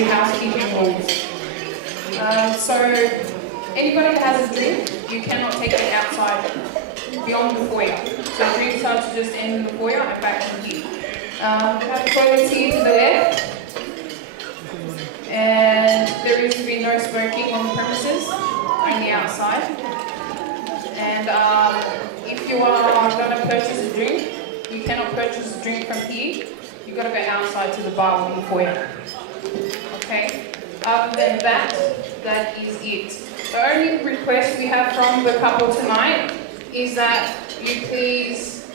few housekeeping rules. So anybody that has a drink, you cannot take it outside beyond the foyer. So drinks are to just end in the foyer and back in here. We have toilets here to the left. And there is to be no smoking on the premises, only outside. And if you are going to purchase a drink, you cannot purchase a drink from here. You've got to go outside to the bar in the foyer. Okay? Other than that, that is it. The only request we have from the couple tonight is that you please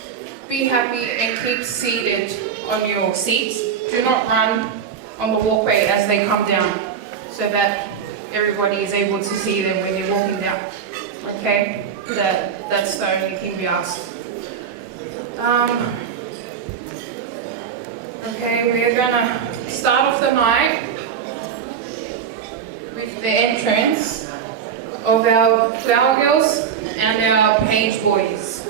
be happy and keep seated on your seats. Do not run on the walkway as they come down, so that everybody is able to see them when they're walking down. Okay? That's the only thing we ask. Okay, we are gonna start off the night with the entrance of our flower girls and our page boys. So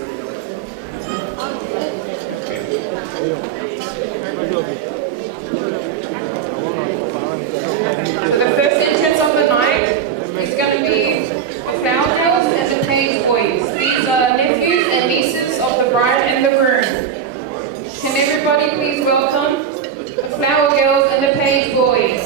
the first entrance of the night is going to be the flower girls and the page boys. These are nephews and nieces of the bride and the groom. Can everybody please welcome the flower girls and the page boys?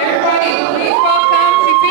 Everybody, please welcome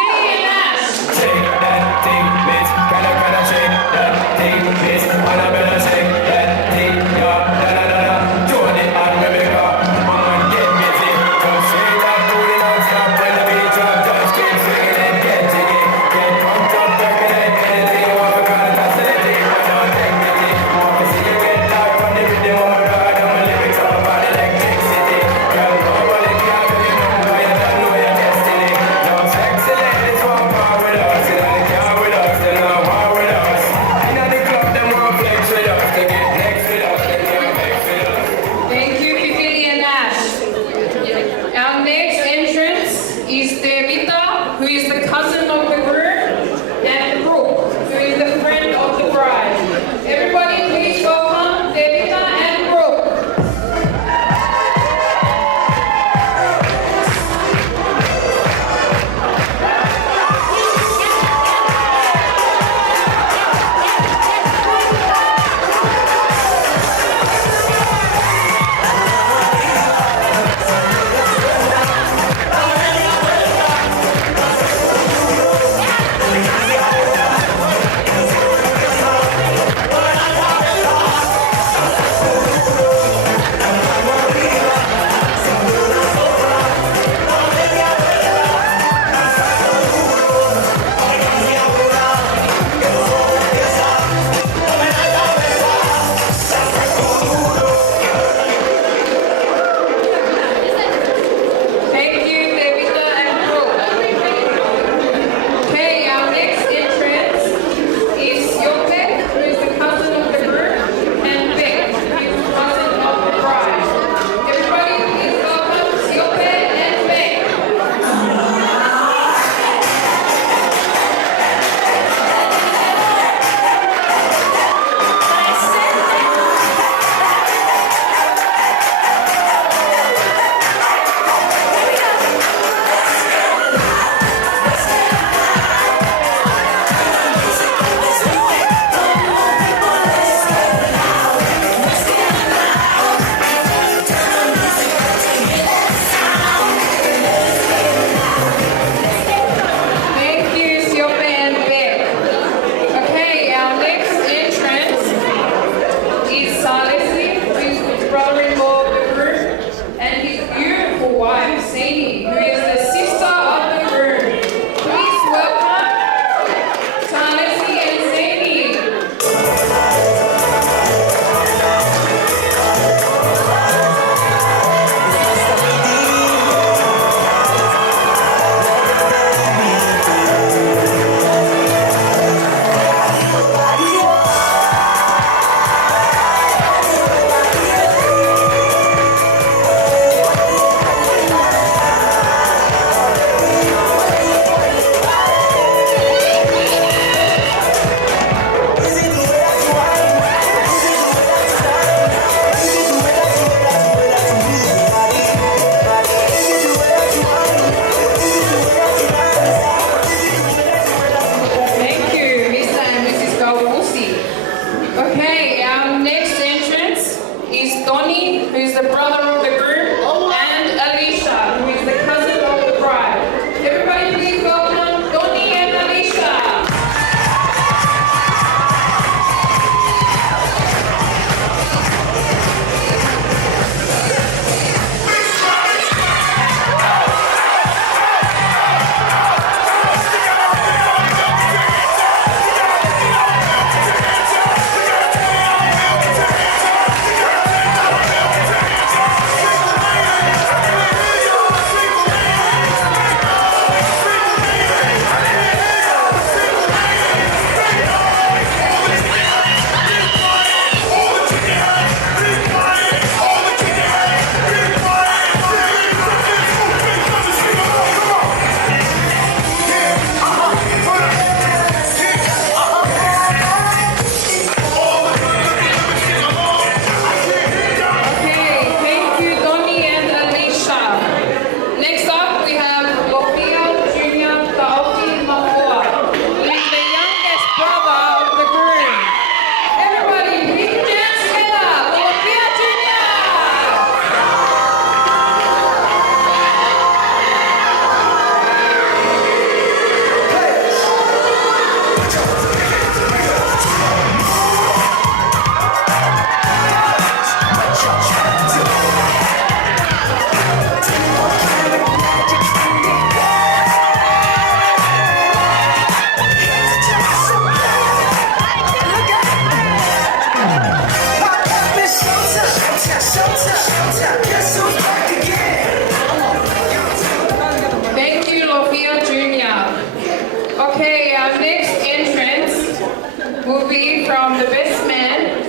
will be from the best man,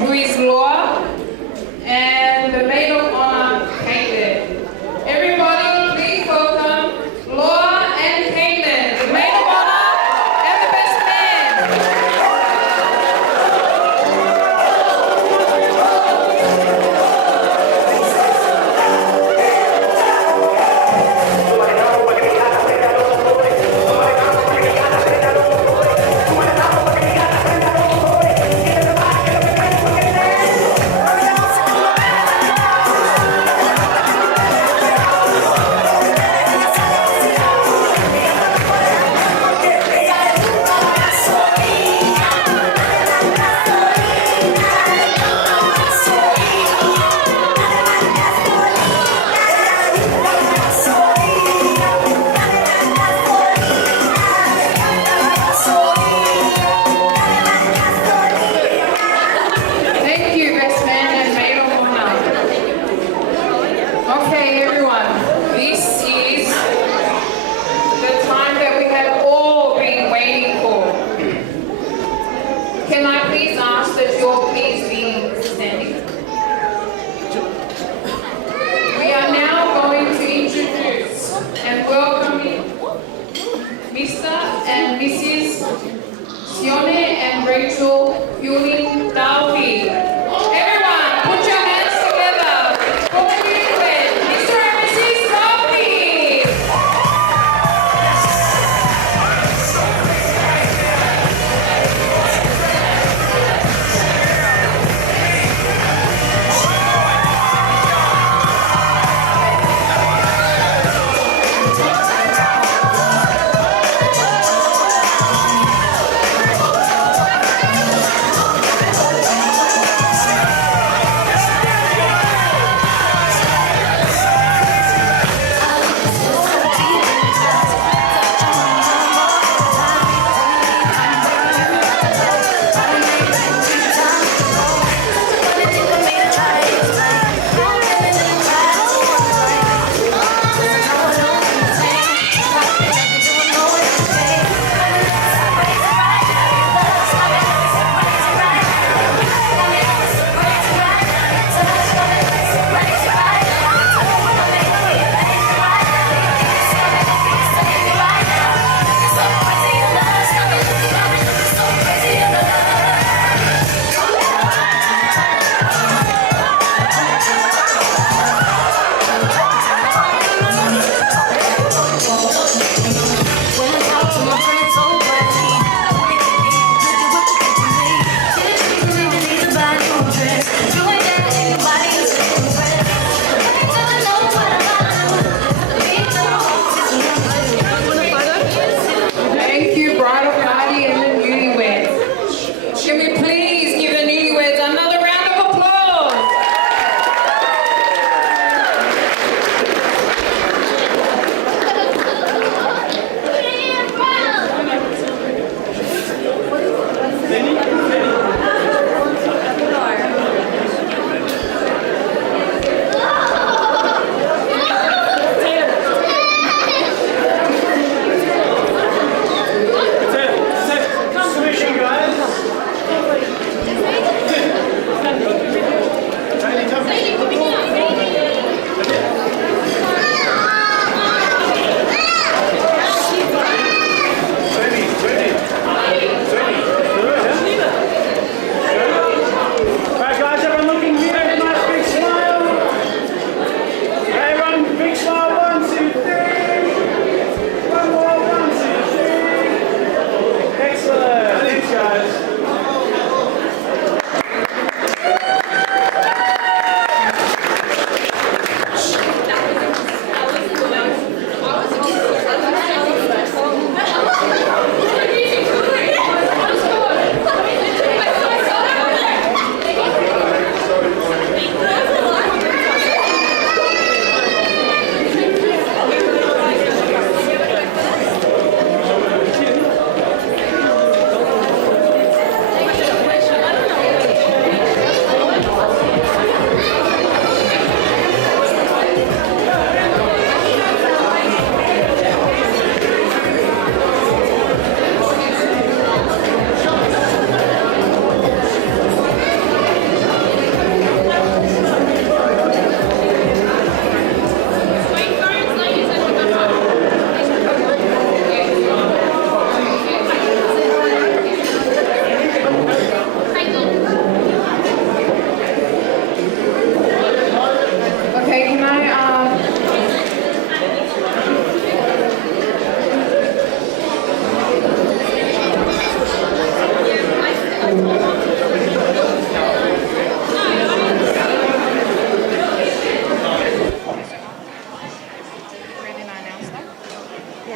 who is Laura, and the maid of honor, Hayden. Everybody, please welcome Laura and Hayden, the maid of honor and the best man. Thank you, best man and maid of honor. Okay, everyone, this is the time that we have all been waiting for. Can I please ask that you all please be standing? We are now going to introduce and welcome Mr. and Mrs. Sione and Rachael Yuling Dawi. Everyone, put your hands together for the newlyweds, Mr. and Mrs. Dawi.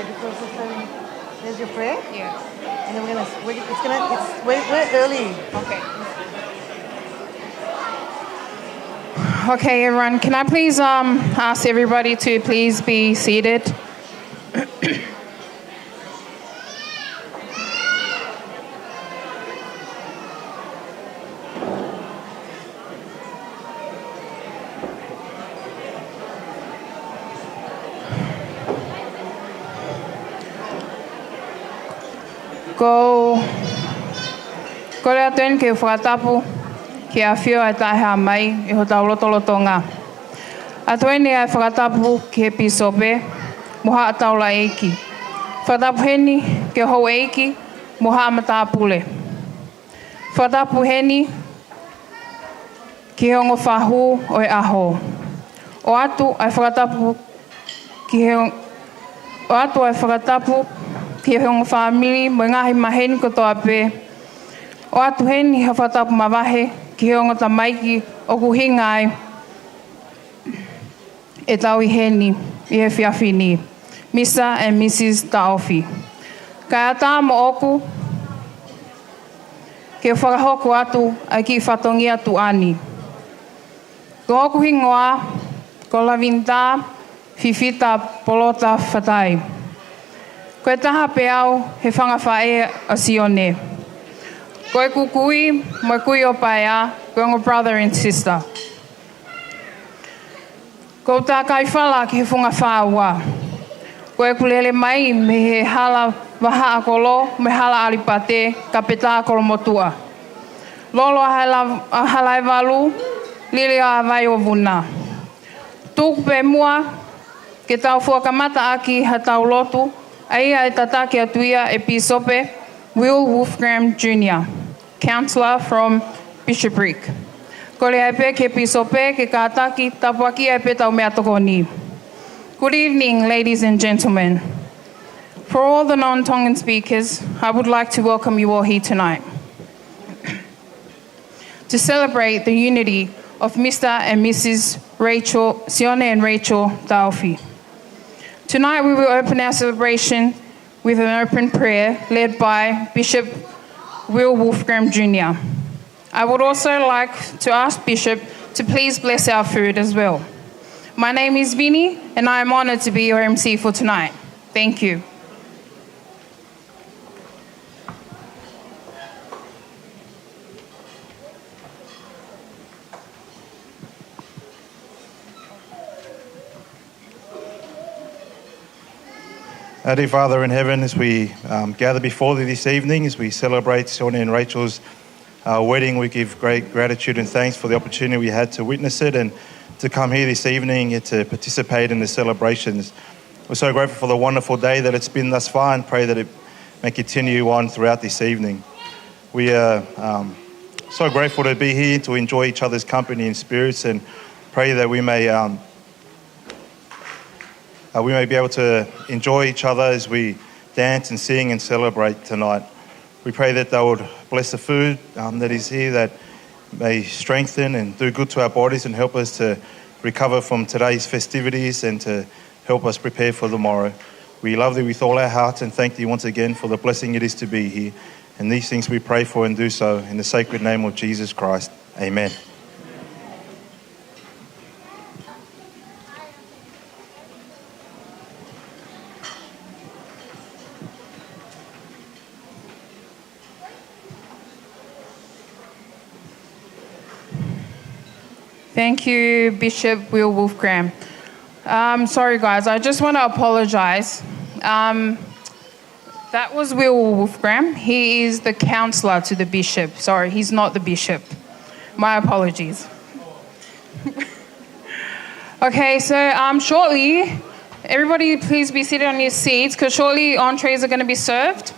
Okay, because there's your prayer. Yeah. And then we're early. Okay. Okay, everyone, can I please ask everybody to please be seated? Ko rea tuen ke whakatapu ki a whio ai tahe mai I ho tau lotolotonga. A tuen ai whakatapu ki he pisope, moha a taula eiki. Whakatapu heni ke hou eiki, moha a matapule. Whakatapu heni ki he ongo whahu o e aho. O atu ai whakatapu ki he ongo whamiri mo ngahi maheni kotoa pe. O atu heni ha whatapu mawahe ki he ongo tamaiki o kuhinga ai e tau I heni I he whiawhini. Mr. and Mrs. Taofi. Kai ata mo oku ke whakahoko atu ai ki whatongi atu ani. Ko oku hingoa, ko lavinta, fifita polota whatai. Ko e taha pe au he whangawhae a Sione. Ko e kukui, mo e kui o paea, ko ongo brother and sister. Ko tā kai whala ki he whunga whāua. Ko e kulele mai me he hala waha a kolo, me hala alipate, ka peta a kolo motua. Lolo a halai walu, lili a vai o vuna. Tūku pe mua, ke tau whuakamata aki ha tau lotu, aia e tataki atuia e pisope, Will Wolfgram Jr., counsellor from Bishopric. Ko le ai pe ke pisope ke kātaki tapuaki ai pe tau mea toko ni. Good evening, ladies and gentlemen. For all the non-Tongan speakers, I would like to welcome you all here tonight to celebrate the unity of Mr. and Mrs. Rachael, Sione and Rachael Taofi. Tonight we will open our celebration with an open prayer led by Bishop Will Wolfgram Jr. I would also like to ask Bishop to please bless our food as well. My name is Vinnie and I am honoured to be your MC for tonight. Thank you. Our dear Father in heaven, as we gather before thee this evening, as we celebrate Sione and Rachel's wedding, we give great gratitude and thanks for the opportunity we had to witness it and to come here this evening and to participate in the celebrations. We're so grateful for the wonderful day that it's been thus far and pray that it may continue on throughout this evening. We are so grateful to be here to enjoy each other's company and spirits and pray that we may be able to enjoy each other as we dance and sing and celebrate tonight. We pray that they would bless the food that is here, that may strengthen and do good to our bodies and help us to recover from today's festivities and to help us prepare for tomorrow. We love thee with all our hearts and thank thee once again for the blessing it is to be here. And these things we pray for and do so in the sacred name of Jesus Christ. Amen. Thank you, Bishop Will Wolfgram. Sorry, guys, I just want to apologise. That was Will Wolfgram. He is the counsellor to the bishop. Sorry, he's not the bishop. My apologies. Okay, so shortly, everybody please be seated on your seats because shortly entrees are going to be served.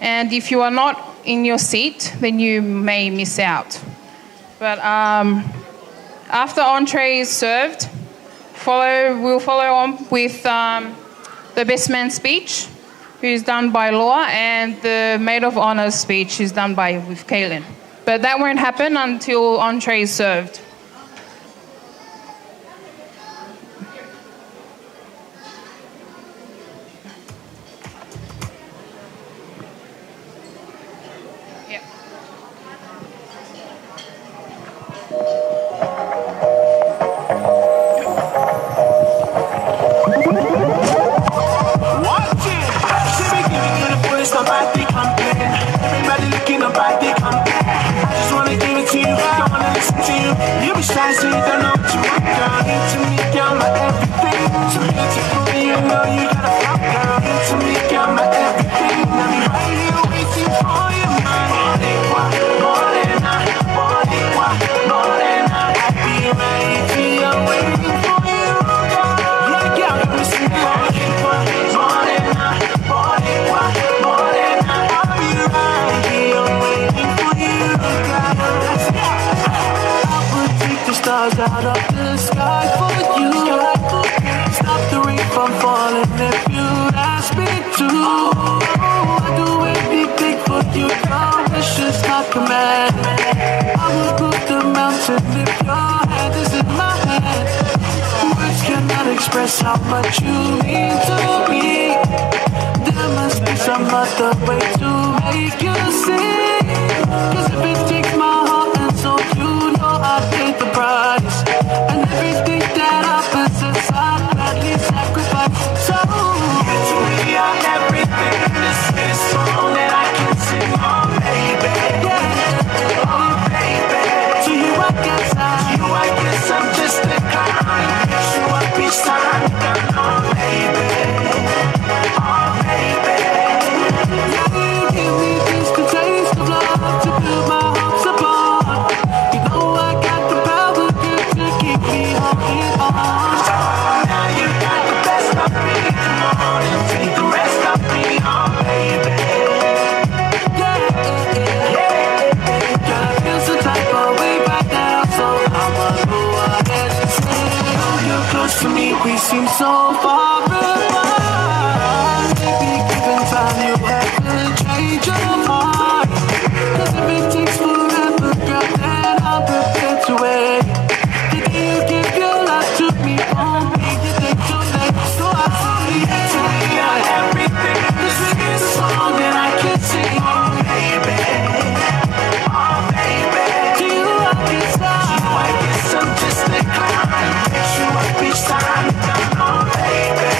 And if you are not in your seat, then you may miss out. But after entree is served, we'll follow on with the best man speech, who's done by Laura, and the maid of honour speech is done with Kaylin. But that won't happen until entree is served. nobody complain. Everybody looking, nobody complain. I just wanna give it to you, don't wanna listen to you. You be shy, so you don't know what you want, girl. Into me, girl, my everything. So beautiful, you know you gotta flop, girl. Into me, girl, my everything. Now be right here waiting for you, man. Morena, I be right here waiting for you, girl. Yeah, girl, let me sing Morena, I'll be right here waiting for you, girl. Let's go. I would take the stars out of the sky for you. Stop the rain from falling if you ask me to. I'd do anything for you, your wish is not command. I would move the mountain if your hand is in my hand. Words cannot express how much you mean to me. There must be some other way to make you see. 'Cause if it takes my heart and soul, you know I paid the price. And everything that I possess, I'd gladly sacrifice. So to me, you're everything. This is song that I can sing, oh baby. Yeah, oh baby. To you, I guess I'm just a clown. You up beside me, oh baby. Oh baby. Yeah, you give me this the taste of love to build my hopes upon. You know I got the power good to keep me holding on. So now you got the best of me. Come on and take the rest of me, oh baby. Yeah. Girl, I feel some type of way right now, so I'ma go ahead and say, oh, you're close to me, we seem so far apart. Maybe given time, you have to change your mind. 'Cause if it takes forever, girl, then I'm prepared to wait. The day you give your life to me, won't be the day too late. So I say, to me, you're everything. This is a song that I can sing, oh baby. Oh baby. To you, I guess I'm just a clown. You up beside me, oh baby.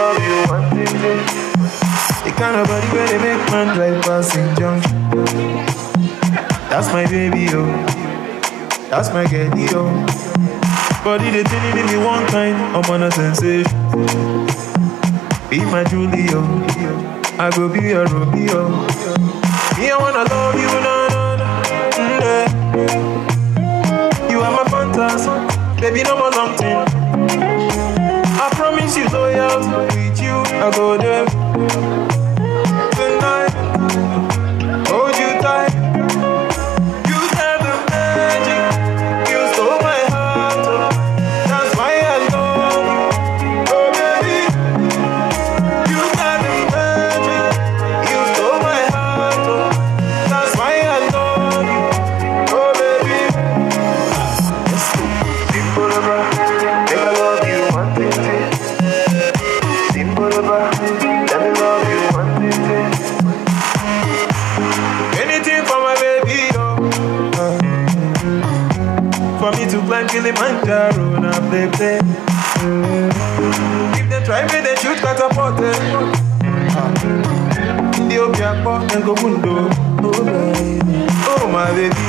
love you one thing. The kind of body where they make man drive passing junction. That's my baby, yo. That's my girl, yo. Body they turning in me one kind, I'm on a sensation. Be my Julio, I go be your Romeo. Me, I wanna love you, no, no, no. You are my fantasy, baby, no more something. I promise you loyalty, with you, I go there. Tonight, hold you tight. You have the magic, you stole my heart, that's why I love you. Oh baby, you have the magic, you stole my heart, that's why I love you. Oh baby, let's go. Simple about, make I love you one thing. Simple about, let me love you one thing. Anything for my baby, yo. For me to climb Kilimanjaro, now play. If they try me, they shoot catapult. The Obiakpo and go mundo. Oh baby, oh my baby,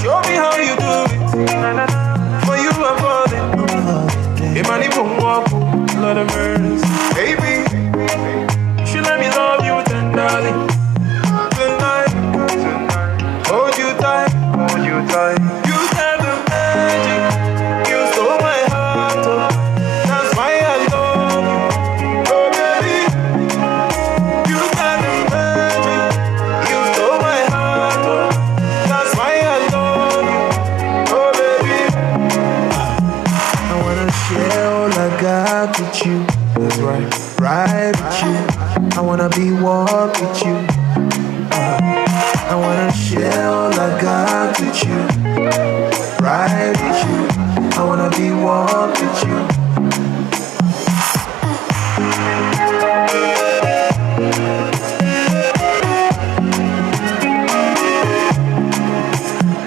show me how you do it. For you I'm falling. Imani won't walk, Lord of mercy. Baby, you should let me love you tenderly. Tonight, hold you tight. You have the magic, you stole my heart, that's why I love you. Oh baby, you have the magic, you stole my heart, that's why I love you. Oh baby, I wanna share all I got with you. That's right, ride with you. I wanna be walk with you. I wanna share all I got with you. Ride with you. I wanna be walk with you.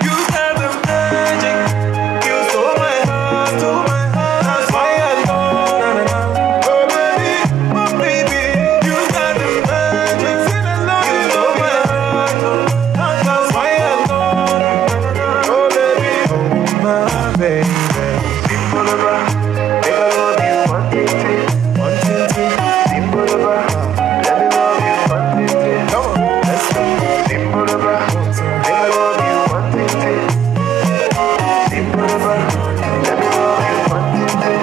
You have the magic, you stole my heart, that's why I love you. Oh baby, you got the magic, you stole my heart, that's why I love you. Oh baby, oh my baby. Simple about, make I love you one thing. Simple about, let me love you one thing. Come on, let's go. Simple about, make I love you one thing. Simple about, let me love you one thing.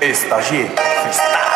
Estagiaire freestyle.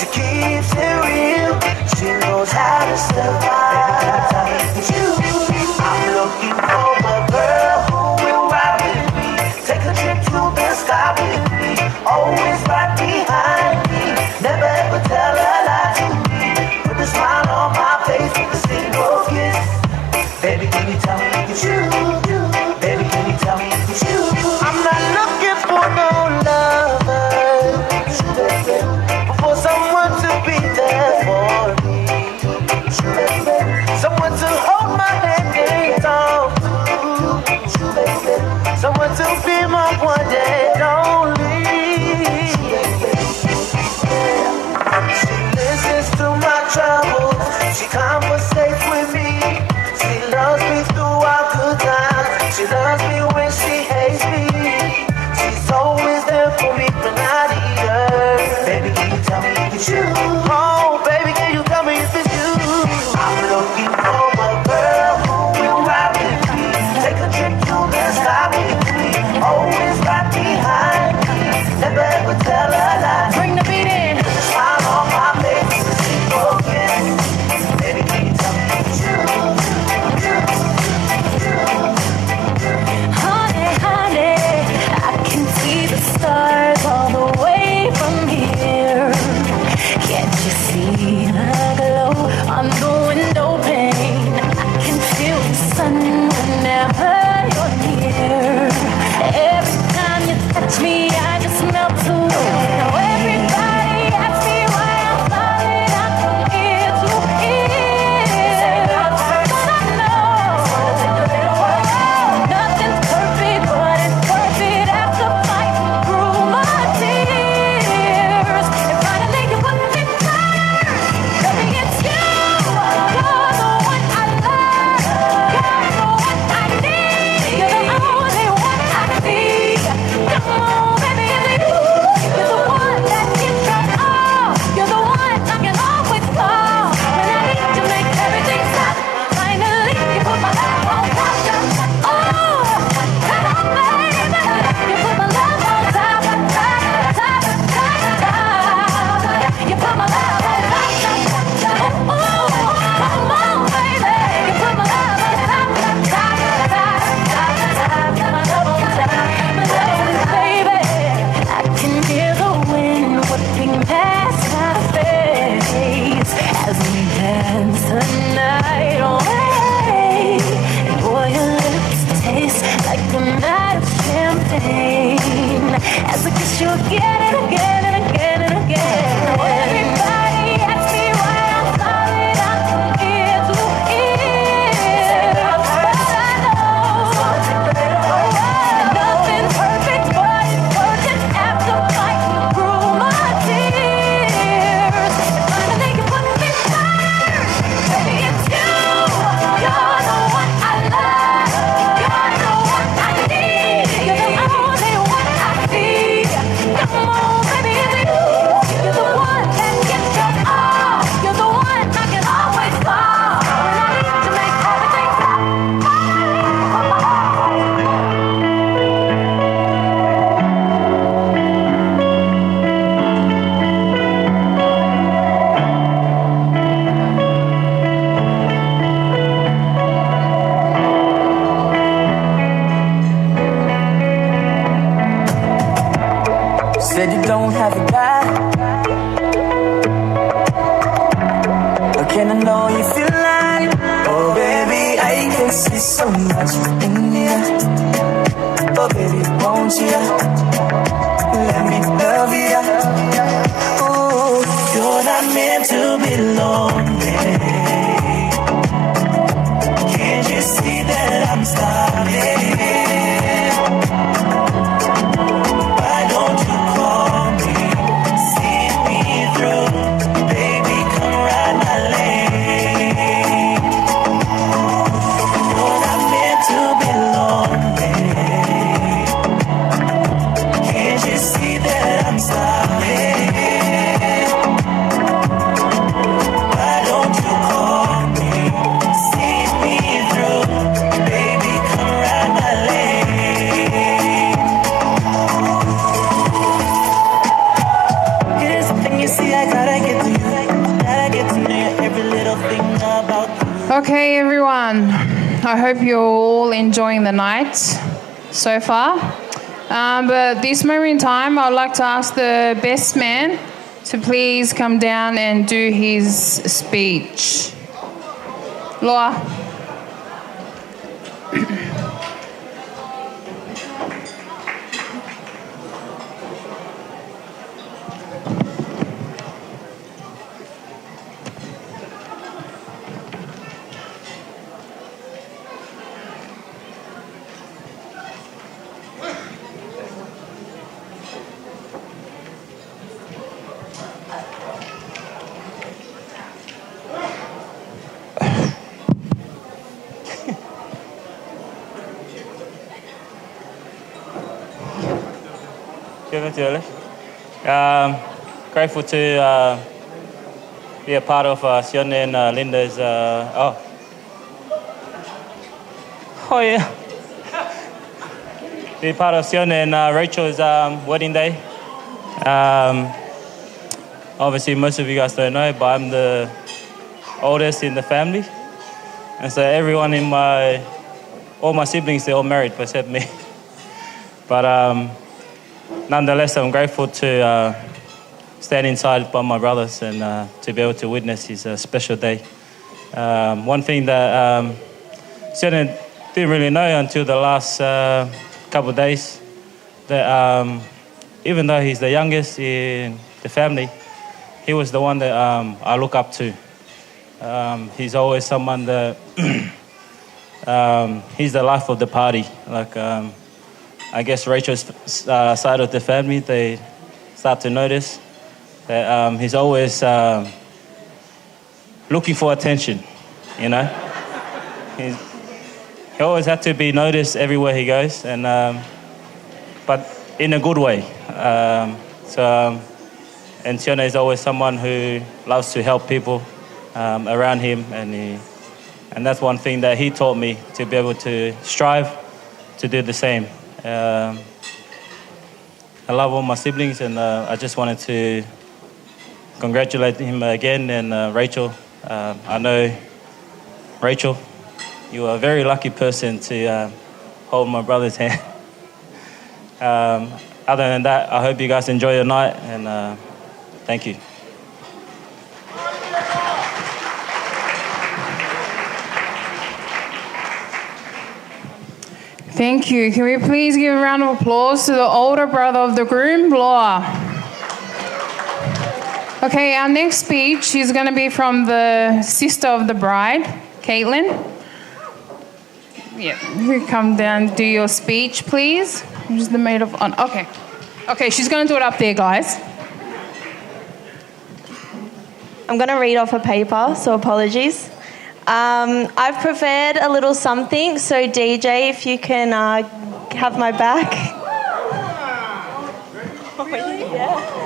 She keeps it real. She knows how to survive. I'm looking for a girl who will ride with me. Take a trip to the sky with me. Always right behind me. Never ever tell a lie to me. Put a smile on my face with a single kiss. Baby, can you tell me it's you? Baby, can you tell me it's you? I'm not looking for no lover, but for someone to be there for me. Someone to hold my hand and talk to. Someone to be my one and only. She listens to my troubles. She conversates with me. She loves me throughout good times. She loves me when she hates me. She's always there for me when I need her. Baby, can you tell me if it's you? Oh, baby, can you tell me if it's you? I'm looking for a girl who will ride with me. Take a trip to the sky with me. Always right behind me. Never ever tell a lie. Bring the beat in. Put a smile on my face with a single kiss. Baby, can you tell me if it's you? Honey, honey, I can see the stars all the way from here. Can't you see the glow on the window pane? I can feel the sun whenever you're near. Every time you touch me, I just melt away. Now everybody asks me why I'm falling out from ear to ear. But I know nothing's perfect, but it's worth it after fighting through my tears. And finally you put me first. Baby, it's you. You're the one I love. You're the one I need. You're the only one I need. Come on, baby, it's you. You're the one that gives me all. You're the one I can always call when I need to make everything stop. Finally, you put my love on top. Oh, come on, baby. You put my love on top. You put my love on top. Oh, come on, baby. You put my love on top. My love on top. My love on top, baby. I can hear the wind whipping past my face as we dance the night away. And boy, your lips taste like a night of champagne as I kiss you again and again and again and again. Now everybody asks me why I'm falling out from ear to ear. But I know nothing's perfect, but it's worth it after fighting through my tears. And finally you put me first. Baby, it's you. You're the one I love. You're the one I need. You're the only one I see. Come on, baby, it's you. You're the one that gives me all. You're the one I can always call when I need to make everything stop. Said you don't have a guy. How can I know you feel like? Oh baby, I can see so much in you. Oh baby, won't you let me love you? Ooh, you're not meant to be lonely. Can't you see that I'm starving? Why don't you call me, see me through? Baby, come ride my lane. You're not meant to be lonely. Can't you see that I'm starving? Okay, everyone. I hope you're all enjoying the night so far. But this moment in time, I'd like to ask the best man to please come down and do his speech. Laura. Grateful to be a part of Sione and Linda's. Oh yeah. Be part of Sione and Rachel's wedding day. Obviously, most of you guys don't know, but I'm the oldest in the family, and so everyone in all my siblings, they're all married except me. But nonetheless, I'm grateful to stand inside by my brothers and to be able to witness his special day. One thing that Sione didn't really know until the last couple of days, that even though he's the youngest in the family, he was the one that I look up to. He's always someone that he's the life of the party. Like I guess Rachel's side of the family, they start to notice that he's always looking for attention, you know? He always had to be noticed everywhere he goes, and but in a good way. And Sione is always someone who loves to help people around him, and that's one thing that he taught me, to be able to strive to do the same. I love all my siblings, and I just wanted to congratulate him again, and Rachael. I know, Rachael, you are a very lucky person to hold my brother's hand. Other than that, I hope you guys enjoy your night, and thank you. Thank you. Can we please give a round of applause to the older brother of the groom, Laura? Okay, our next speech is going to be from the sister of the bride, Caitlin. Yeah, you come down, do your speech, please. Who's the maid of honor? Okay. Okay, she's going to do it up there, guys. I'm going to read off a paper, so apologies. I've prepared a little something, so DJ, if you can have my back. Oh, yeah.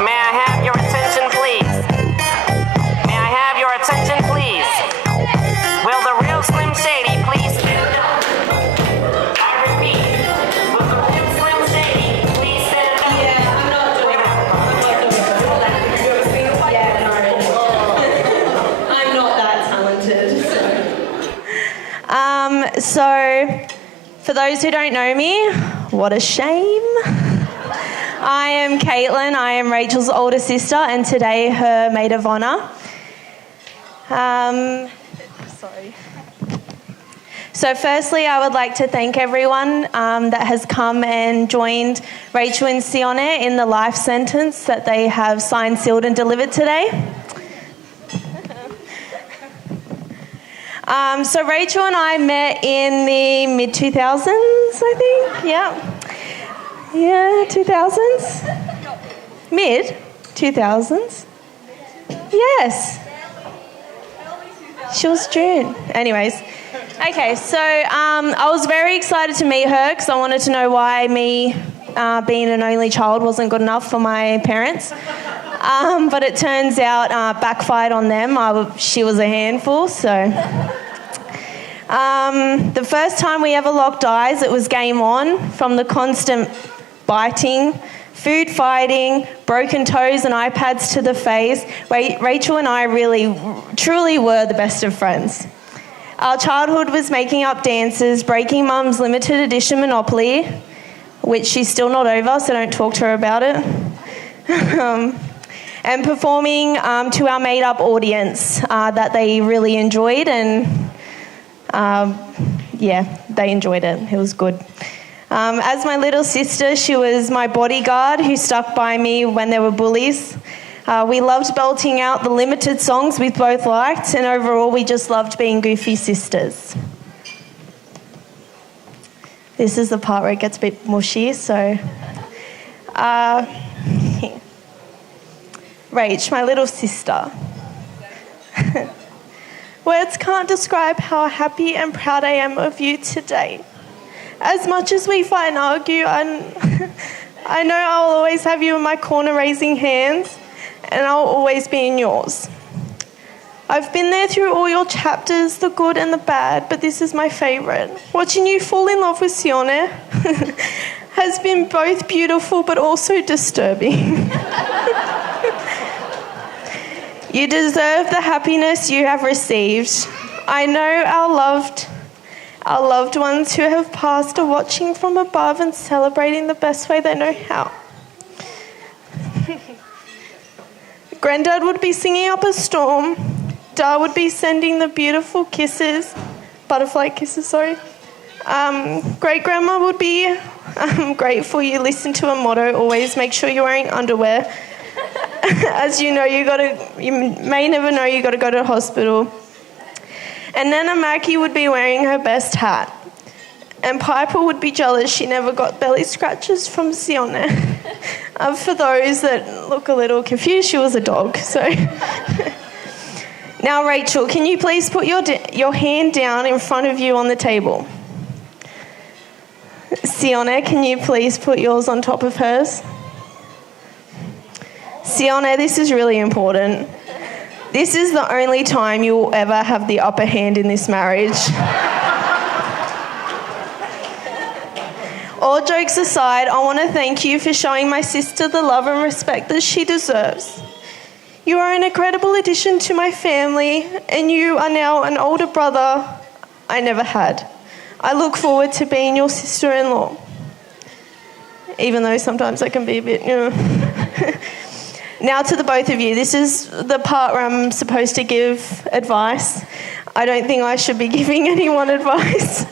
May I have your attention, please? May I have your attention, please? Will the real Slim Shady please stand up? I repeat, will the real Slim Shady please stand up? Yeah, I'm not doing that. I'm not that talented. So, for those who don't know me, what a shame. I am Caitlin. I am Rachel's older sister, and today her maid of honour. Sorry. So firstly, I would like to thank everyone that has come and joined Rachael and Sione in the life sentence that they have signed, sealed and delivered today. So Rachael and I met in the mid-2000s, I think. Yeah, 2000s? Mid-2000s? Yes. She was June. Anyways. Okay, so I was very excited to meet her because I wanted to know why me being an only child wasn't good enough for my parents. But it turns out backfired on them. She was a handful, so... the first time we ever locked eyes, it was game on. From the constant biting food fighting, broken toes and iPads to the face, Rachael and I really, truly were the best of friends. Our childhood was making up dances, breaking Mum's limited edition Monopoly, which she's still not over, so don't talk to her about it, and performing to our made-up audience that they really enjoyed, and they enjoyed it. It was good. As my little sister, she was my bodyguard who stuck by me when there were bullies. We loved belting out the limited songs we both liked, and overall we just loved being goofy sisters. This is the part where it gets a bit mushy, so... Rach, my little sister. Words can't describe how happy and proud I am of you today. As much as we fight and argue, I know I'll always have you in my corner raising hands, and I'll always be in yours. I've been there through all your chapters, the good and the bad, but this is my favourite. Watching you fall in love with Sione has been both beautiful but also disturbing. You deserve the happiness you have received. I know our loved ones who have passed are watching from above and celebrating the best way they know how. Granddad would be singing up a storm. Da would be sending the beautiful kisses, butterfly kisses, sorry. Great-grandma would be grateful you listen to a motto, always make sure you're wearing underwear. As you know, you may never know you got to go to the hospital. And Nana Mackie would be wearing her best hat. And Piper would be jealous she never got belly scratches from Sione. For those that look a little confused, she was a dog, so... Now, Rachael, can you please put your hand down in front of you on the table? Sione, can you please put yours on top of hers? Sione, this is really important. This is the only time you will ever have the upper hand in this marriage. All jokes aside, I want to thank you for showing my sister the love and respect that she deserves. You are an incredible addition to my family, and you are now an older brother I never had. I look forward to being your sister-in-law, even though sometimes I can be a bit, Now to the both of you, this is the part where I'm supposed to give advice. I don't think I should be giving anyone advice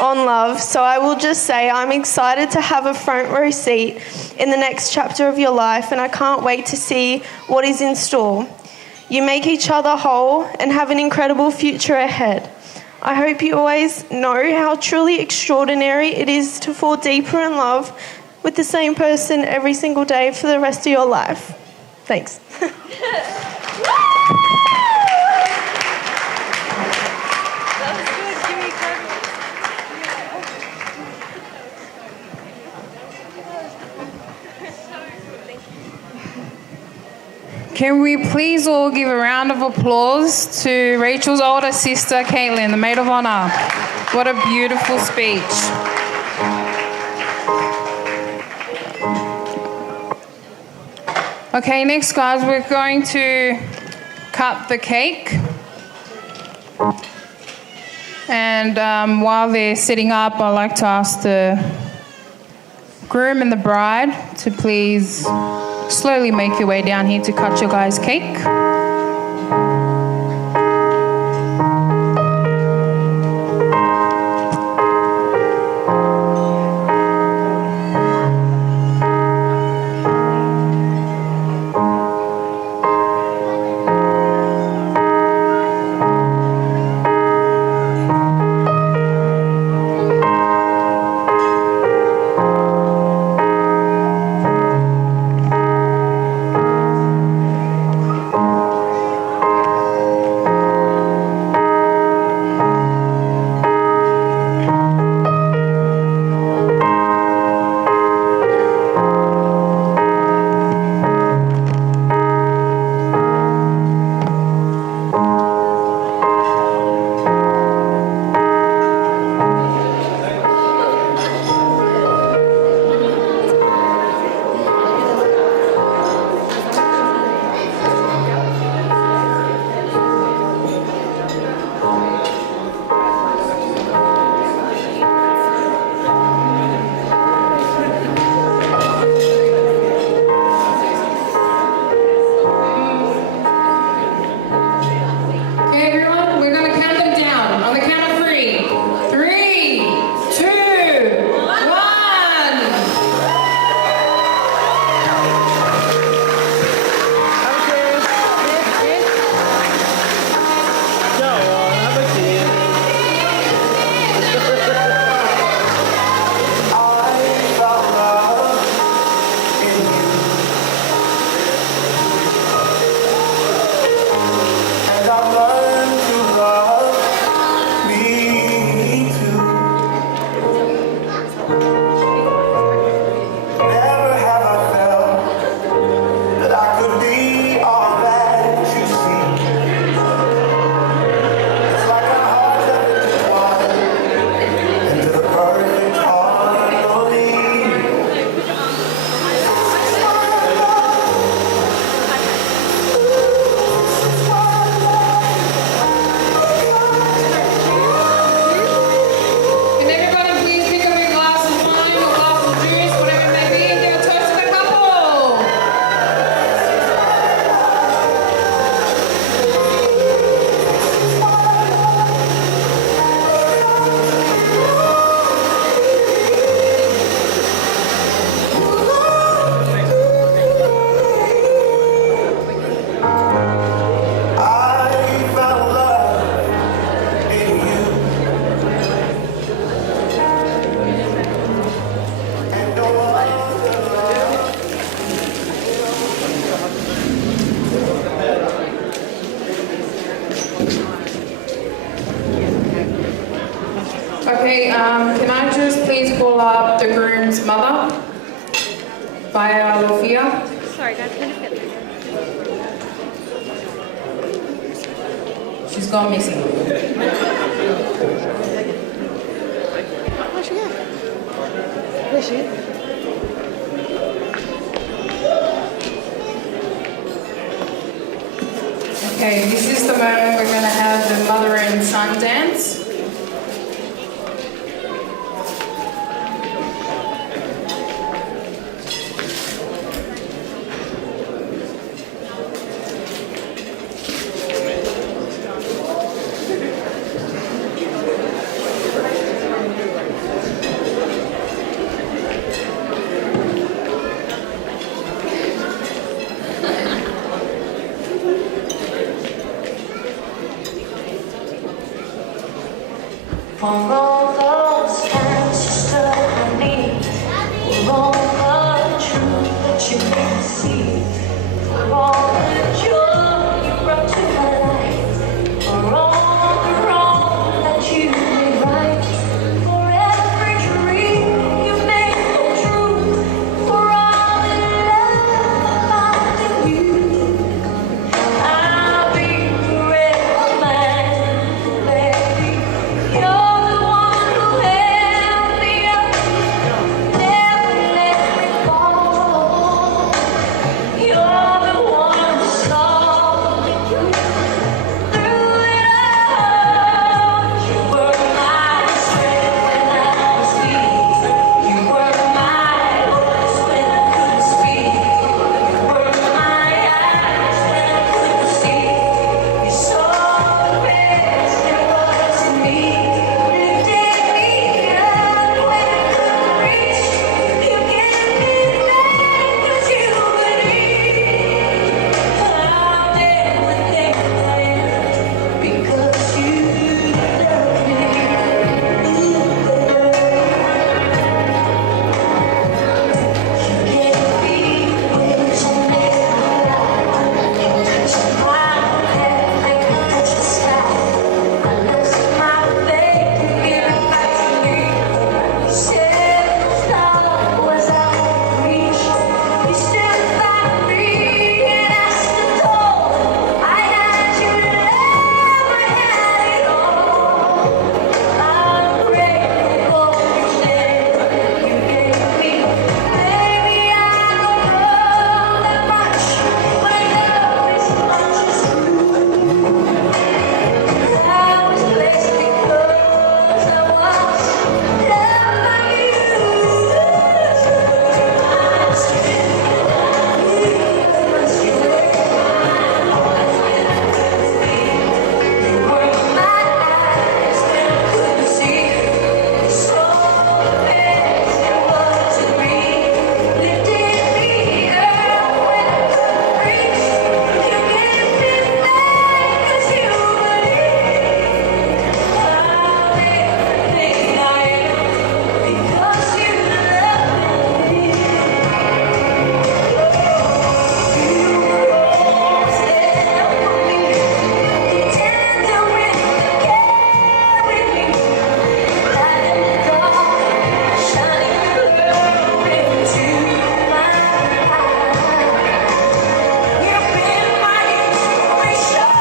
on love, so I will just say I'm excited to have a front row seat in the next chapter of your life, and I can't wait to see what is in store. You make each other whole and have an incredible future ahead. I hope you always know how truly extraordinary it is to fall deeper in love with the same person every single day for the rest of your life. Thanks. Can we please all give a round of applause to Rachel's older sister, Caitlin, the maid of honour. What a beautiful speech. Okay, next, guys, we're going to cut the cake. And while they're sitting up, I'd like to ask the groom and the bride to please slowly make your way down here to cut your guys' cake. by Lufia. Sorry, guys, can I just get this? She's gone missing. Where's she at? Where's she at? Okay, this is the moment we're going to have the mother and son dance. For all those times you stood by me, for all the truth that you made me see, for all the joy you brought to my life, for all the wrong that you made right, for every dream you made come true, for all the love I found in you, I'll be forever mine, baby. You're the one who held me up, never let me fall. You're the one who saw me through it all. You were my strength when I was weak. You were my voice when I couldn't speak. You were my eyes when I couldn't see. You saw the best there was in me. Lifted me up when I couldn't reach. You gave me back 'cause you believed. I'll never think I am because you love me. You gave me wings I never fly. You touched my head like you touched the sky. I lost my faith, you gave it back to me. You said the star was out of reach. You stood by me and I stood tall. I had you love, I had it all. I'm grateful for each day you gave me. Baby, I don't know that much, but love is much as true. I was blessed because I was loved by you. My strength, you were my strength. You were my eyes when I couldn't see. You saw the best there was in me. Lifted me up when I couldn't reach. You gave me back 'cause you believed. I'm everything I am because you love me. You were always there for me, tender with carried me, light in the dark, shining through into my life. You've been my inspiration,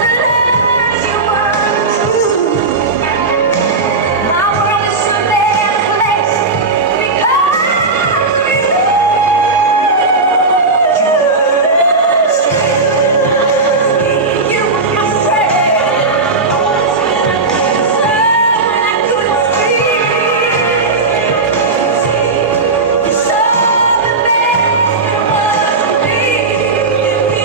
the lies you were true. My world is a better place because of you. You were my friend, always when I couldn't fly, when I couldn't breathe. You saw the best there was in me. You gave me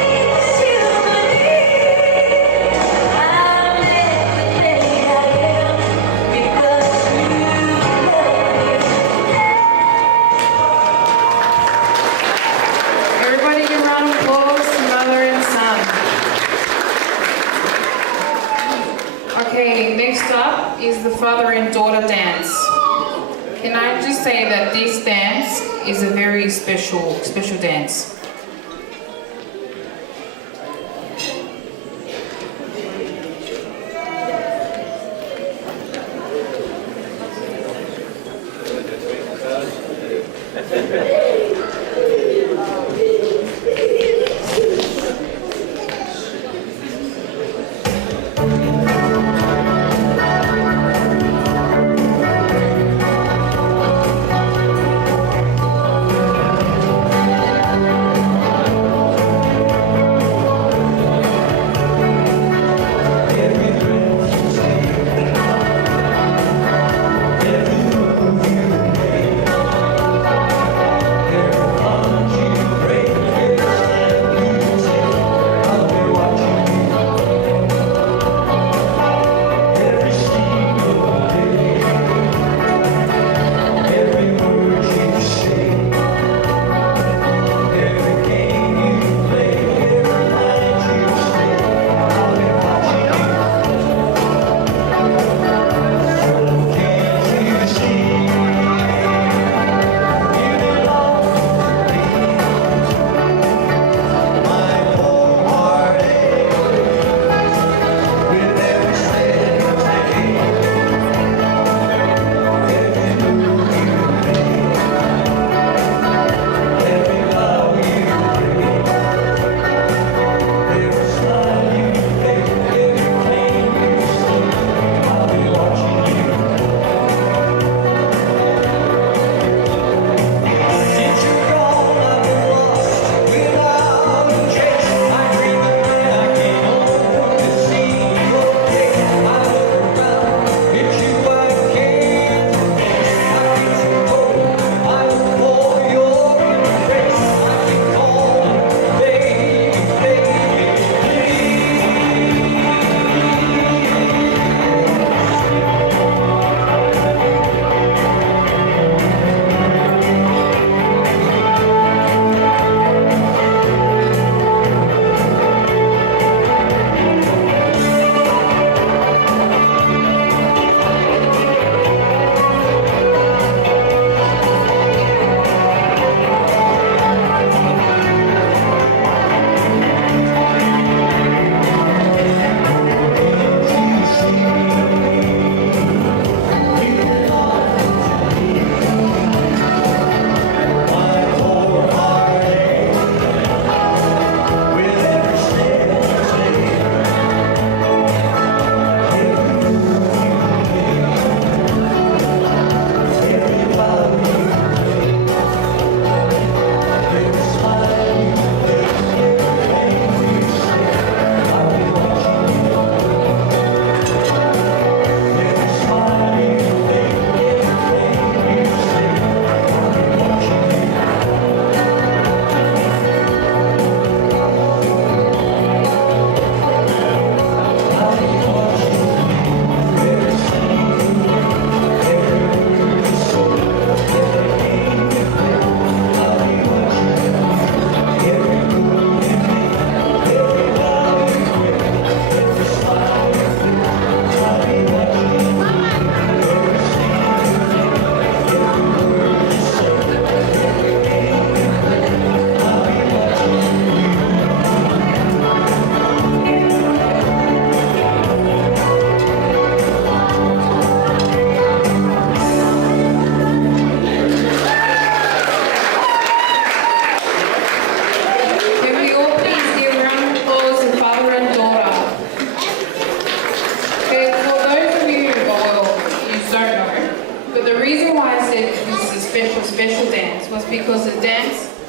wings to believe. I'm everything I am because you Everybody give a round of applause to mother and son. Okay, next up is the father and daughter dance. Can I just say that this dance is a very special dance.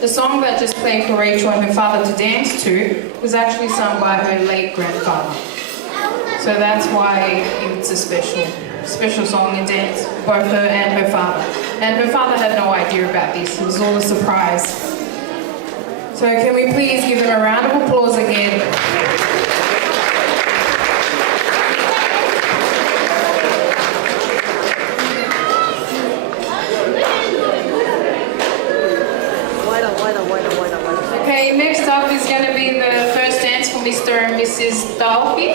The song that just played for Rachael and her father to dance to was actually sung by her late grandfather. So that's why it's a special song and dance, both her and her father. And her father had no idea about this, it was all a surprise. So can we please give them a round of applause again? Okay, next up is going to be the first dance for Mr. and Mrs. Dalby.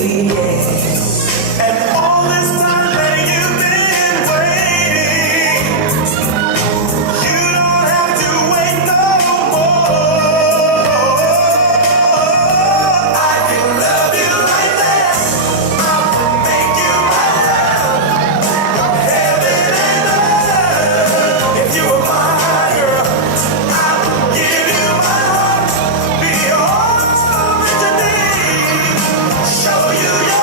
And all this time that you've been waiting, you don't have to wait no more. I can love you like that. I will make you my love. Heaven and earth. If you were my girl, I would give you my heart. Be all that you need. Show you your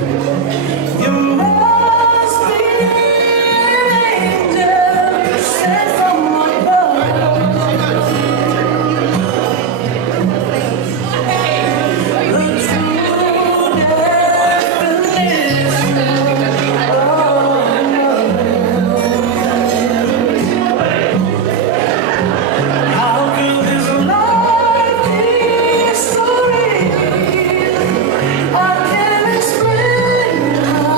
You must be an angel sent from above. The true definition of how could this life be so real? I can't explain how.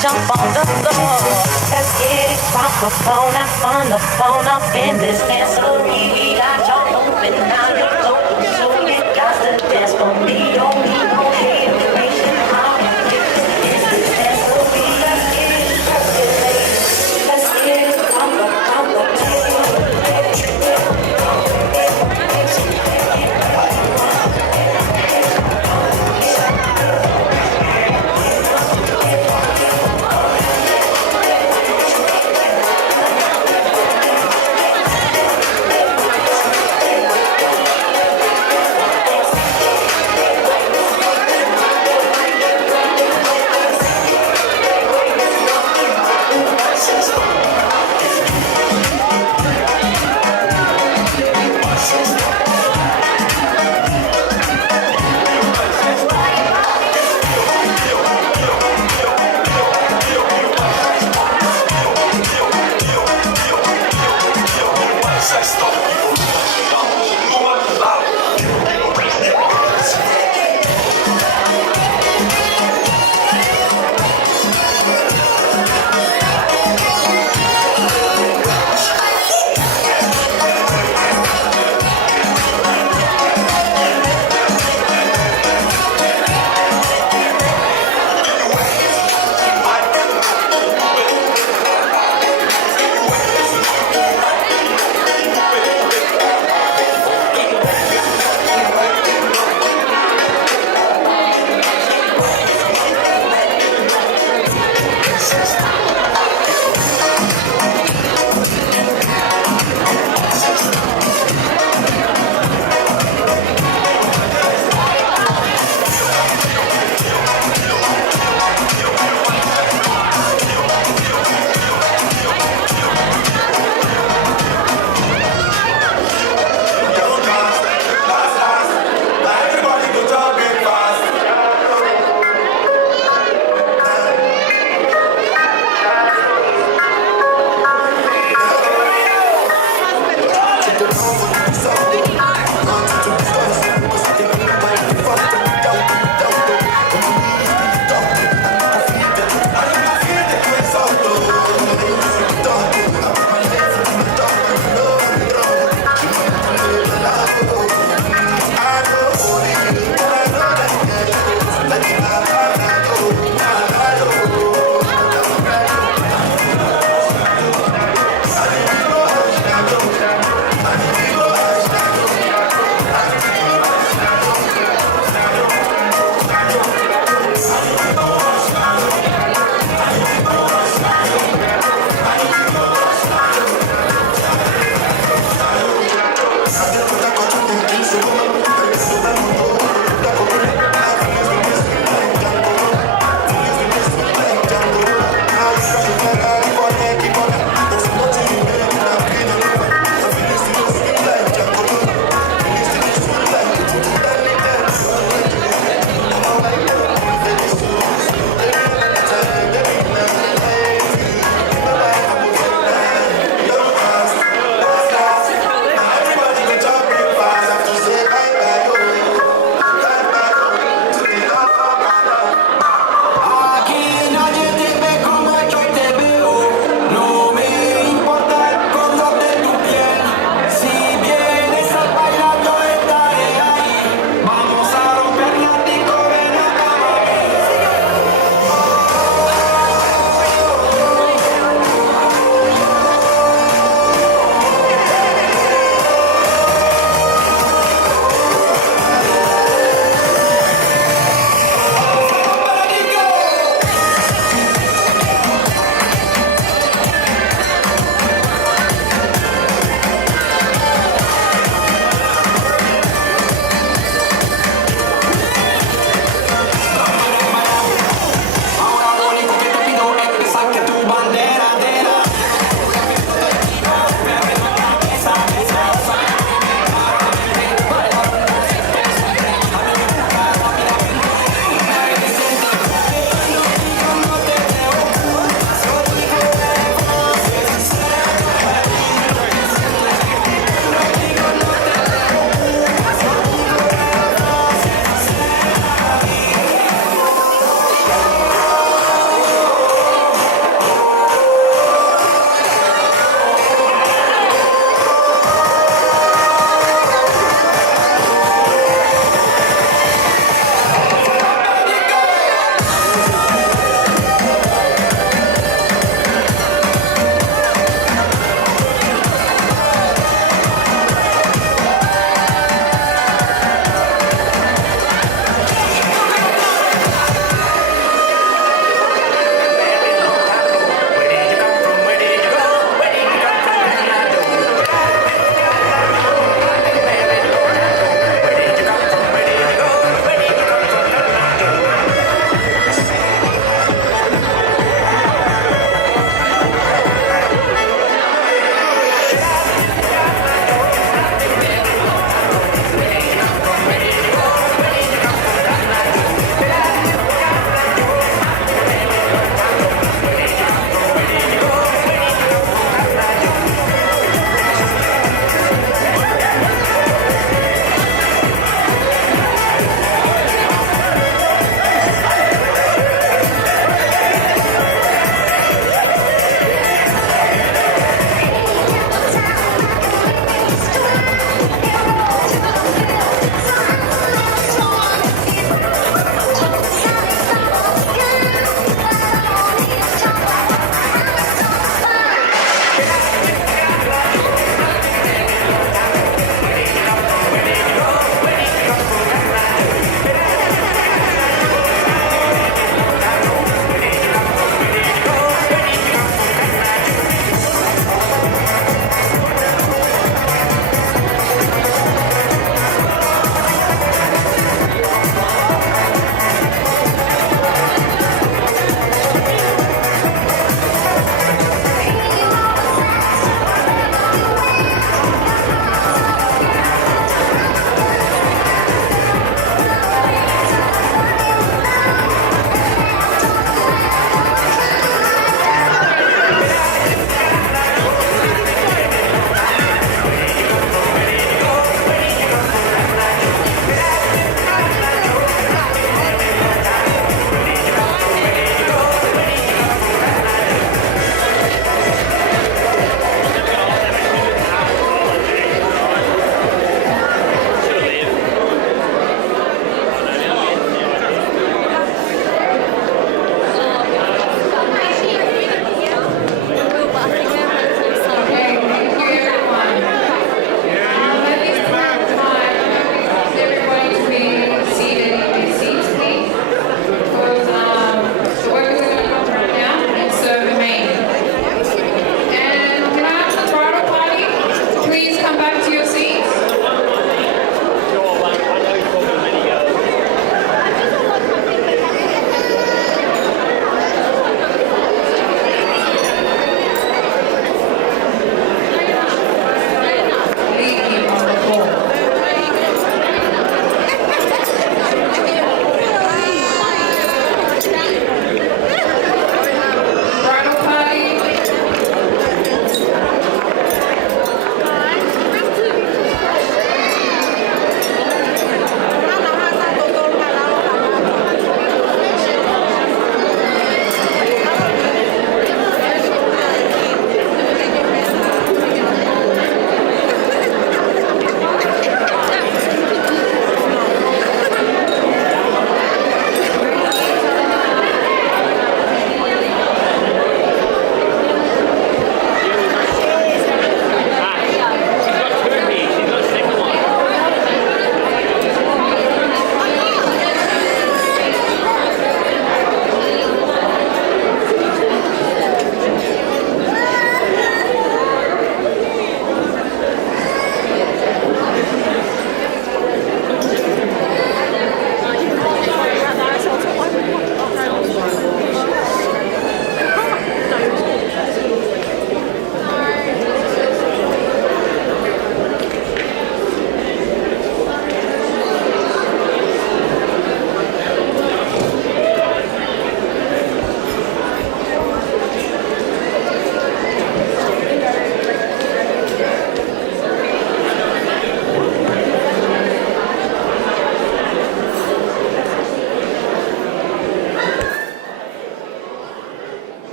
jump on the floor. Let's get it from the phone up in this dancery. We got y'all open, now you're open, so you got to dance for me. Don't need no hateration, I'm in this dancery. Let's get it from the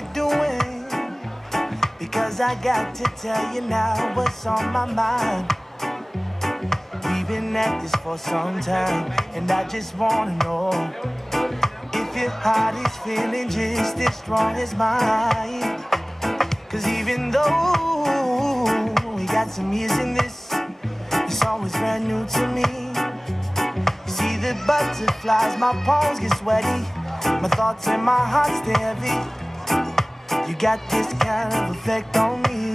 we're doing, because I got to tell you now what's on my mind. We've been at this for some time, and I just wanna know if your heart is feeling just as strong as mine. Cause even though we got some years in this, it's always brand new to me. You see the butterflies, my palms get sweaty, my thoughts and my heart stay heavy. You got this kind of effect on me.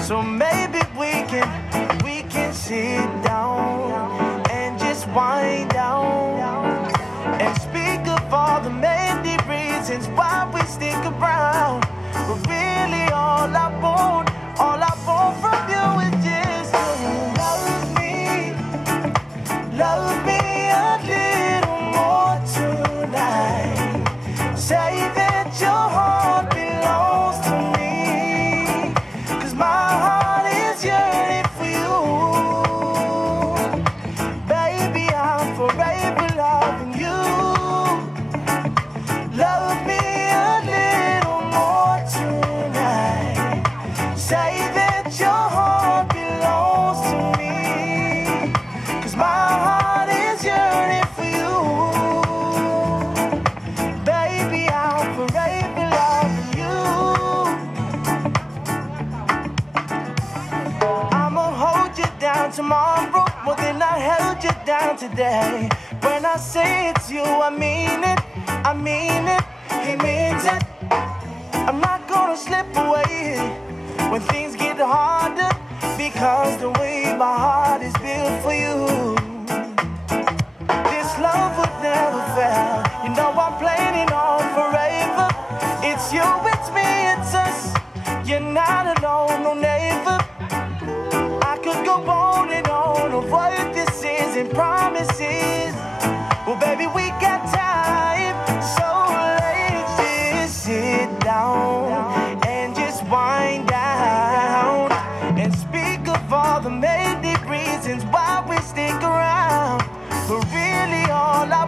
So maybe we can sit down and just wind down and speak of all the many reasons why we stick around. But really all I want from you is just to love me a little more tonight. Say that your heart belongs to me, 'cause my heart is yearning for you. Baby, I'm forever loving you. Love me a little more tonight. Say that your heart belongs to me, 'cause my heart is yearning for you. Baby, I'm forever loving you. I'ma hold you down tomorrow more than I held you down today. When I say it's you, I mean it, he means it. I'm not gonna slip away when things get harder, because the way my heart is built for you, this love would never fail. You know I'm planning on forever. It's you, it's me, it's us. You're not alone, no never. I could go on and on of what this is and promises. Well, baby, we got time, so let's just sit down and just wind down and speak of all the many reasons why we stick around. But really all I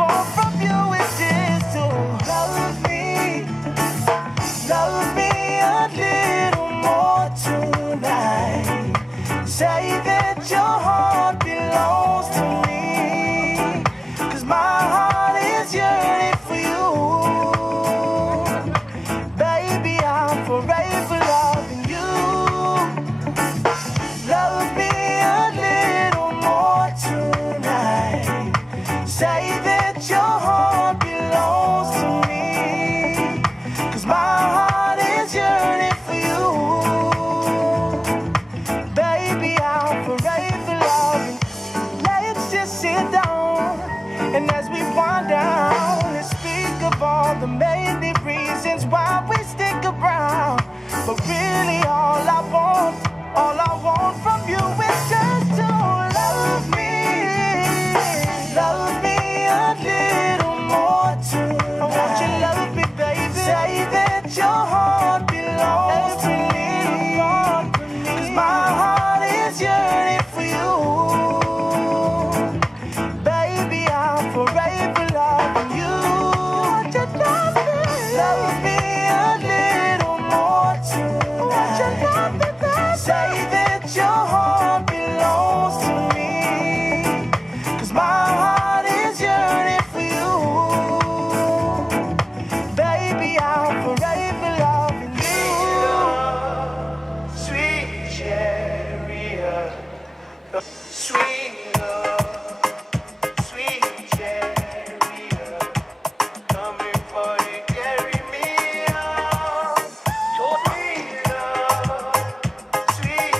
want from you is just to love me a little more tonight. Say that your heart belongs to me, 'cause my heart is yearning for you. Baby, I'm forever loving you. Love me a little more tonight. Say that your heart belongs to me, 'cause my heart is yearning for you. Baby, I'm forever loving. Let's just sit down, and as we wind down, let's speak of all the many reasons why we stick around. But really all I want from you is just to love me a little more tonight. I want you to love me, baby. Say that your heart belongs to me, 'cause my heart is yearning for you. Baby, I'm forever loving you. Want you to love me a little more tonight. Want you to love me, baby. Say that your heart belongs to me, 'cause my heart is yearning for you. Baby, I'm forever loving you. Sweet chariot, sweet love, sweet chariot, coming for you, carry me on. Sweet love, sweet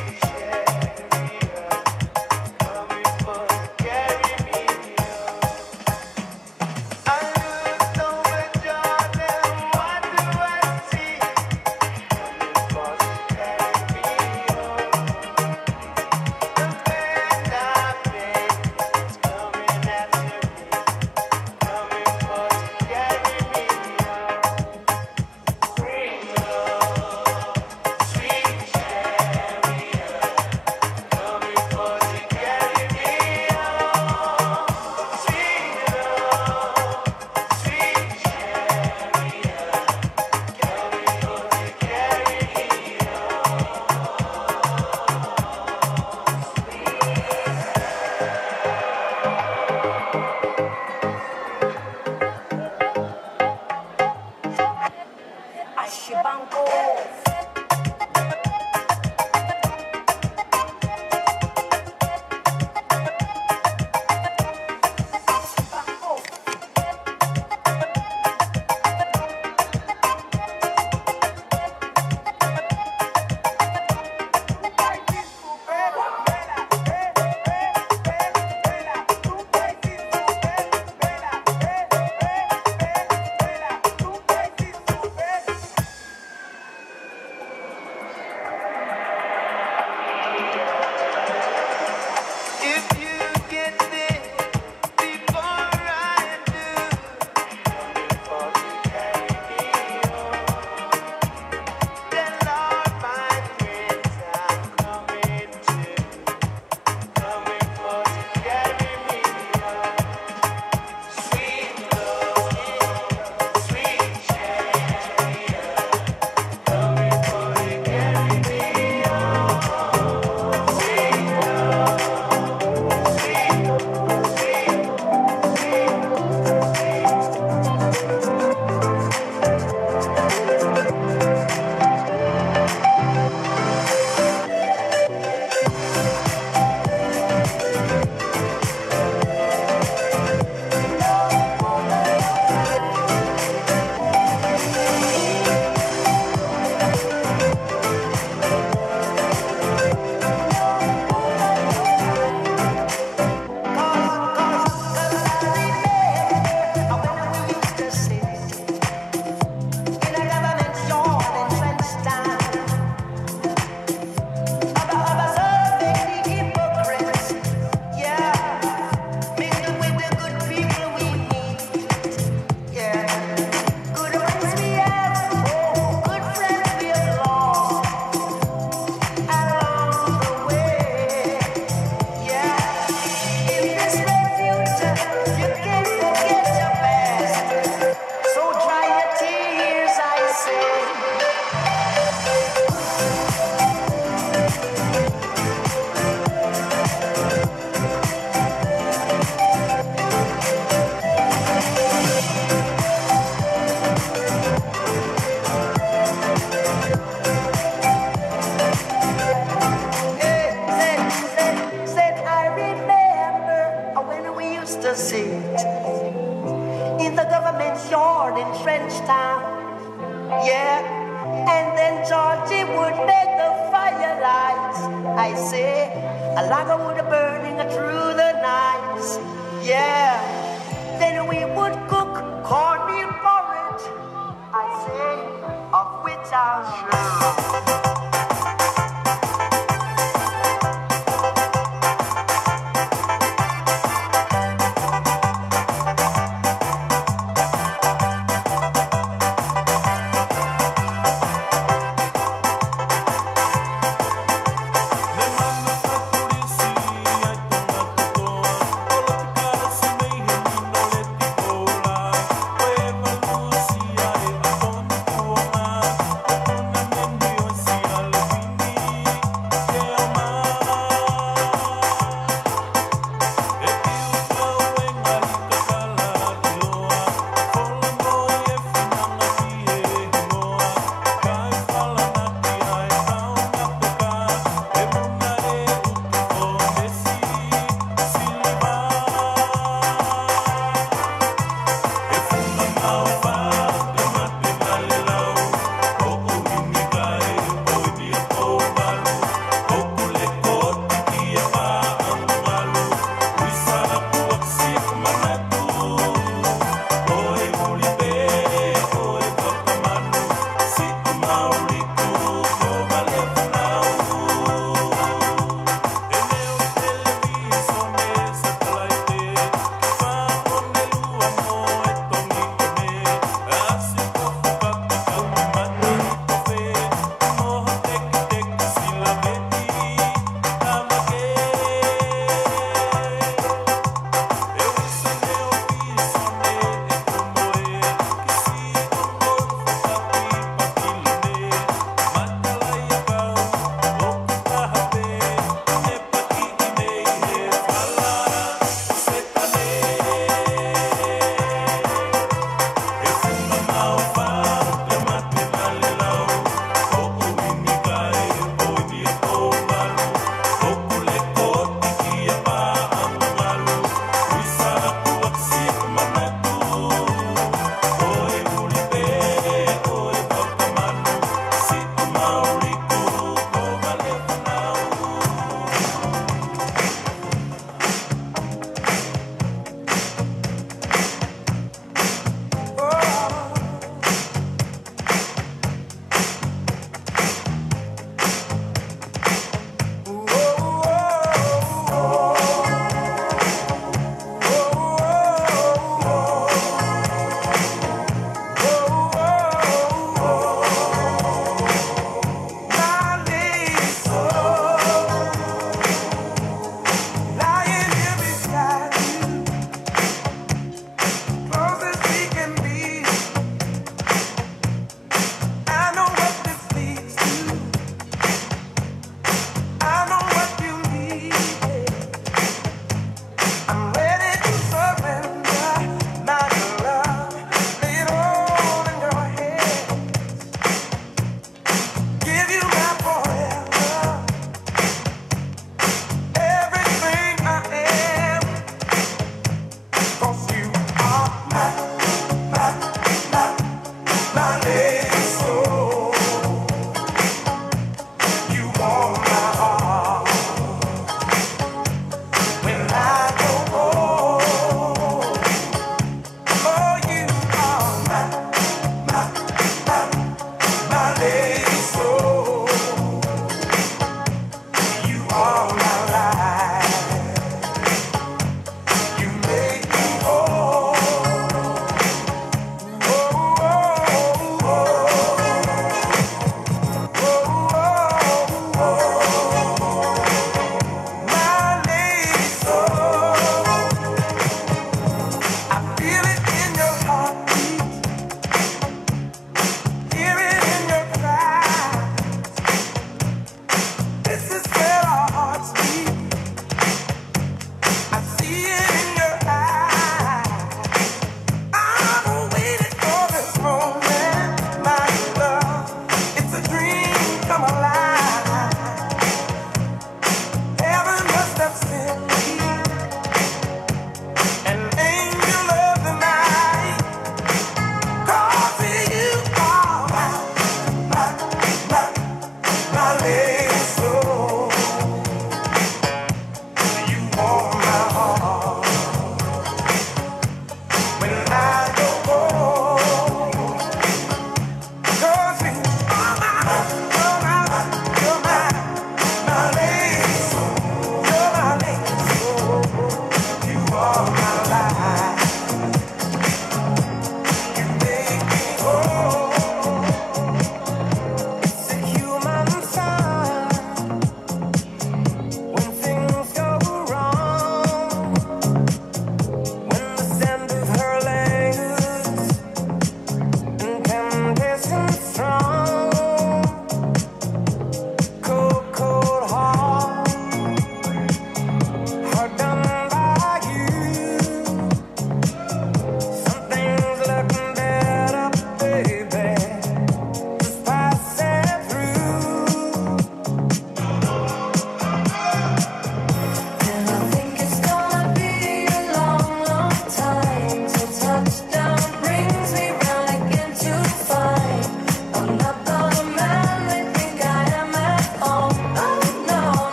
I say, a log of wood burning through the night. Yeah, then we would cook cornmeal porridge. I say, of which I'm sure. Lucia,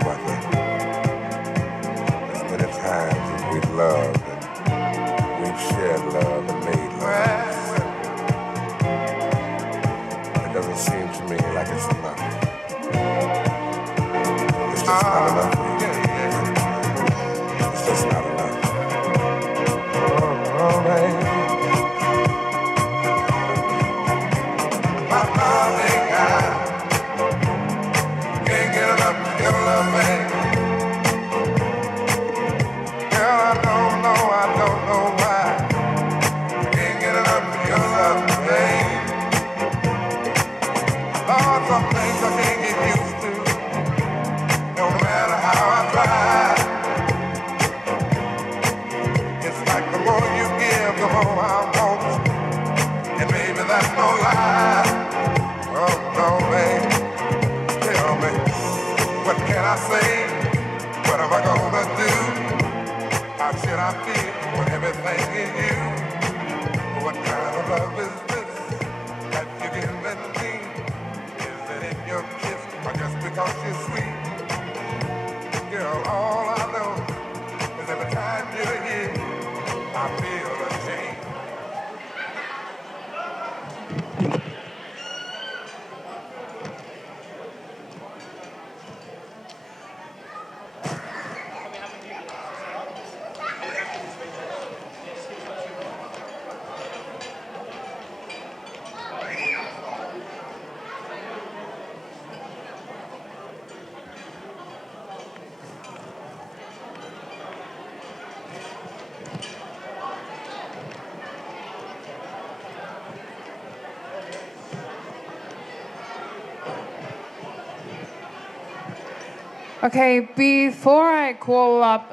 about as many times as we've loved and we've shared love and made love. It doesn't seem to me like it's enough. It's just not enough. It's just not enough. Oh, man. My darling, I can't get enough of your love, man. Girl, I don't know why. Can't get enough of your love, man. Lord, some things I can't get used to, no matter how I try. It's like the more you give, the more I want. And maybe that's no lie. Oh, no, man. Tell me, what can I say? What am I gonna do? How should I feel when everything is you? What kind of love is this that you're giving me? Is it in your kiss or just because you're sweet? Girl, all I know is every time you're here, I feel a change. Okay, before I call up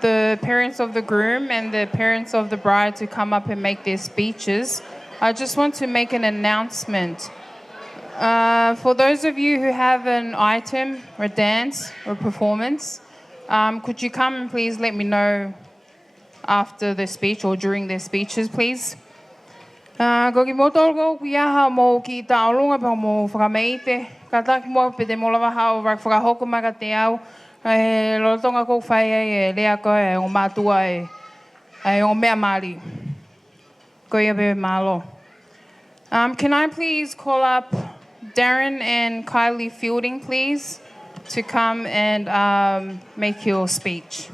the parents of the groom and the parents of the bride to come up and make their speeches, I just want to make an announcement. For those of you who have an item or dance or performance, could you come and please let me know after the speech or during their speeches, please? Ko ki motolgo ki aha mo ki taolunga pa mo whakameite. Ka taki mo pe te mo lava hao rak whakahoko maka te au. E lotonga ko whai e lea koe e o mātua e o mea Māori. Ko ia be malo. Can I please call up Darren and Kylie Fielding, please, to come and make your speech?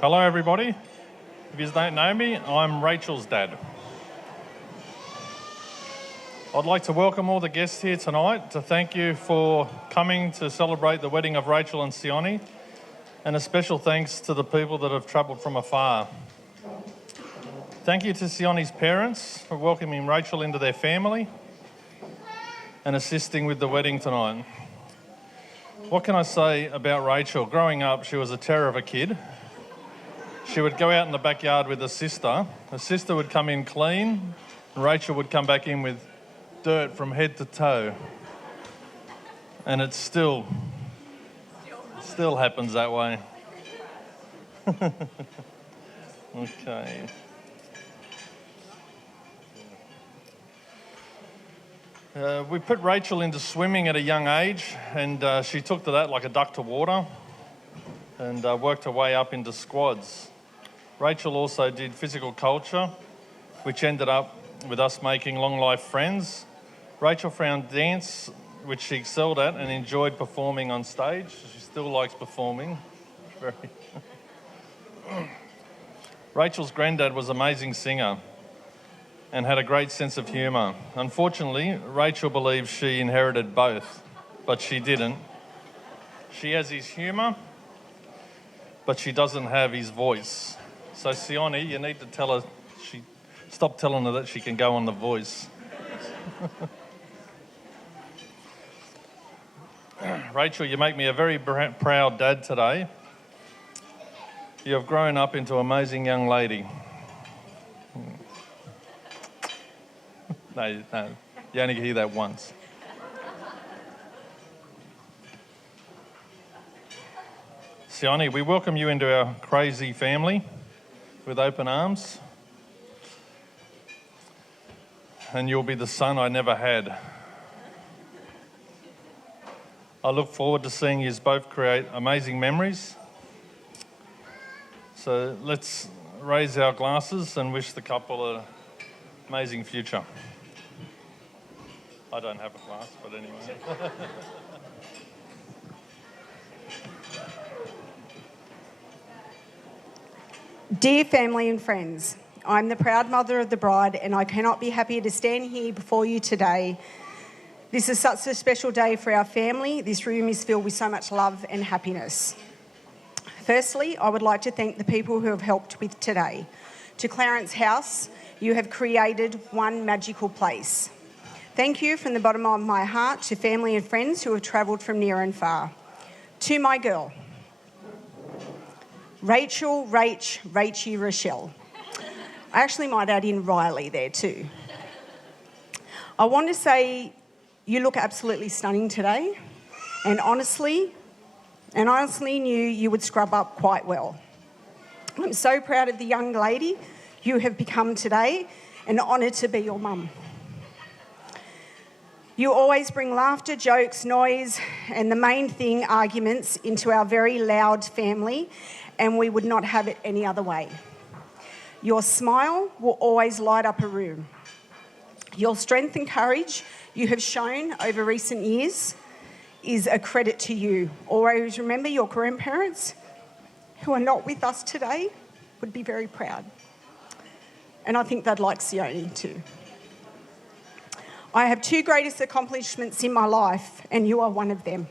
Hello everybody. If you don't know me, I'm Rachel's dad. I'd like to welcome all the guests here tonight to thank you for coming to celebrate the wedding of Rachael and Sione, and a special thanks to the people that have travelled from afar. Thank you to Sione's parents for welcoming Rachael into their family and assisting with the wedding tonight. What can I say about Rachael? Growing up, she was a terror of a kid. She would go out in the backyard with her sister. Her sister would come in clean, and Rachael would come back in with dirt from head to toe. And it still happens that way. Okay. We put Rachael into swimming at a young age, and she took to that like a duck to water and worked her way up into squads. Rachael also did physical culture, which ended up with us making long life friends. Rachael found dance, which she excelled at and enjoyed performing on stage. She still likes performing. Rachel's granddad was an amazing singer. and had a great sense of humour. Unfortunately, Rachael believes she inherited both, but she didn't. She has his humour, but she doesn't have his voice. So Sione, you need to tell her, stop telling her that she can go on The Voice. Rachael, you make me a very proud dad today. You have grown up into an amazing young lady. No, you only hear that once. Sione, we welcome you into our crazy family with open arms. And you'll be the son I never had. I look forward to seeing you both create amazing memories. So let's raise our glasses and wish the couple an amazing future. I don't have a glass, but anyway. Dear family and friends, I'm the proud mother of the bride, and I cannot be happier to stand here before you today. This is such a special day for our family. This room is filled with so much love and happiness. Firstly, I would like to thank the people who have helped with today. To Clarence House, you have created one magical place. Thank you from the bottom of my heart to family and friends who have travelled from near and far. To my girl, Rachael, Rachael. I actually might add in Riley there too. I want to say you look absolutely stunning today, and honestly knew you would scrub up quite well. I'm so proud of the young lady you have become today, and honoured to be your mum. You always bring laughter, jokes, noise, and the main thing, arguments, into our very loud family, and we would not have it any other way. Your smile will always light up a room. Your strength and courage you have shown over recent years is a credit to you. Always remember your grandparents, who are not with us today, would be very proud. And I think they'd like Sione too. I have two greatest accomplishments in my life, and you are one of them.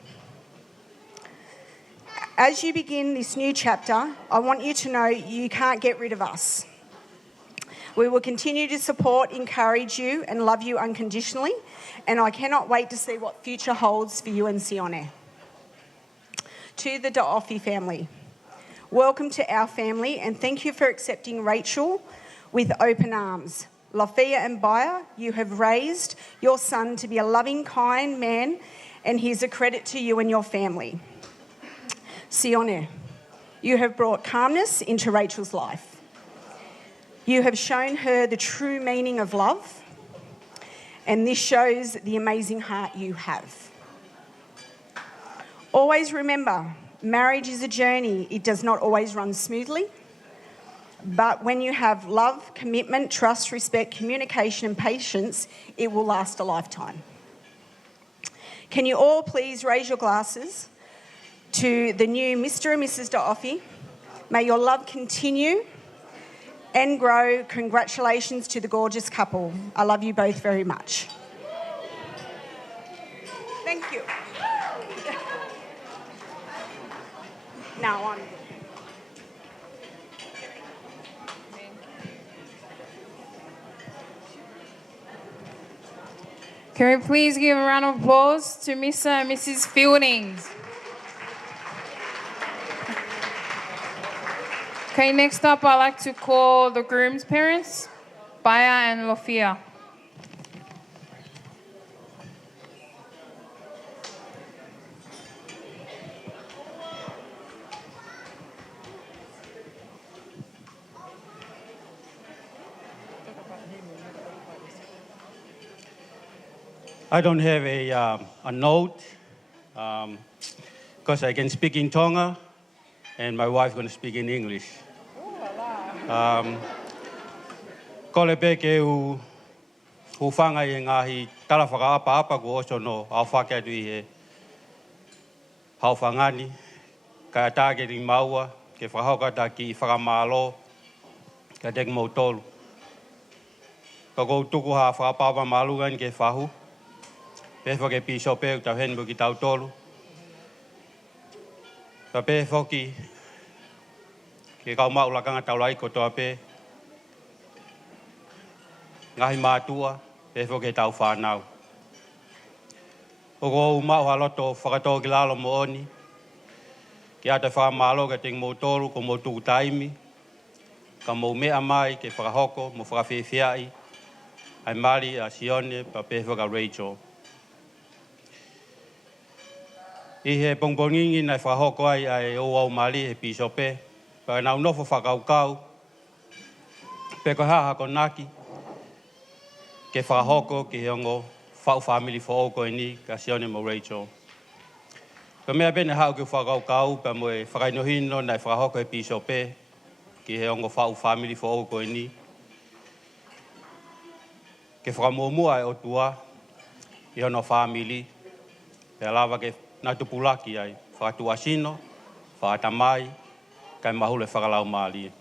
As you begin this new chapter, I want you to know you can't get rid of us. We will continue to support, encourage you, and love you unconditionally, and I cannot wait to see what future holds for you and Sione. To the D'Offi family, welcome to our family, and thank you for accepting Rachael with open arms. Lafia and Baya, you have raised your son to be a loving, kind man, and he is a credit to you and your family. Sione, you have brought calmness into Rachael's life. You have shown her the true meaning of love, and this shows the amazing heart you have. Always remember, marriage is a journey. It does not always run smoothly. But when you have love, commitment, trust, respect, communication and patience, it will last a lifetime. Can you all please raise your glasses to the new Mr. and Mrs. D'Offi? May your love continue and grow. Congratulations to the gorgeous couple. I love you both very much. Thank you. Now on. Can we please give a round of applause to Mr. and Mrs. Fielding? Okay, next up I'd like to call the groom's parents, Baya and Lafia. I don't have a note because I can speak in Tonga and my wife's going to speak in English. Ko le peke u whanga I ngahi tala whakaapa ko oso no au whakea tui he hau whangani ka tāke ring maua ke whakaukata ki whakamalo ka tek mo tolu. Ka kou tuku ha whakapapa malugan ke whahu. Pēwha ke piso pēu tau henmu ki tau tolu. Ka pēwha ki ke kau maulakanga tau lai ko toa pē. Ngahi mātua, pēwha ke tau whanau. O ko umau haloto whakatoa ki lalo mo oni. Ki ata whamalo ka ting mo tolu ko mo tuku taimi. Ka mo mea mai ke whakahoko mo whakawhiwhiai. Ai mari a Sione pa pēwha ka Rachael. I he pongpongingi nei whakahoko ai o au mari he piso pē. Pa nau nofo whakaukau. Pe ko haha ko naki. Ke whakahoko ki hongo whau family whaoko e ni ka Sione mo Rachael. Ka mea bene hao ki whakaukau pa mo e whakainohino nei whakahoko he piso pē. Ki he hongo whau family whaoko e ni. Ke whakamomua e o tua. I hono family. Pe alawa ke nā tupulaki ai. Whakatua sino, whakatamai, kai mahule whakalau maali.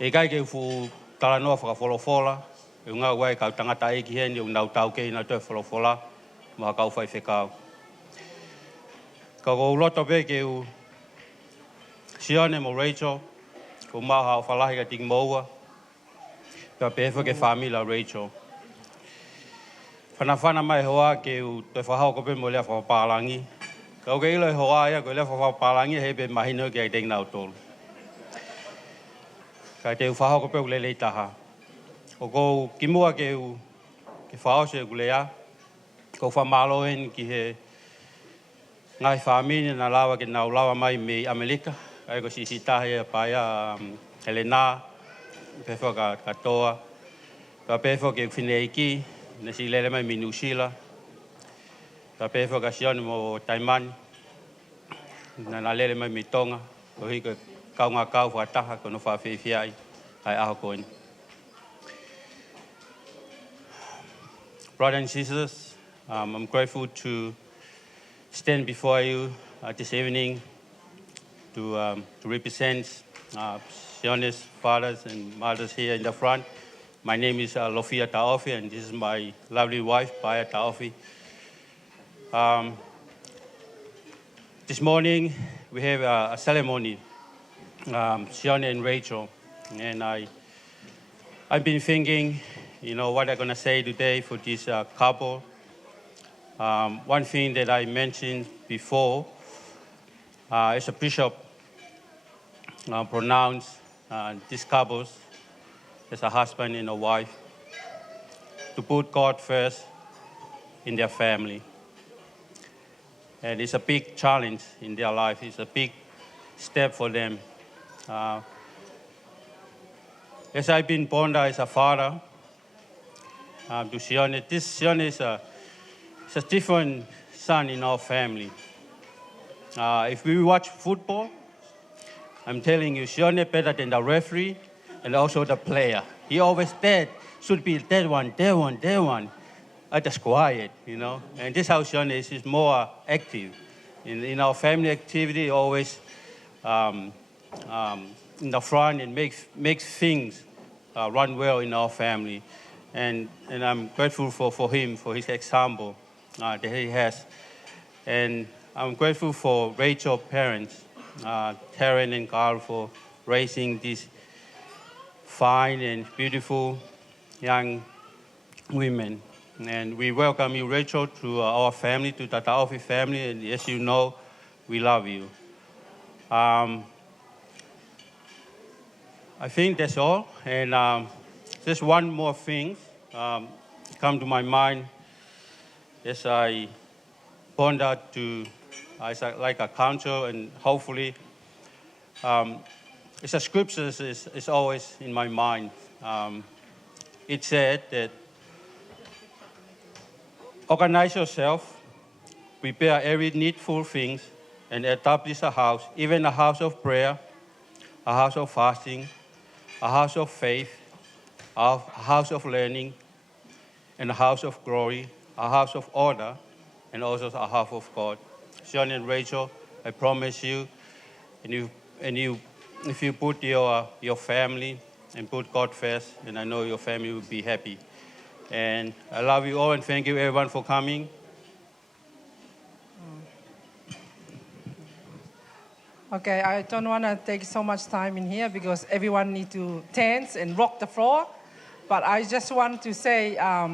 E kai ke ufu talanoa whakawholofola. E unga wai kau tangata eki heni, unau tau kei nā tue wholofola. Maha kau whai whekau. Ka kou loto pe ke u Sione mo Rachael. Ko maha o whalahi ka ting moua. Ka pēwha ke whamila Rachael. Whanawhana mai hoa ke u te whahau ko pe mo lea whapālangi. Ka o ke ilo e hoa ia ko lea whapālangi he pe mahino ke ai teng nau tolu. Ka te u whahau ko pe u lelei taha. O kou kimua ke u ke whaose u lea. Ko whamaloen ki he ngai whamini na lawa ke nau lawa mai me Amerika. Kai ko sisi tahe paia Helena. Pēwha ka toa. Ka pēwha ke Whineiki. Na si lele mai New Zealand. Ka pēwha ka Sione mo Taimani. Na lele mai mi Tonga. Ko hiko kau ngā kau whataha ko no whawhiwhiai. Ai aho koini. Brothers and sisters, I'm grateful to stand before you this evening to represent Sione's fathers and mothers here in the front. My name is Lofia Taofi, and this is my lovely wife, Paya Taofi. This morning, we have a ceremony, Sione and Rachael. And I've been thinking, what I'm going to say today for this couple. One thing that I mentioned before is a bishop pronounced these couples as a husband and a wife to put God first in their family. And it's a big challenge in their life. It's a big step for them. As I've been born as a father to Sione, this Sione is a different son in our family. If we watch football, I'm telling you, Sione better than the referee and also the player. He always dead. Should be that one. I just quiet, And this how Sione is more active. In our family activity, always in the front and makes things run well in our family. And I'm grateful for him, for his example that he has. And I'm grateful for Rachael's parents, Taryn and Carl, for raising these fine and beautiful young women. And we welcome you, Rachael, to our family, to the Taofi family. And as you know, we love you. I think that's all. And just one more thing come to my mind as I ponder to like a counsel, and hopefully it's a scripture is always in my mind. It said that organize yourself, prepare every needful things, and establish a house, even a house of prayer, a house of fasting, a house of faith, a house of learning, and a house of glory, a house of order, and also a house of God. Sione and Rachael, I promise you, if you put your family and put God first, and I know your family will be happy. And I love you all, and thank you everyone for coming. Okay, I don't want to take so much time in here because everyone needs to dance and rock the floor. But I just want to say a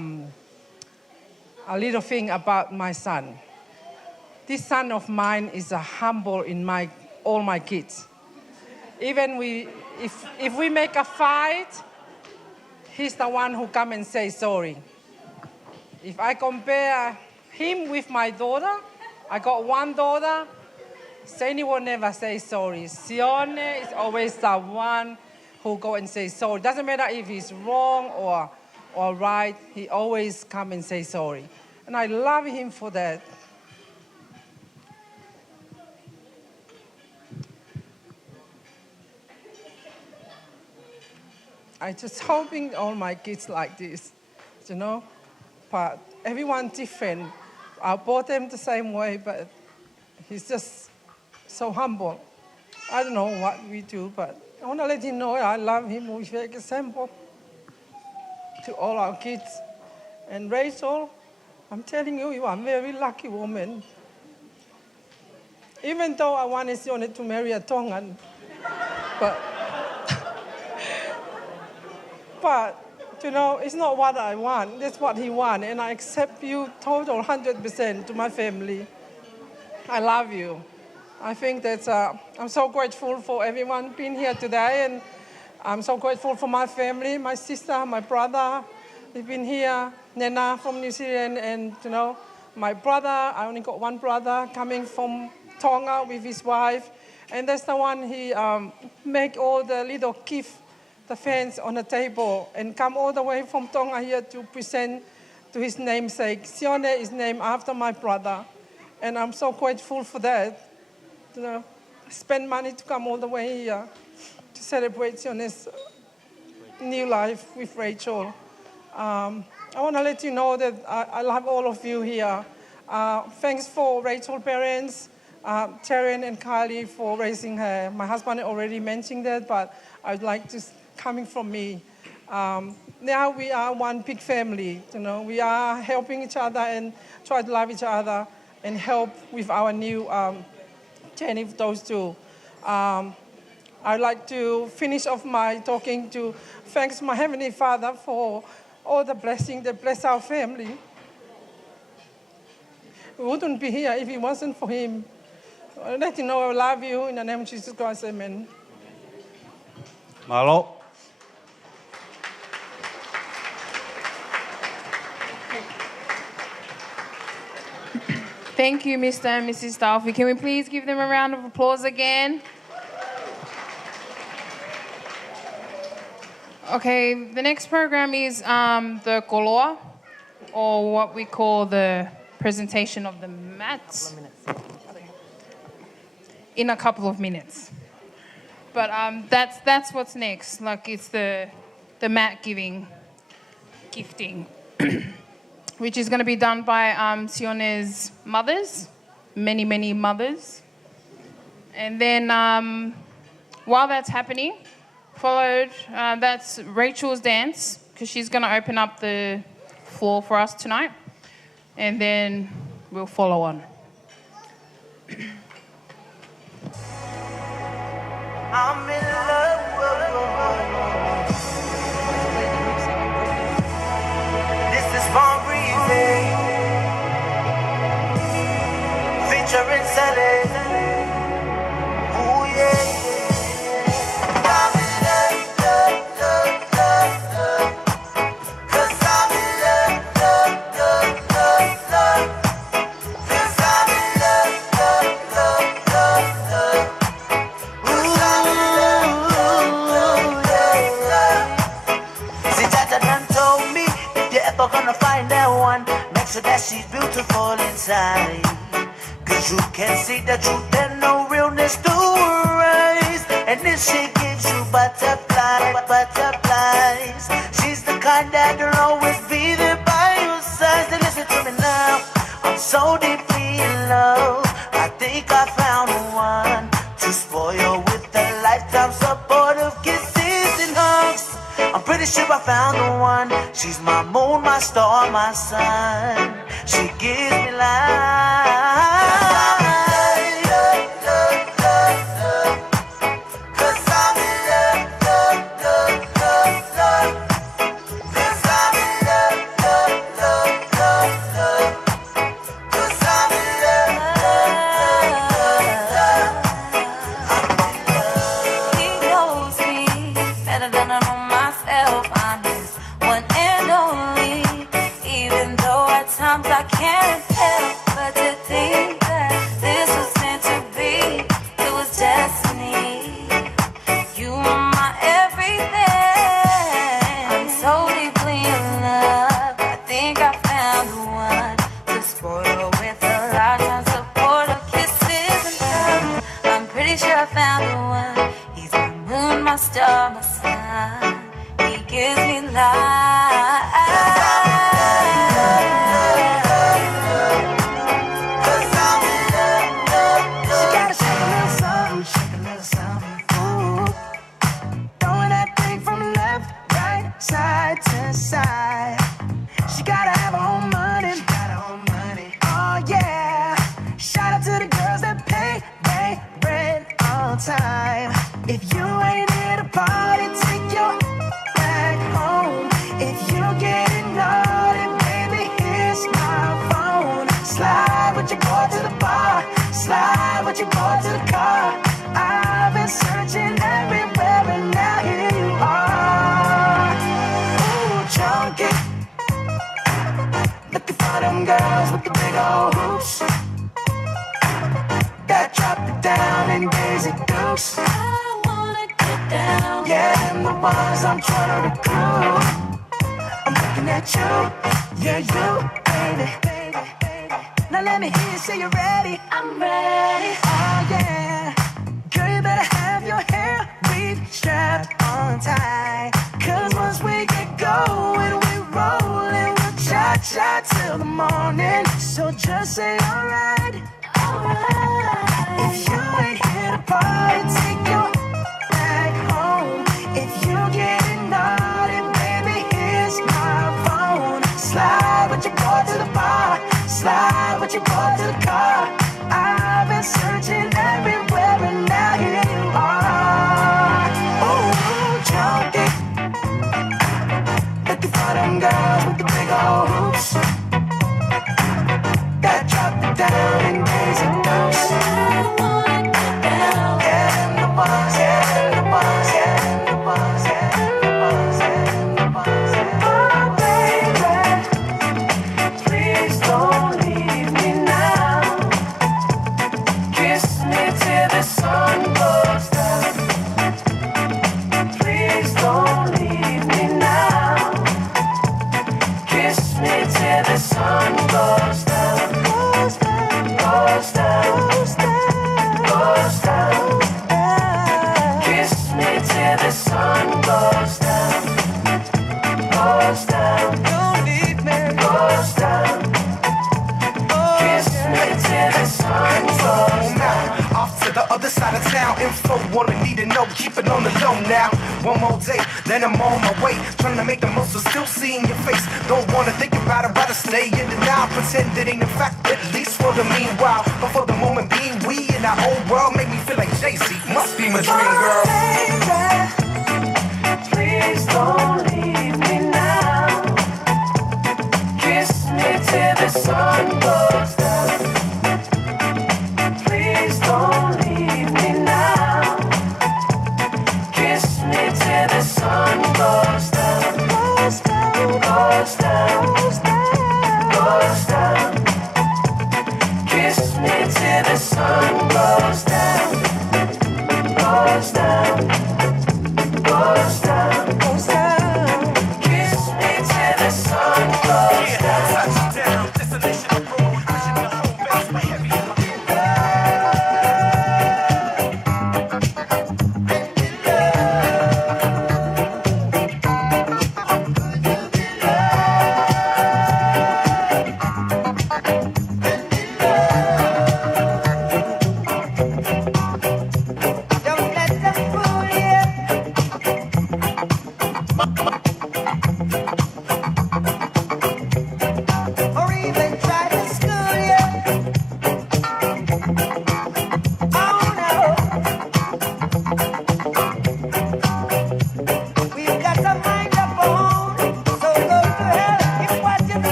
little thing about my son. This son of mine is humble in all my kids. Even if we make a fight, he's the one who come and say sorry. If I compare him with my daughter, I got one daughter, Sione will never say sorry. Sione is always the one who go and say sorry. Doesn't matter if he's wrong or right, he always come and say sorry. And I love him for that. I just hoping all my kids like this, you know. But everyone different. I brought them the same way, but he's just so humble. I don't know what we do, but I want to let him know I love him with an example to all our kids. And Rachael, I'm telling you, you are a very lucky woman. Even though I wanted Sione to marry a Tongan, but you know, it's not what I want. That's what he wants, and I accept you total 100% to my family. I love you. I think that I'm so grateful for everyone being here today, and I'm so grateful for my family, my sister, my brother. They've been here, Nena from New Zealand, and you know, my brother. I only got one brother coming from Tonga with his wife, and that's the one he make all the little gift, the fans on the table, and come all the way from Tonga here to present to his namesake. Sione is named after my brother, and I'm so grateful for that. You know, spend money to come all the way here to celebrate Sione's new life with Rachael. I want to let you know that I love all of you here. Thanks for Rachel's parents, Taryn and Kylie, for raising her. My husband already mentioned that, but I'd like to, coming from me. Now we are one big family. You know, we are helping each other and try to love each other and help with our new journey with those two. I'd like to finish off my talking to thanks my Heavenly Father for all the blessings that bless our family. We wouldn't be here if it wasn't for him. I'll let you know I love you in the name of Jesus Christ, amen. Malo. Thank you, Mr. and Mrs. Staffy. Can we please give them a round of applause again? Okay, the next program is the koloa, or what we call the presentation of the mats, in a couple of minutes. But that's what's next. Like, it's the mat gifting, which is going to be done by Sione's mothers, many mothers. And then while that's happening, followed, that's Rachel's dance, because she's going to open up the floor for us tonight. And then we'll follow on. I'm in love. This is Von Breezy, featuring Sally. Ooh yeah. I'm in love, cause I'm in love, cause I'm in love, See, Jaja done told me if you're ever gonna find that one, make sure that she's beautiful inside. Cause you can see the truth and no realness to her eyes. And if she gives you butterflies, she's the kind that'll always be there by your side. So listen to me now, I'm so deeply in love. I think I found one to spoil with a lifetime support of kisses and hugs. pretty sure I found the one. She's my moon, my star, my sun. She gives me life.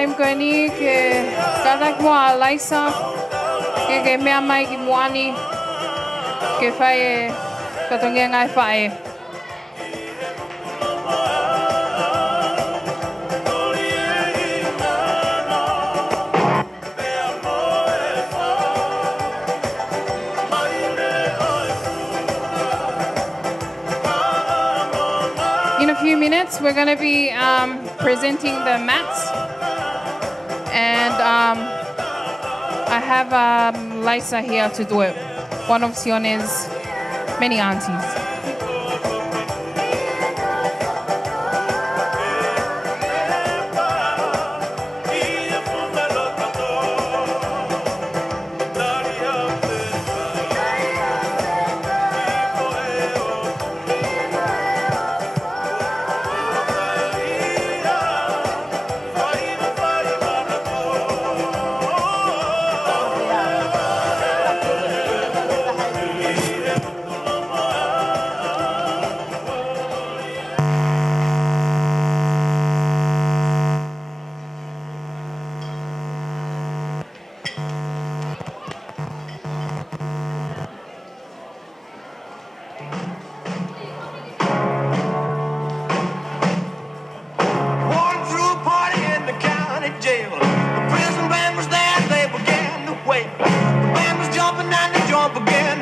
taim koe ni ke katak mua laisa ke mea mai ki moani ke whai e katongia ngai whai e. In a few minutes, we're going to be presenting the mats, and I have Lisa here to do it, one of Sione's many aunties.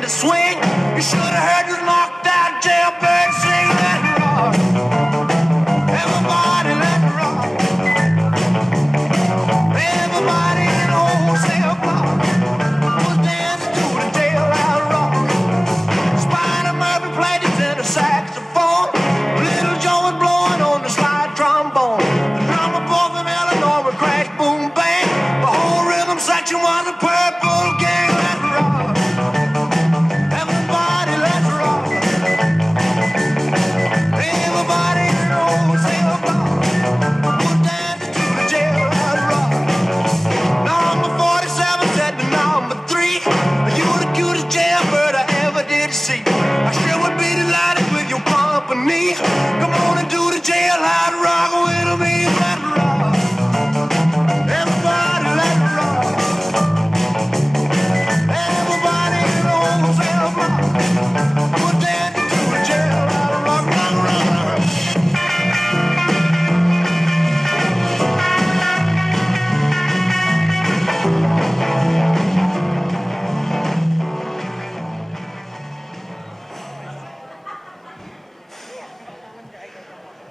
Swing, you should have heard this knocked out jailbird sing. Let it rock, everybody let it rock. Everybody in the wholesale block was dancing to the jailhouse rock. Spider Murphy played his tenor saxophone. Little Joe was blowing on the slide trombone. The drummer boy from Illinois would crash, boom, bang. The whole rhythm section was a purple gang. Let it rock. Come on and do the jailhouse rock with me, let it rock. Everybody let it rock. Everybody in the wholesale block. We're dancing to the jailhouse rock, rock, rock, rock.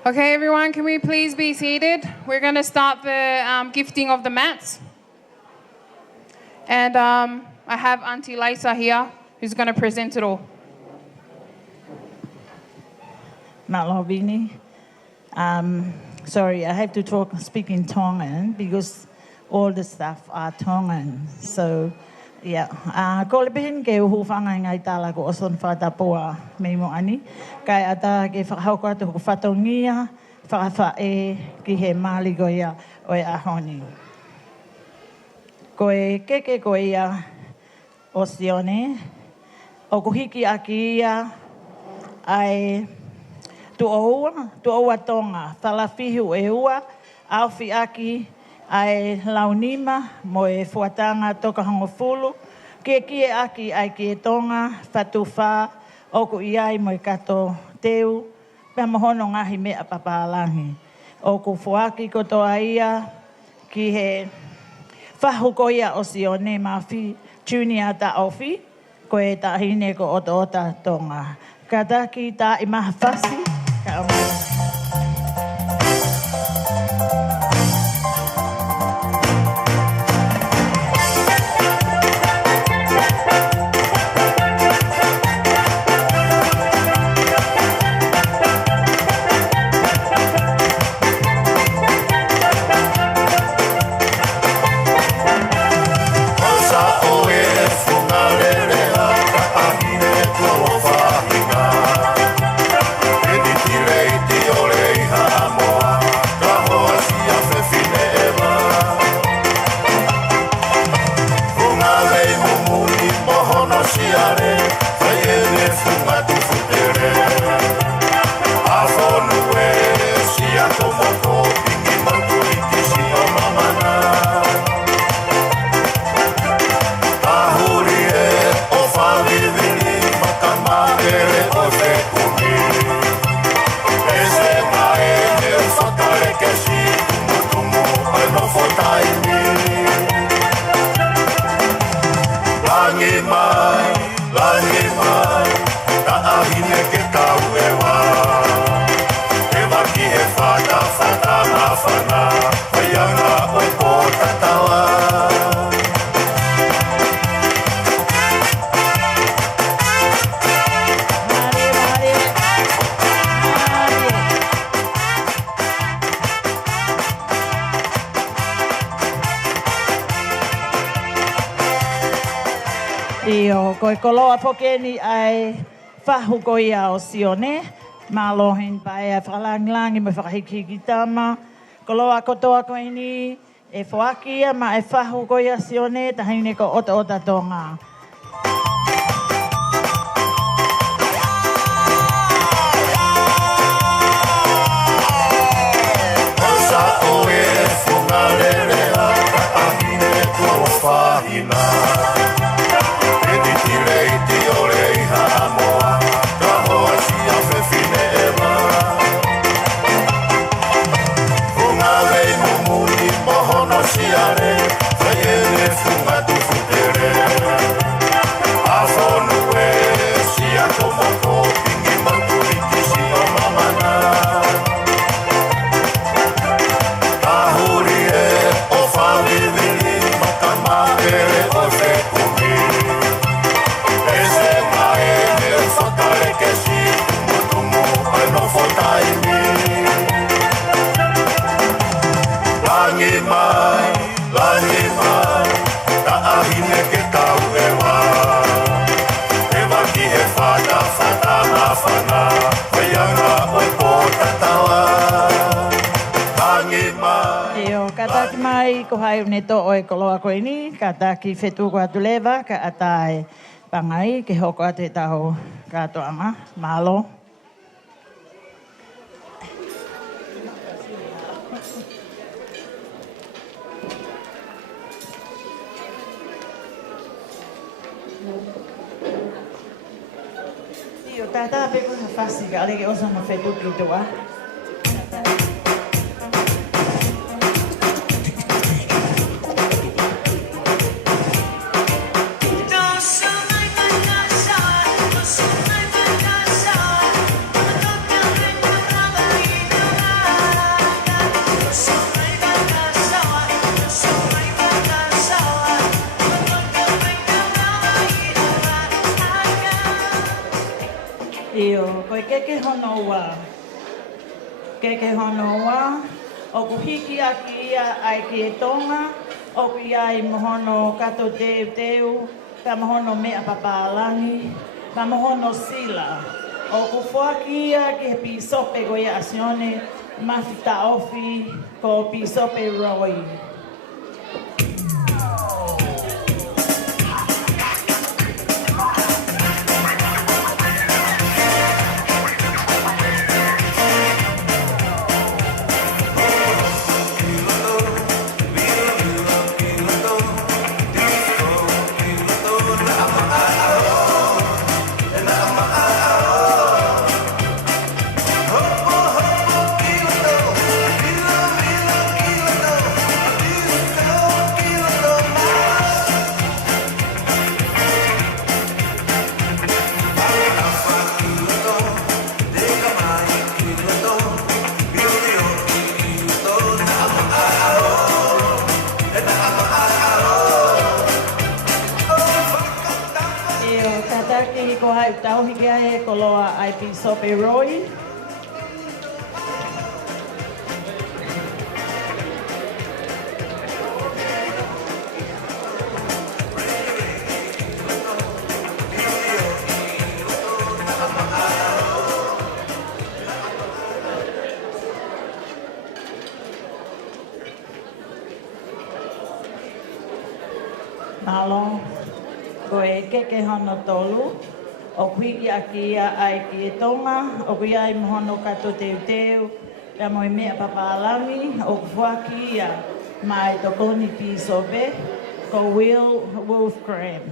Okay, everyone, can we please be seated? We're going to start the gifting of the mats. And I have Auntie Lisa here, who's going to present it all. Malovini. Sorry, I have to speak in Tongan because all the staff are Tongan. So, yeah. Ko le pehen ke uhu whanga ngai tala ko oson whatapoa mei mo ani. Kai ata ke whakahau ko atu ko whatongia, whakawhae ki he mali ko ia o e ahoni. Ko e keke ko ia o Sione, o ko hiki aki ia ai tu oua tonga, talafihu e ua, awhi aki, ai launima mo e fuatanga toka hangofulu, ke kie aki ai ke tonga, fatuwha, oku iai mo e kato teu, pia mohono ngahi mea papalangi. Oku fuaki kotoa ia, ki he whahukoia o Sione mawhi, tunia ta ofi, ko e tahine ko ota tonga. Kataki ta imaha whasi, ka omoi. It Io koe koloa pokeni ai whahu koia o Sione. Malohin pai a whakalangilangi me whakahiki tama. Koloa kotoa koe ni e whakia ma e whahu koia Sione tahine ko ota tonga. Osa oe whungarerea ka ahine kua whahina. E titi reiti o reiha amoa ka hoa sia whewhine e wā. Whungarei mumuri mohono siare whai ere whungatu futere. A whonu e sia komoko pingi makuriti si o mamana. Tahuri e o whawiriwiri makama e o whekumi. E se mai me whakareke si tumutumu ai no whataimi. Langi mai, ka ahine ke tau e wā. E waki he whata mawhana, waianga o pōta tawa. Langi mai. Io kataki mai ko hai ne to o e koloa koe ni. Kataki whetu ko atu lewa ka atai pangai ke hoko atu e taho katoanga. Malo. Io tata peko na fasi ka aleke osa no whetu ki tua. Io, koe keke honoa. Keke honoa. O kuhiki aki ia ai ki e tonga. O ku ia i mohono kato teu. Ka mohono mea papalangi. Ka mohono sila. O ku fuaki ia ki he pisope ko ia Sione. Mafita ofi ko pisope roi. Ko hai tau hiki ai koloa ai pisope roi. Malo, koe keke hono tolu. O kuiki aki ia ai ki e tonga, o kui ai mohono kato teu, ia moi mea papalami, o kufuaki ia mai tokoni pisope, ko Will Wolfgram.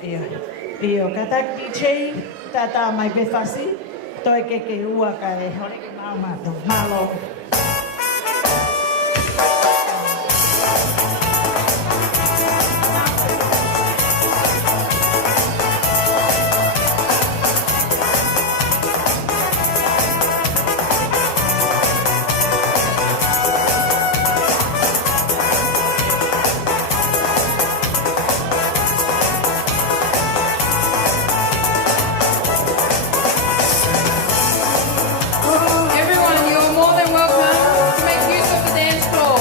Io kata DJ tata mai befasi toi ke ua kai hore ke mama to malo. Everyone, you're more than welcome to make use of the dance floor.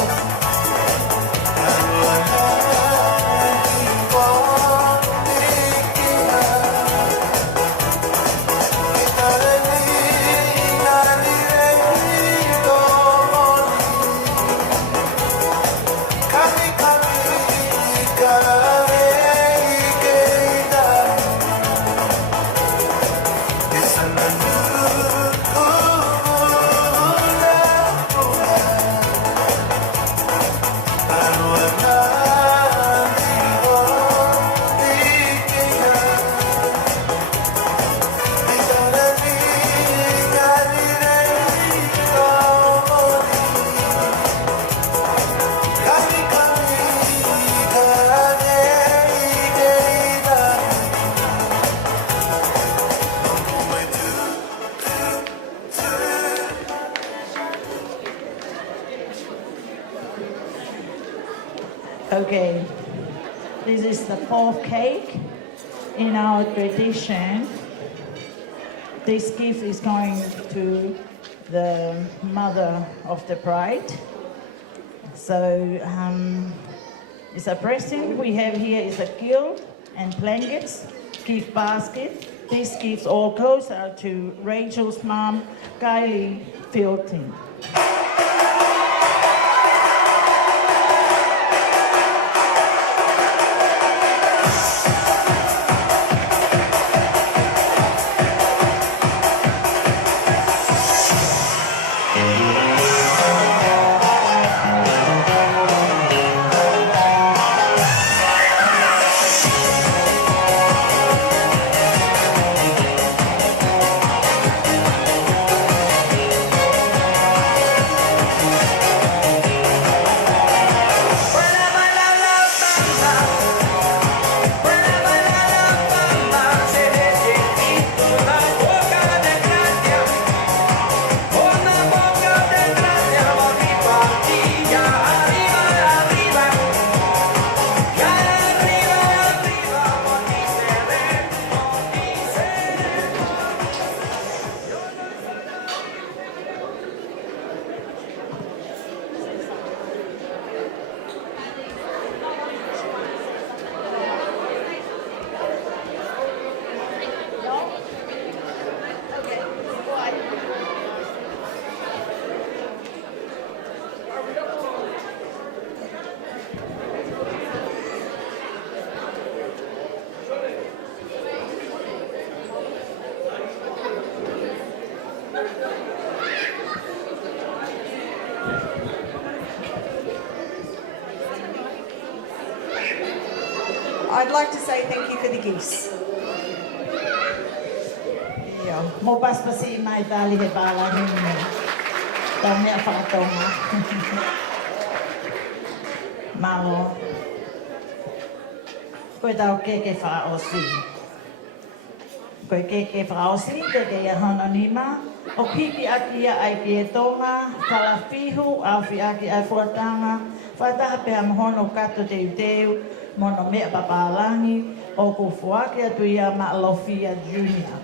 Okay, this is the fourth cake in our tradition. This gift is going to the mother of the bride. So it's a present we have here is a quilt and blankets, gift basket. This gift all goes out to Rachel's mom, Kylie Filton. I'd like to say thank you for the gifts. Iya, mo paspasi mai tali he pala ni. Tau mea whakatonga. Malo. Koe tau keke whaosi. Koe keke whaosi te kei ahana nima. O kiki aki ia ai ki e tonga, whalafihu, au fi aki ai fuatanga, whataha pe amhono kato te uteu, mono mea papalangi, o ku fuake atu ia ma Lofia Junior.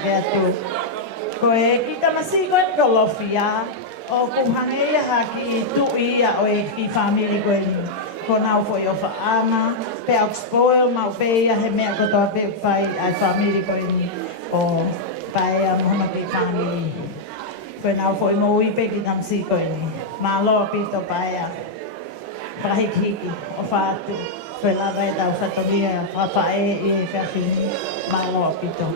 ke atu. Ko e kita masiko e kolofia. O kuhange ia haki tu ia o e ki family ko e ko nau fo yo faama. Pe au spoil mau pe ia he mea ko toa pe whai ai family ko e o pai a mohona ki family. Ko nau fo i mo i pe ki tamsi ko e ma loa pito pai a whahiki o whaatu. Ko la vai tau whatoria whawhae i e whawhini ma loa pito.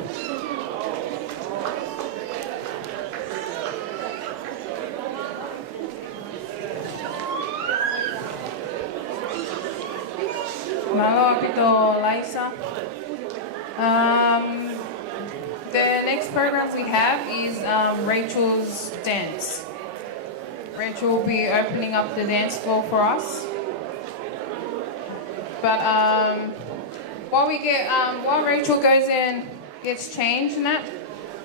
Malo Pito Laisa. The next programs we have is Rachel's dance. Rachel will be opening up the dance floor for us. But while Rachel goes in, gets changed and that,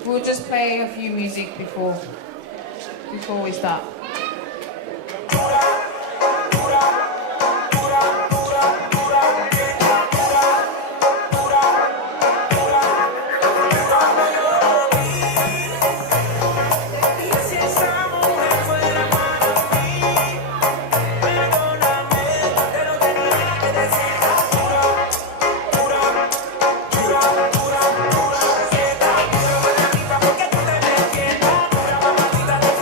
we'll just play a few music before we start. Porque tú te me entiendas, dura mamacita, te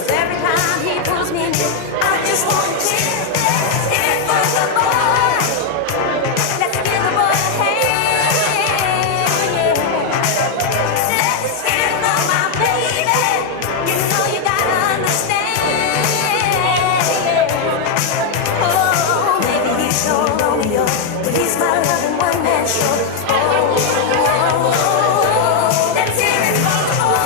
'cause every time he pulls me near, I just want to cheer. Let's get it for the boy. Let's give the boy a hand. Let's get it for my baby. You know you gotta understand. Oh, maybe he's your Romeo, but he's my loving one-man show. Let's hear it for the boy.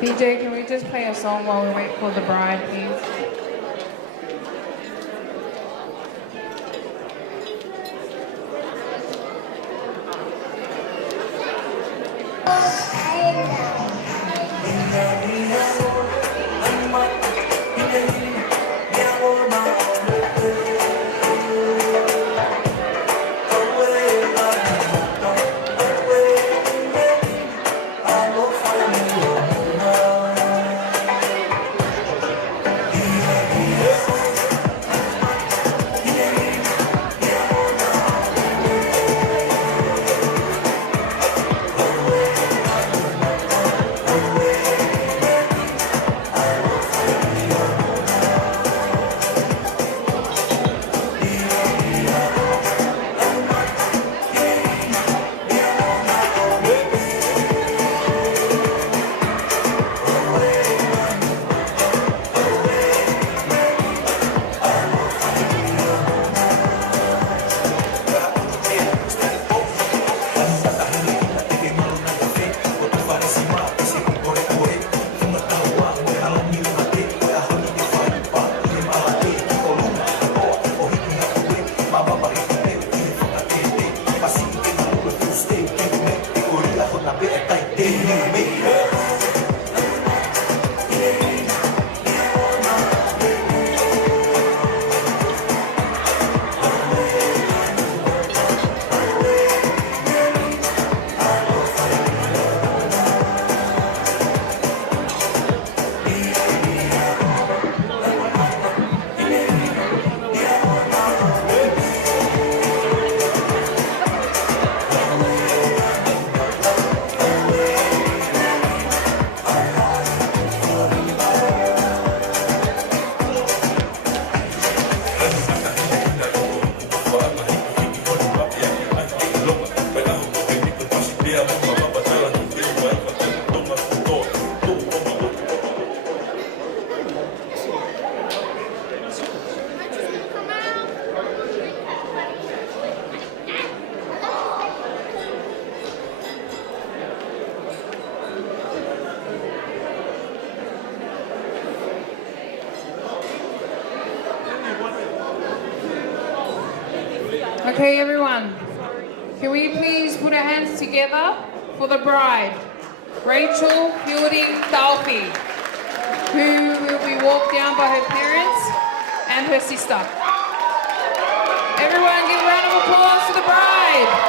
PJ, can we just play a song while we wait for the bride, please? Okay, everyone, can we please put our hands together for the bride, Rachael Fielding Dalfi, who will be walked down by her parents and her sister. Everyone give a round of applause to the bride.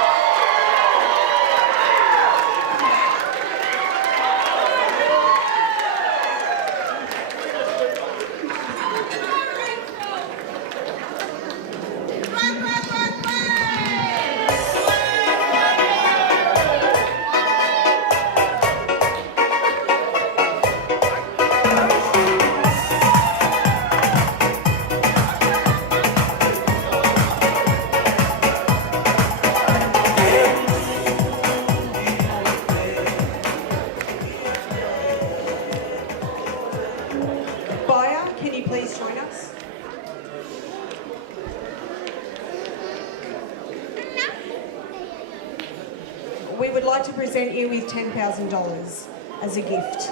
We would like to present you with $10,000 as a gift.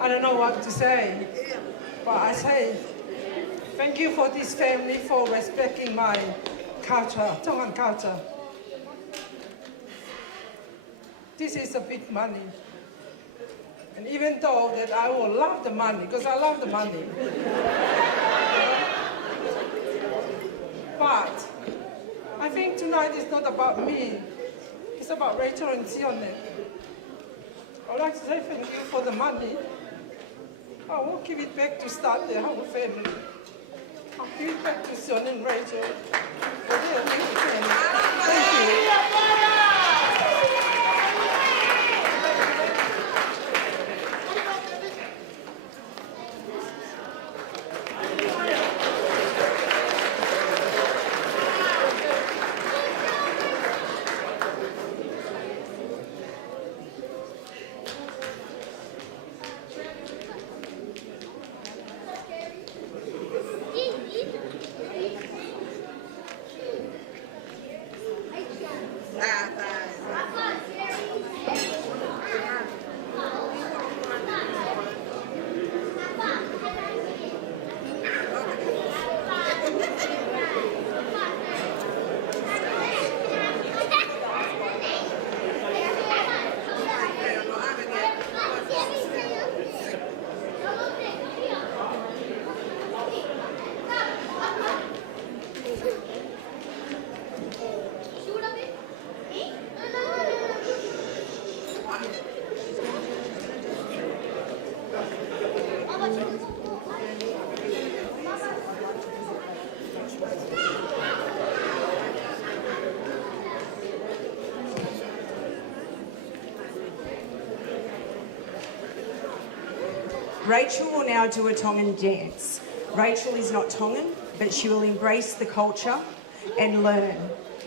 I don't know what to say, but I say thank you for this family for respecting my culture, Tongan culture. This is a big money. And even though that I will love the money, because I love the money. But I think tonight is not about me. It's about Rachael and Sione. I'd like to say thank you for the money. I won't give it back to start the whole family. I'll give it back to Sione and Rachael. Thank you. Rachael will now do a Tongan dance. Rachael is not Tongan, but she will embrace the culture and learn.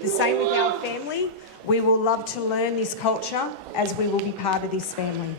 The same with our family. We will love to learn this culture as we will be part of this family.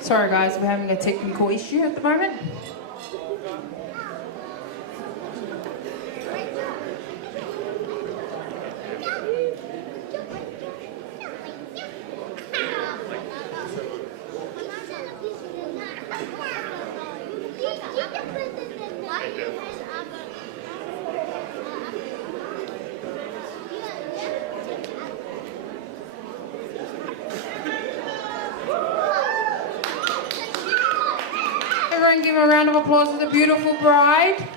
Sorry guys, we're having a technical issue at the moment. Everyone give a round of applause for the beautiful bride.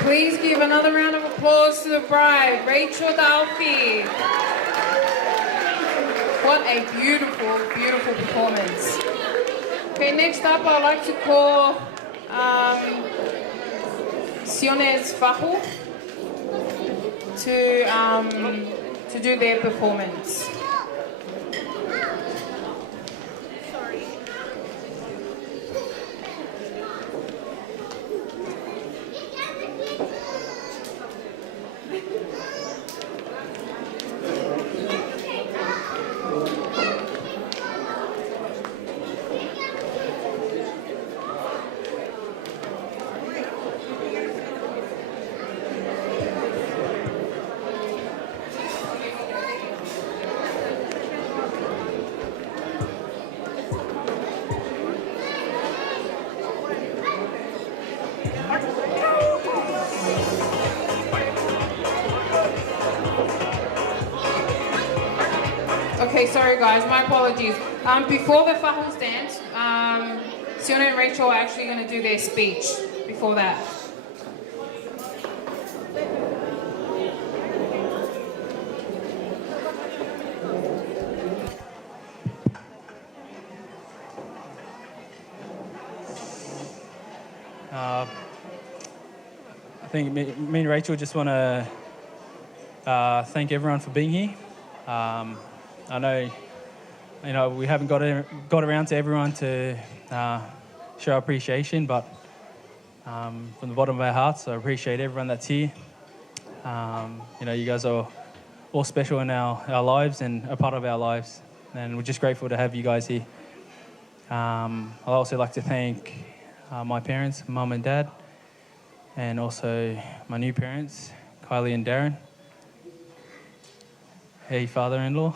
Please give another round of applause to the bride, Rachael Dalfi. What a beautiful, beautiful performance. Okay, next up I'd like to call Sione's Fahu to do their performance. Okay, sorry guys, my apologies. Before the Fahus dance, Sione and Rachael are actually going to do their speech before that. I think me and Rachael just want to thank everyone for being here. I know, we haven't got around to everyone to show appreciation, but from the bottom of our hearts, I appreciate everyone that's here. You guys are all special in our lives and a part of our lives, and we're just grateful to have you guys here. I'd also like to thank my parents, Mum and Dad, and also my new parents, Kylie and Darren. Hey, father-in-law.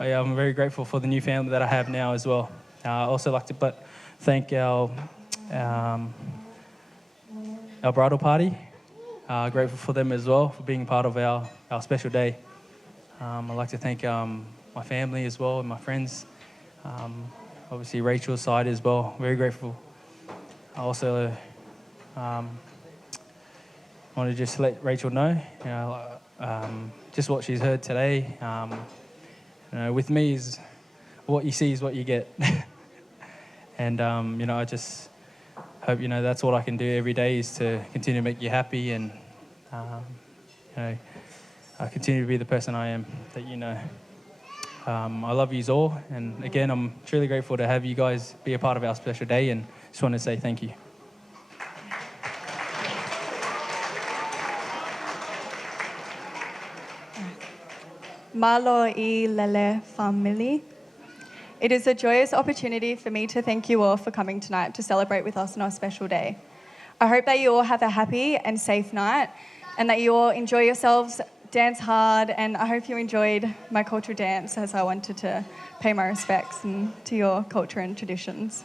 I'm very grateful for the new family that I have now as well. I also like to thank our bridal party. Grateful for them as well for being part of our special day. I'd like to thank my family as well and my friends. Obviously Rachel's side as well. Very grateful. I also want to just let Rachael know, just what she's heard today. With me is what you see is what you get. And, I just hope, that's all I can do every day is to continue to make you happy and, I continue to be the person I am that you know. I love yous all. And again, I'm truly grateful to have you guys be a part of our special day and just want to say thank you. Malo I Lele family. It is a joyous opportunity for me to thank you all for coming tonight to celebrate with us on our special day. I hope that you all have a happy and safe night and that you all enjoy yourselves, dance hard, and I hope you enjoyed my cultural dance as I wanted to pay my respects to your culture and traditions.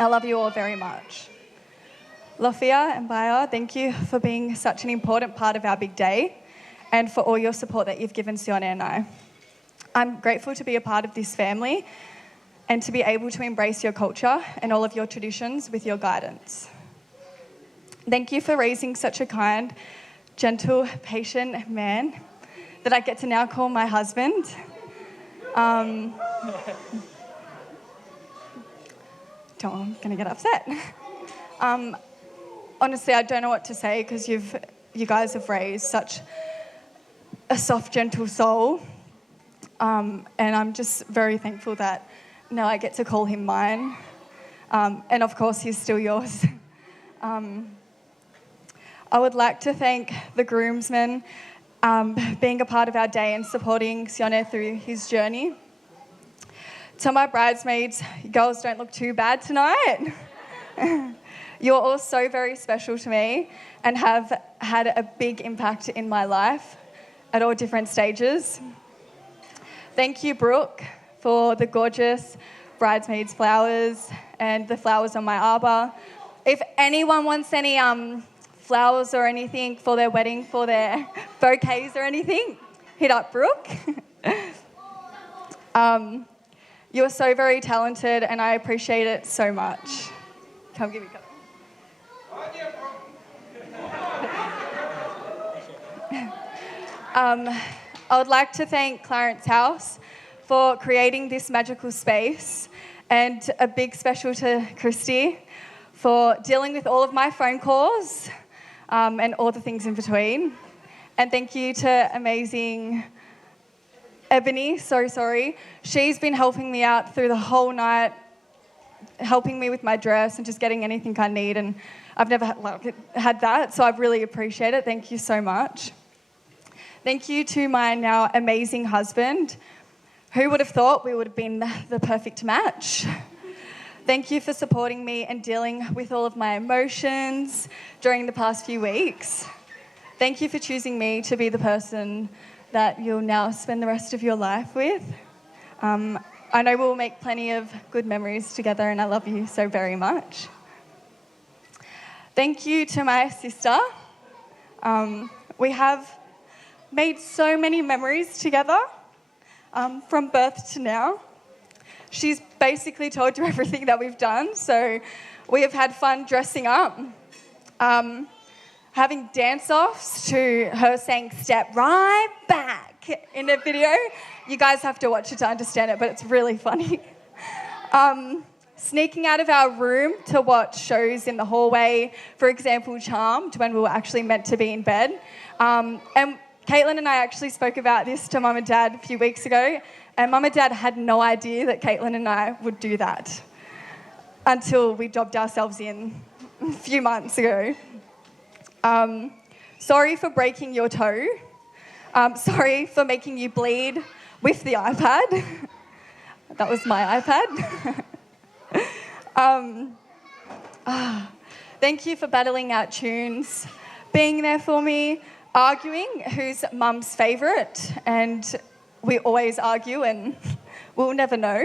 I love you all very much. Lofia and Baya, thank you for being such an important part of our big day and for all your support that you've given Sione and I. I'm grateful to be a part of this family and to be able to embrace your culture and all of your traditions with your guidance. Thank you for raising such a kind, gentle, patient man that I get to now call my husband. I'm going to get upset. Honestly, I don't know what to say because you guys have raised such a soft, gentle soul. And I'm just very thankful that now I get to call him mine. And of course, he's still yours. I would like to thank the groomsmen being a part of our day and supporting Sione through his journey. To my bridesmaids, you girls don't look too bad tonight. You're all so very special to me and have had a big impact in my life at all different stages. Thank you, Brooke, for the gorgeous bridesmaids flowers and the flowers on my arbour. If anyone wants any flowers or anything for their wedding, for their bouquets or anything, hit up Brooke. You're so very talented and I appreciate it so much. Come give me a cup. I would like to thank Clarence House for creating this magical space, and a big special to Christy for dealing with all of my phone calls and all the things in between. And thank you to amazing Ebony, so sorry. She's been helping me out through the whole night, helping me with my dress and just getting anything I need, and I've never had that, so I really appreciate it. Thank you so much. Thank you to my now amazing husband. Who would have thought we would have been the perfect match? Thank you for supporting me and dealing with all of my emotions during the past few weeks. Thank you for choosing me to be the person that you'll now spend the rest of your life with. I know we'll make plenty of good memories together, and I love you so very much. Thank you to my sister. We have made so many memories together from birth to now. She's basically told you everything that we've done, so we have had fun dressing up, having dance-offs to her saying "step right back" in a video. You guys have to watch it to understand it, but it's really funny. Sneaking out of our room to watch shows in the hallway, for example, Charmed, when we were actually meant to be in bed. And Caitlin and I actually spoke about this to Mum and Dad a few weeks ago, and Mum and Dad had no idea that Caitlin and I would do that until we jobbed ourselves in a few months ago. Sorry for breaking your toe. Sorry for making you bleed with the iPad. That was my iPad. Thank you for battling out tunes, being there for me, arguing who's Mum's favourite, and we always argue and we'll never know.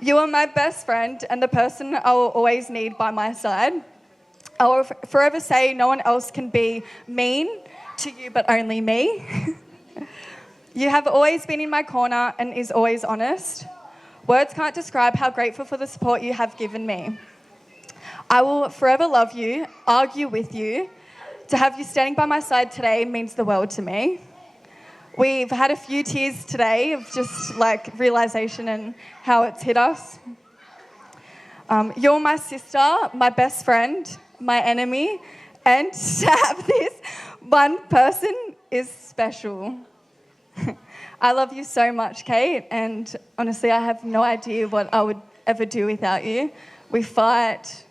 You are my best friend and the person I will always need by my side. I will forever say no one else can be mean to you but only me. You have always been in my corner and is always honest. Words can't describe how grateful for the support you have given me. I will forever love you, argue with you. To have you standing by my side today means the world to me. We've had a few tears today of just like realisation and how it's hit us. You're my sister, my best friend, my enemy, and to have this one person is special. I love you so much, Kate, and honestly, I have no idea what I would ever do without you. We fight,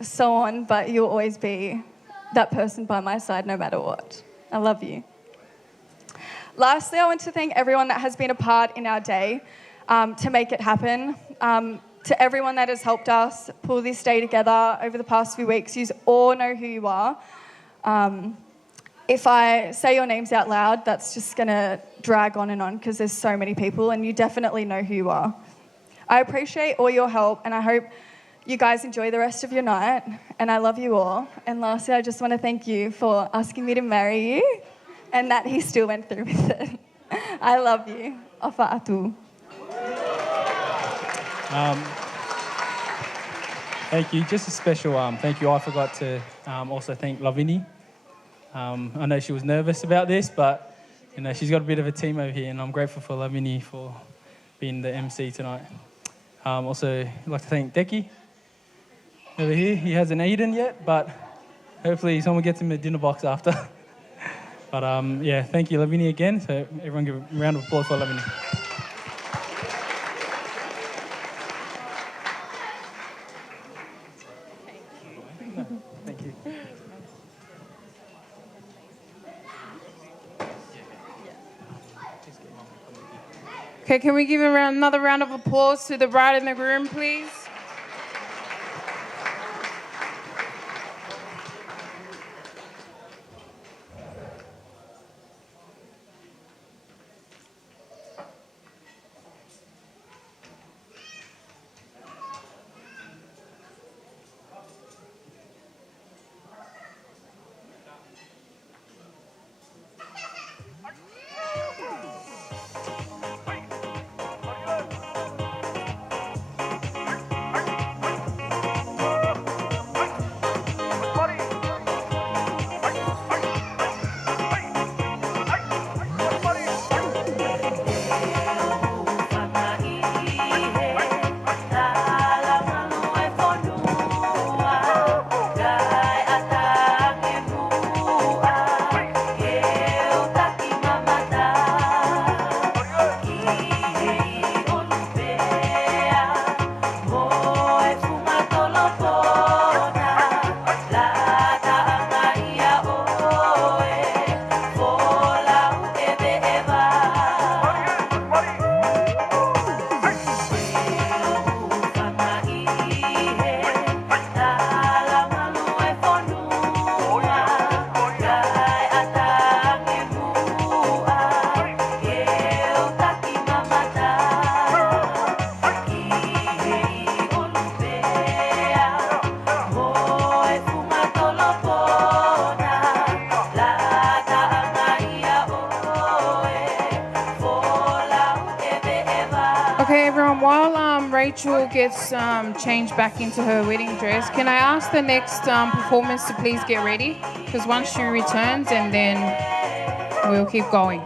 so on, but you'll always be that person by my side no matter what. I love you. Lastly, I want to thank everyone that has been a part in our day to make it happen. To everyone that has helped us pull this day together over the past few weeks, you all know who you are. If I say your names out loud, that's just going to drag on and on because there's so many people and you definitely know who you are. I appreciate all your help and I hope you guys enjoy the rest of your night and I love you all. And lastly, I just want to thank you for asking me to marry you and that he still went through with it. I love you. Ofa atu. Thank you. Just a special thank you. I forgot to also thank Lavini. I know she was nervous about this, but you know she's got a bit of a team over here, and I'm grateful for Lavini for being the MC tonight. Also, I'd like to thank Deki over here. He hasn't eaten yet, but hopefully someone gets him a dinner box after. But yeah, thank you, Lavini, again. So everyone give a round of applause for Lavini. Okay, can we give another round of applause to the bride and the groom, please? While Rachel gets changed back into her wedding dress, can I ask the next performance to please get ready? Because once she returns, and then we'll keep going.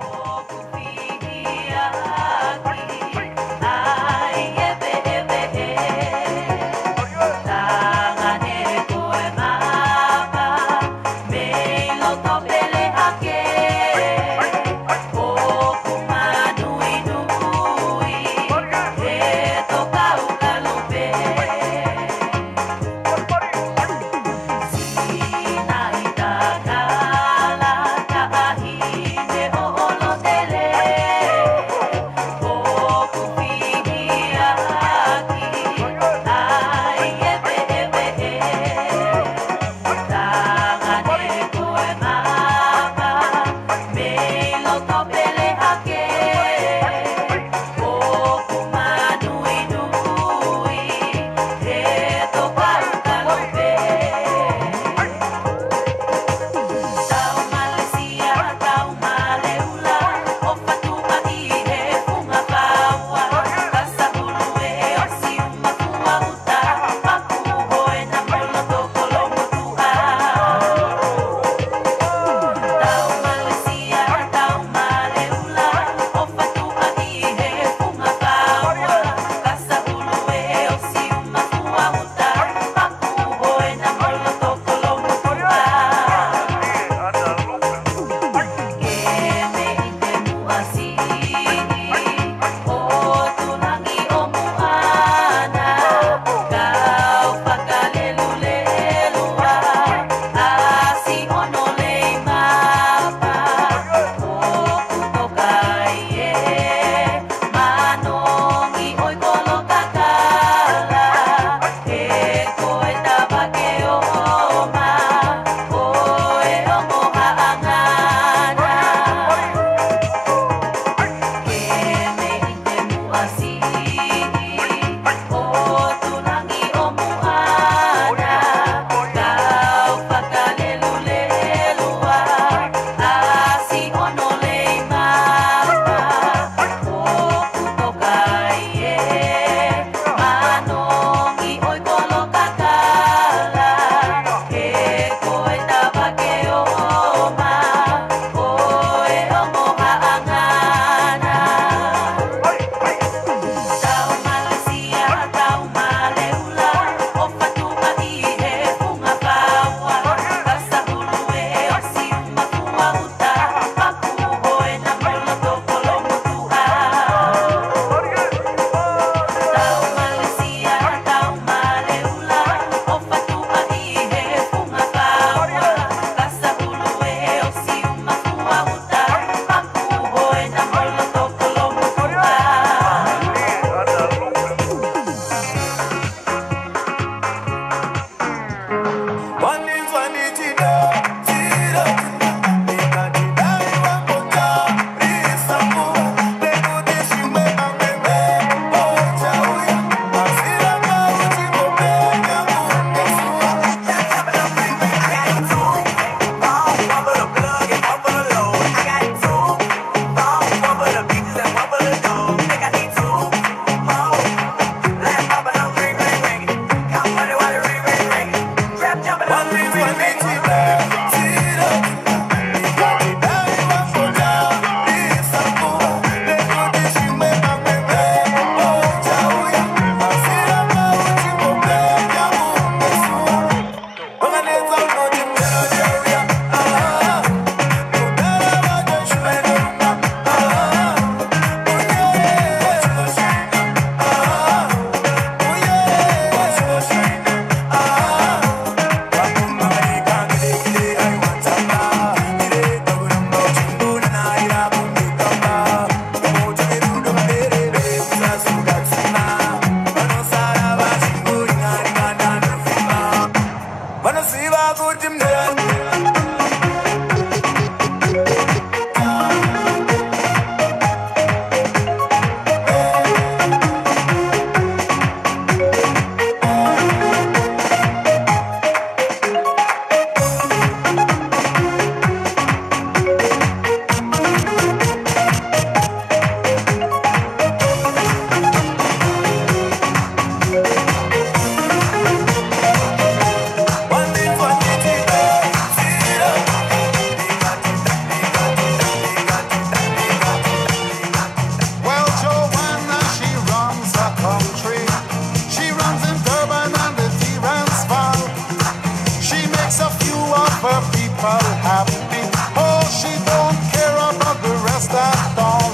of her people happy. Oh, she don't care about the rest at all.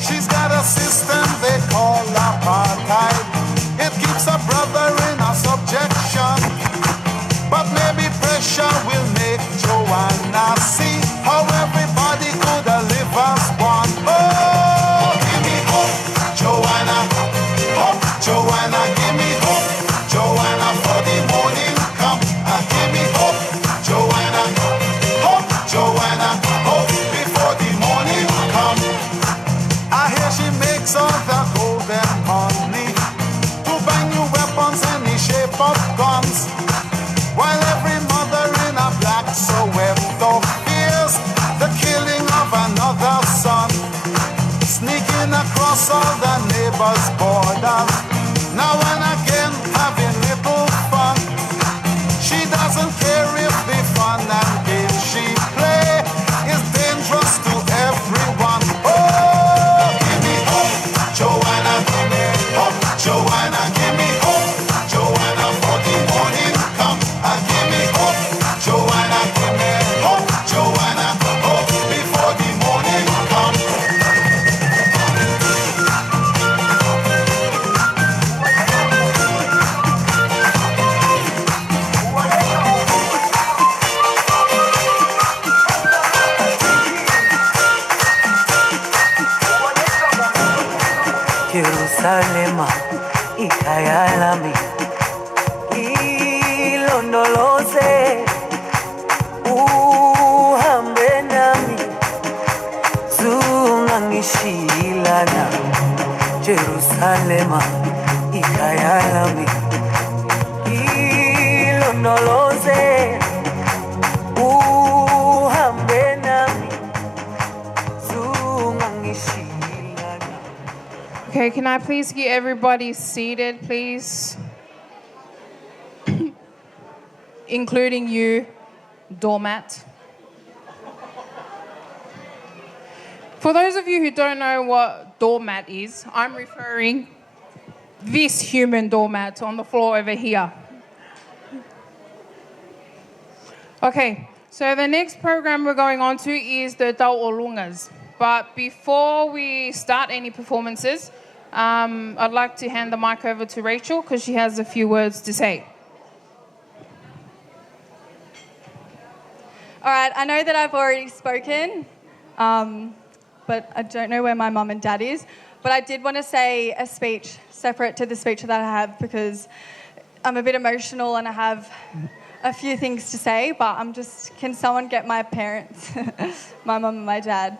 She's got a system they call apartheid. It keeps a brother in a subjection. But maybe pressure will make Joanna see how everybody could live as one. Oh, give me hope, Joanna. Hope, Joanna, give me hope, Joanna, for the morning come. Give me hope, Joanna. Hope, Joanna, hope before the morning come. I hear she makes all the golden money to buy new weapons in the shape of guns. While every mother in a black Soweto fears the killing of another son, sneaking across all the neighbors' borders, now and again having little fun. She doesn't care if the fun and games she play is dangerous to everyone. Oh, give me hope, Joanna, hope, Joanna, give me hope, Joanna, for the morning come. Give me hope, Joanna, hope, Joanna, hope before the morning come. Jerusalema, ikhaya lami, ilondoloze, uhambe nami, zungangishilana. Jerusalema, ikhaya lami, ilondoloze, uhambe nami, zungangishilana. Okay, can I please get everybody seated, please? Including you, doormat. For those of you who don't know what doormat is, I'm referring this human doormat on the floor over here. Okay, so the next program we're going on to is the Tau Olungas. But before we start any performances, I'd like to hand the mic over to Rachael because she has a few words to say. All right, I know that I've already spoken, but I don't know where my mum and dad is. But I did want to say a speech separate to the speech that I have because I'm a bit emotional and I have a few things to say, but can someone get my parents, my mum and my dad?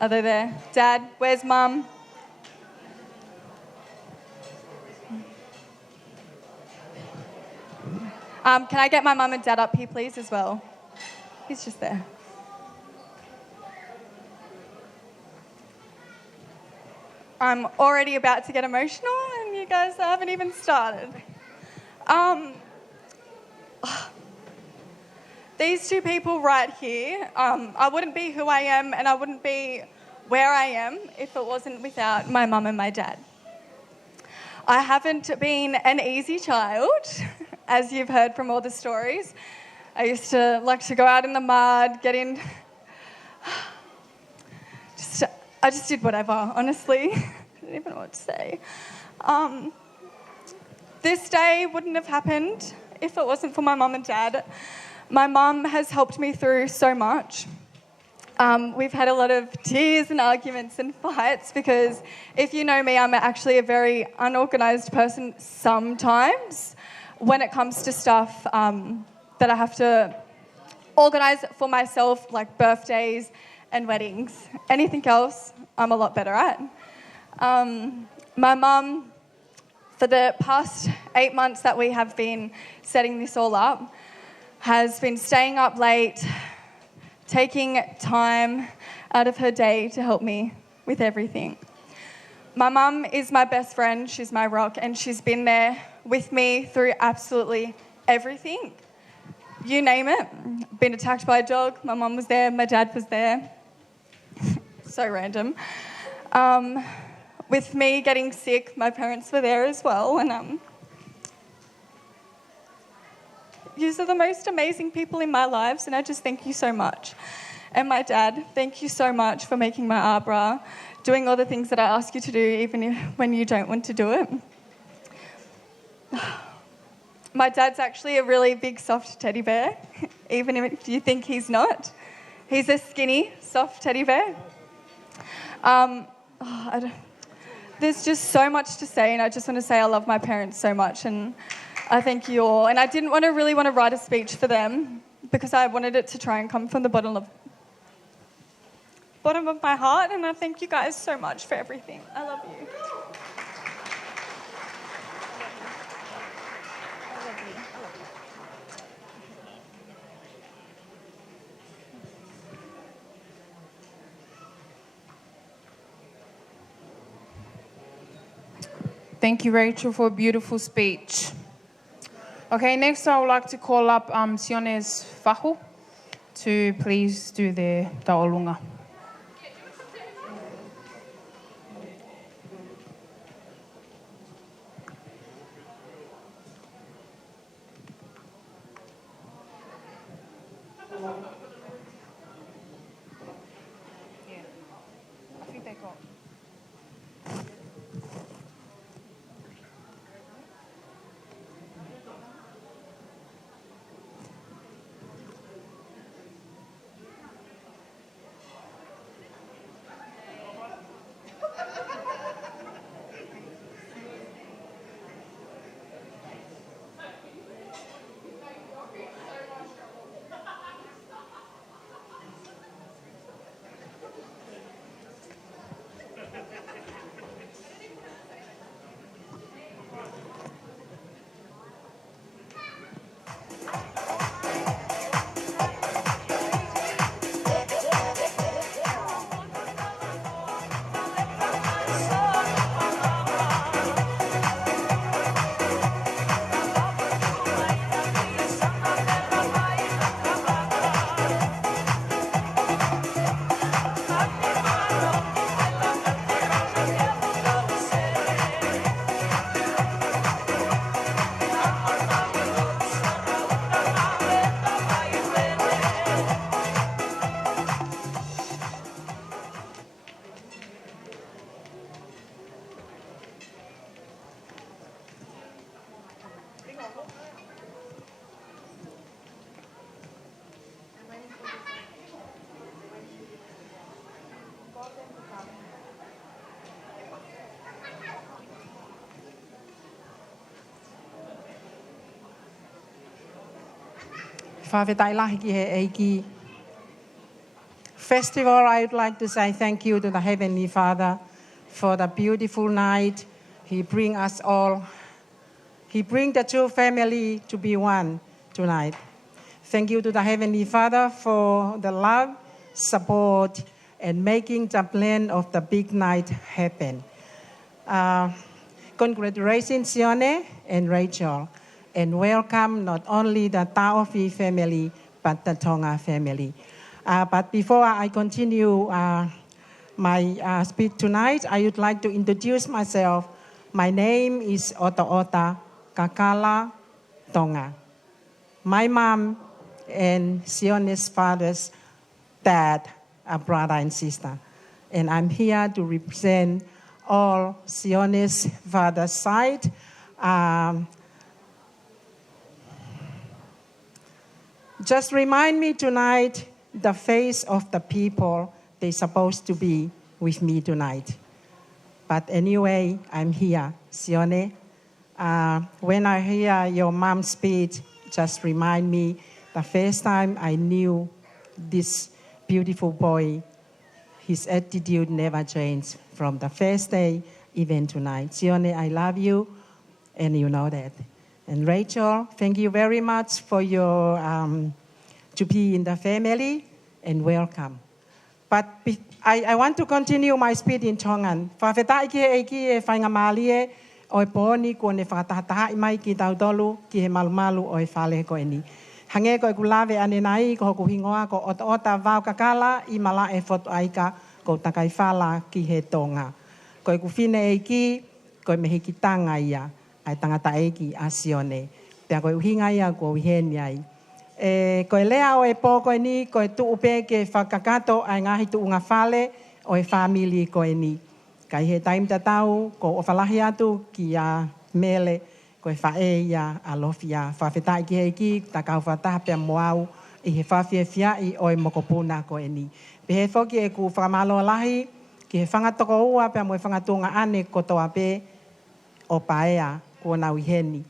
Are they there? Dad, where's mum? Can I get my mum and dad up here, please, as well? He's just there. I'm already about to get emotional, and you guys haven't even started. These two people right here, I wouldn't be who I am, and I wouldn't be where I am if it wasn't without my mum and my dad. I haven't been an easy child, as you've heard from all the stories. I used to like to go out in the mud, get in... I just did whatever, honestly. I don't even know what to say. This day wouldn't have happened if it wasn't for my mum and dad. My mum has helped me through so much. We've had a lot of tears and arguments and fights because if you know me, I'm actually a very unorganised person sometimes when it comes to stuff that I have to organise for myself, like birthdays and weddings. Anything else, I'm a lot better at. My mum, for the past 8 months that we have been setting this all up, has been staying up late, taking time out of her day to help me with everything. My mum is my best friend, she's my rock, and she's been there with me through absolutely everything. You name it. Been attacked by a dog, my mum was there, my dad was there. So random. With me getting sick, my parents were there as well, and You are the most amazing people in my lives, and I just thank you so much. And my dad, thank you so much for making my Abra, doing all the things that I ask you to do, even when you don't want to do it. My dad's actually a really big, soft teddy bear, even if you think he's not. He's a skinny, soft teddy bear. There's just so much to say, and I just want to say I love my parents so much, and I thank you all. And I didn't really want to write a speech for them because I wanted it to try and come from the bottom of my heart, and I thank you guys so much for everything. I love you. Thank you, Rachel, for a beautiful speech. Okay, next I would like to call up Sione's whahu to please do their taolunga. I think they got. First of all, I would like to say thank you to the Heavenly Father for the beautiful night. He bring us all. He bring the two family to be one tonight. Thank you to the Heavenly Father for the love, support, and making the plan of the big night happen. Congratulations, Sione and Rachael, and welcome not only the Taofi family, but the Tonga family. But before I continue my speech tonight, I would like to introduce myself. My name is Ota Ota Kakala Tonga. My mom and Sione's father's dad are brother and sister. And I'm here to represent all Sione's father's side. Just remind me tonight the face of the people they're supposed to be with me tonight. But anyway, I'm here, Sione. When I hear your mom's speech, just remind me the first time I knew this beautiful boy, his attitude never changed from the first day, even tonight. Sione, I love you, and you know that. And Rachael, thank you very much for your to be in the family, and welcome. But I want to continue my speech in Tongan. Whawhetai ki e ki e whainga mali e, o e pōni ko ne whakatahataha mai ki tau tolu, ki he malumalu o e whale ko e ni. Hange ko e kulawe ane nai, ko hoku hingoa, ko ota ota vau kakala, i mala e whoto aika, ko takai whala ki he tonga. Ko e kuwhine e ki, ko e mehi ki tanga ia, ai tangata e ki a Sione. pia koe uhinga ia ko uheni ai. Koe lea o e pō koe ni, koe tuu pē ke whakakato ai ngahi tu unga whale o e whamili koe ni. Kai he taim tatau, ko o whalahi atu ki a mele, koe whae ia a lofia. Whawhetai ki hei ki, ta kau whataha pia moau, i he whawhia fia i o e mokopuna koe ni. Pe he whoki e ku whamalo lahi, ki he whangatoko ua pia mo e whangatunga ane kotoa pē o paea kua nau iheni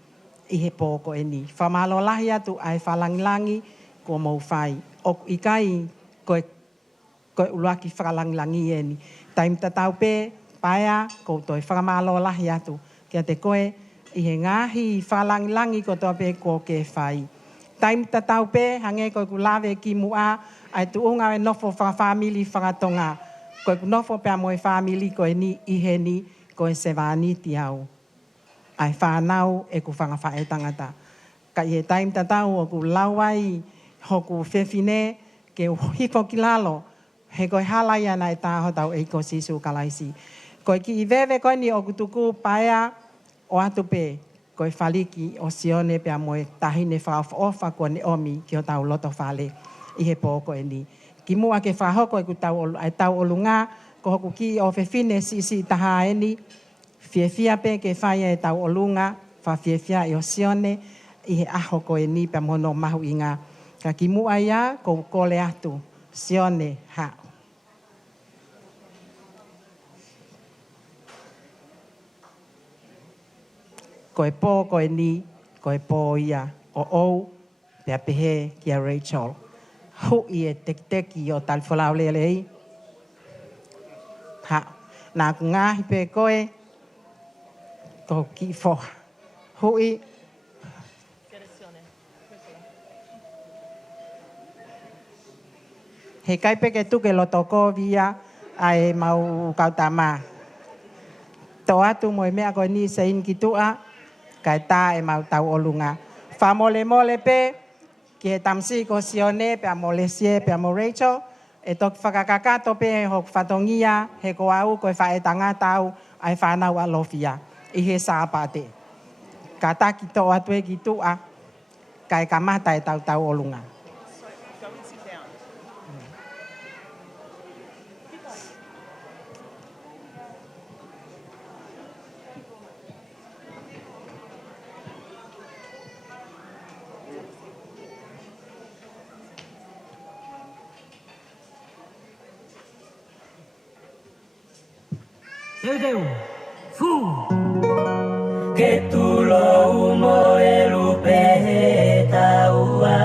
i he pō koe ni. Whamalo lahi atu ai whalangilangi kua mau whai. O i kai koe uluaki whalangilangi e ni. Taim tatau pē, paea ko toi whamalo lahi atu. Kia te koe i he ngahi whalangilangi kotoa pē kua ke whai. Taim tatau pē, hange koe ku lawe ki mua, ai tu unga e nofo whafamili whangatonga. Koe ku nofo pia mo e whamili koe ni i he ni, koe se wāniti au. Ai whanau e ku whangawhae tangata. Ka i he taim tatau o ku lauai, hoku whewhine, ke hifo ki lalo, he koe halai ana e tāho tau e ko sisu kalaisi. Koe ki i vewe koe ni o ku tuku paea o atu pē, koe whaliki o Sione pia mo e tahine whaofa kua ne omi ki o tau loto whale i he pō koe ni. Ki mua ke whahoko e ku tau olunga, ko hoku ki o whewhine si taha e ni, whiewhia pē ke whaia e tau olunga, whiewhia e o Sione, i he aho koe ni pia mono mahu inga. Ka ki mua ia, ko kole atu, Sione hao. Koe pō koe ni, koe pō ia, o ou, pia pehe ki a Rachael. Hui e teki o talwhalau lelei. Ha, nā ku ngāhi pē koe, ko ki whoha. Hui. He kaipe ke tuke loto ko via ai mau kautama. Tō atu mo e mea koe ni se in ki tua, kai tā e mau tau olunga. Whamole mole pē, ki he tamsi ko Sione, pia mo lesie, pia mo Rachael, e toki whakakakato pē hok whatongia, he ko au, koe whae tangata au, ai whanau a lofia, i he sāpate. Ka tā ki tō atu e ki tua, kai ka mata e tau olunga. Ke tulo mo e lupe he taua,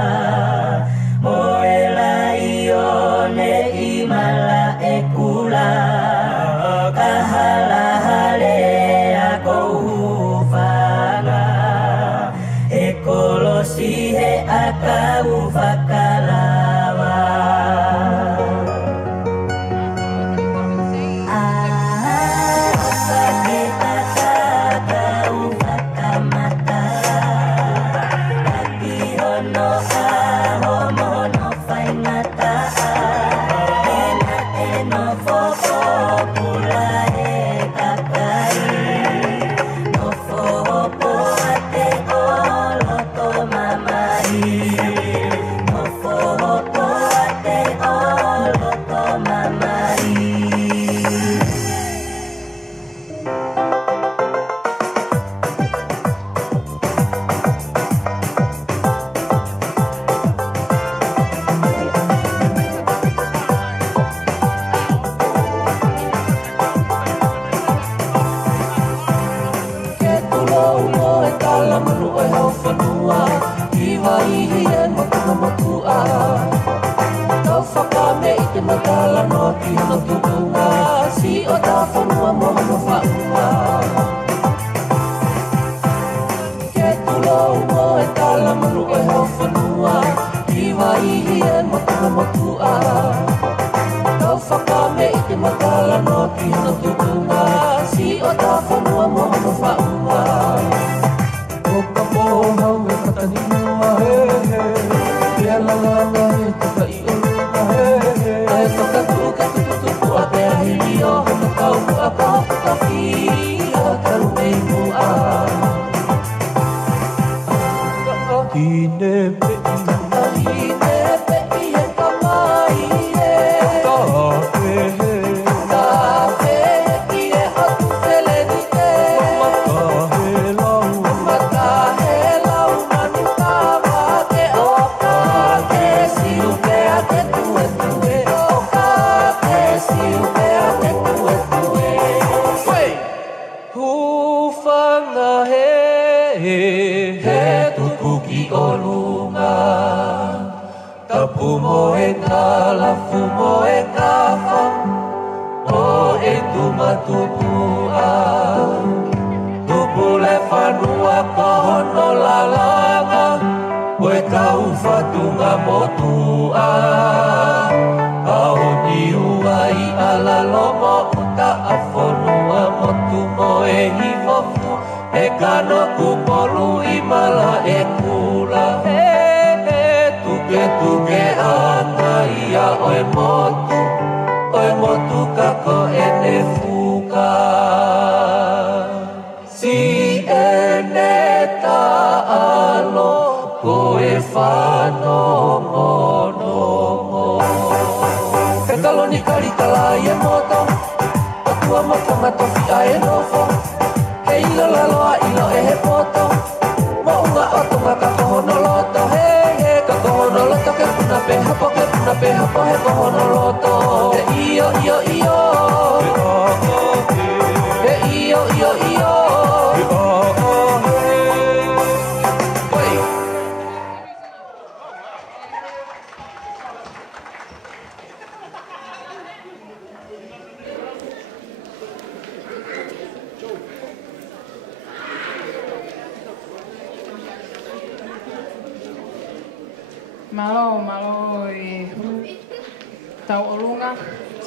mo e lai one I mala e kula, kahala hale a kou whanga, e kolosi he a kau whakalawa.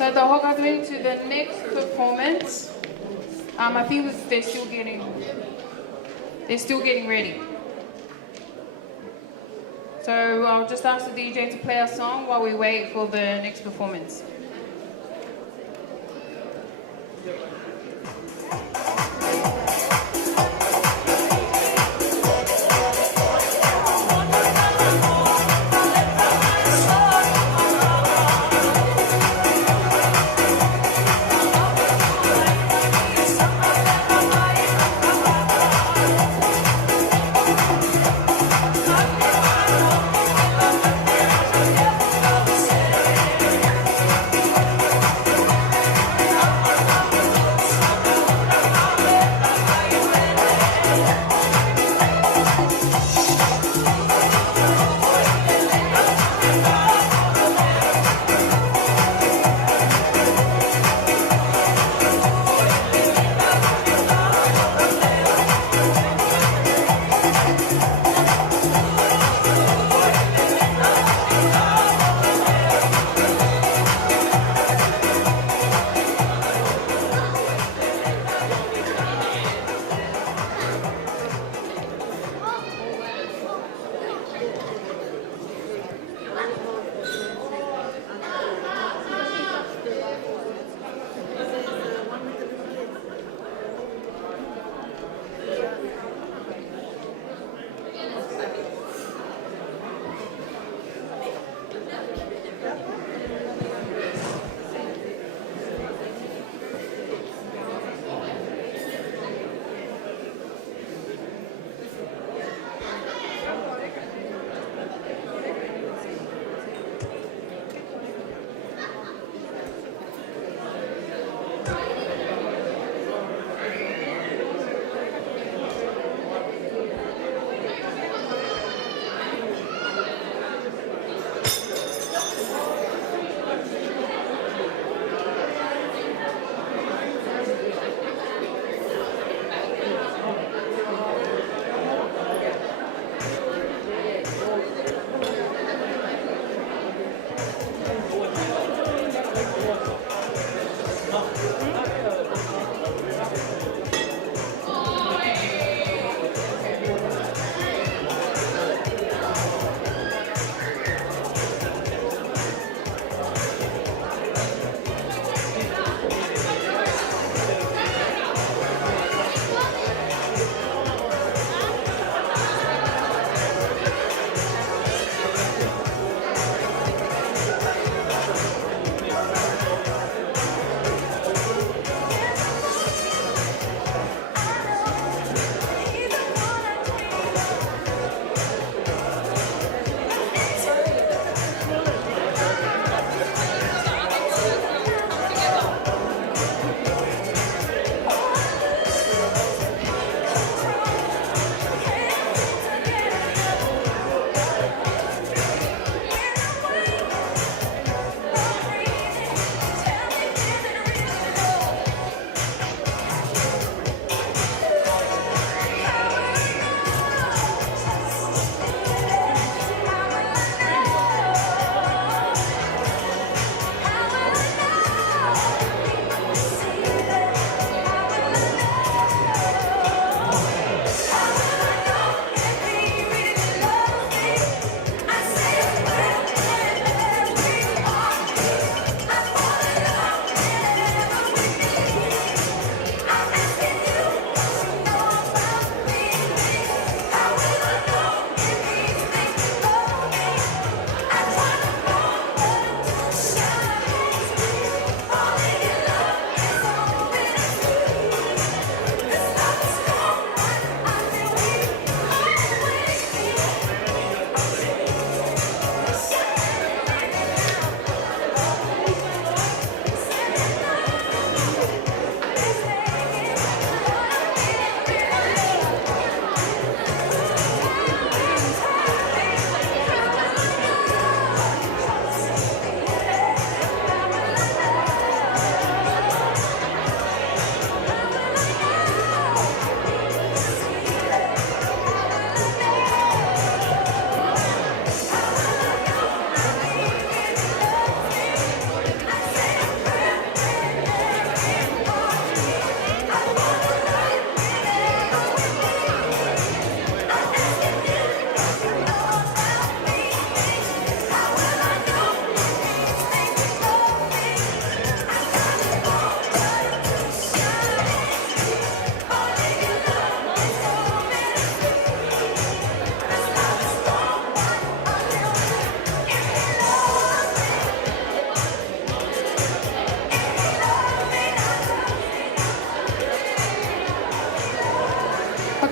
So the Housekeeping to the next performance. I think they're still getting ready. So I'll just ask the DJ to play our song while we wait for the next performance.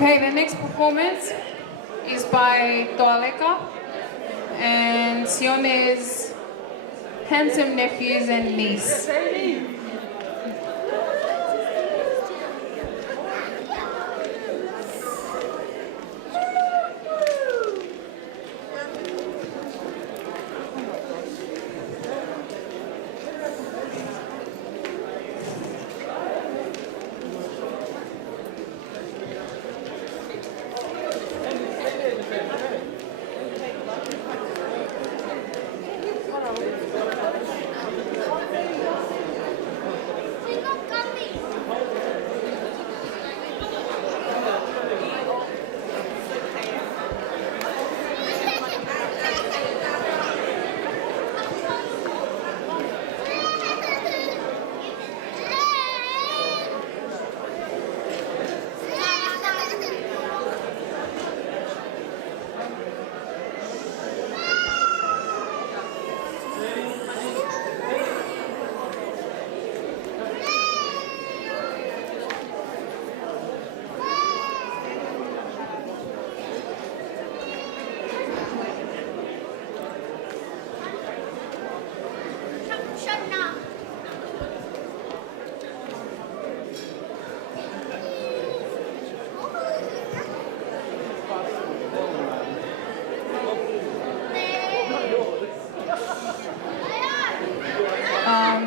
Okay, the next performance is by Toaleka and Sione's handsome nephews and niece.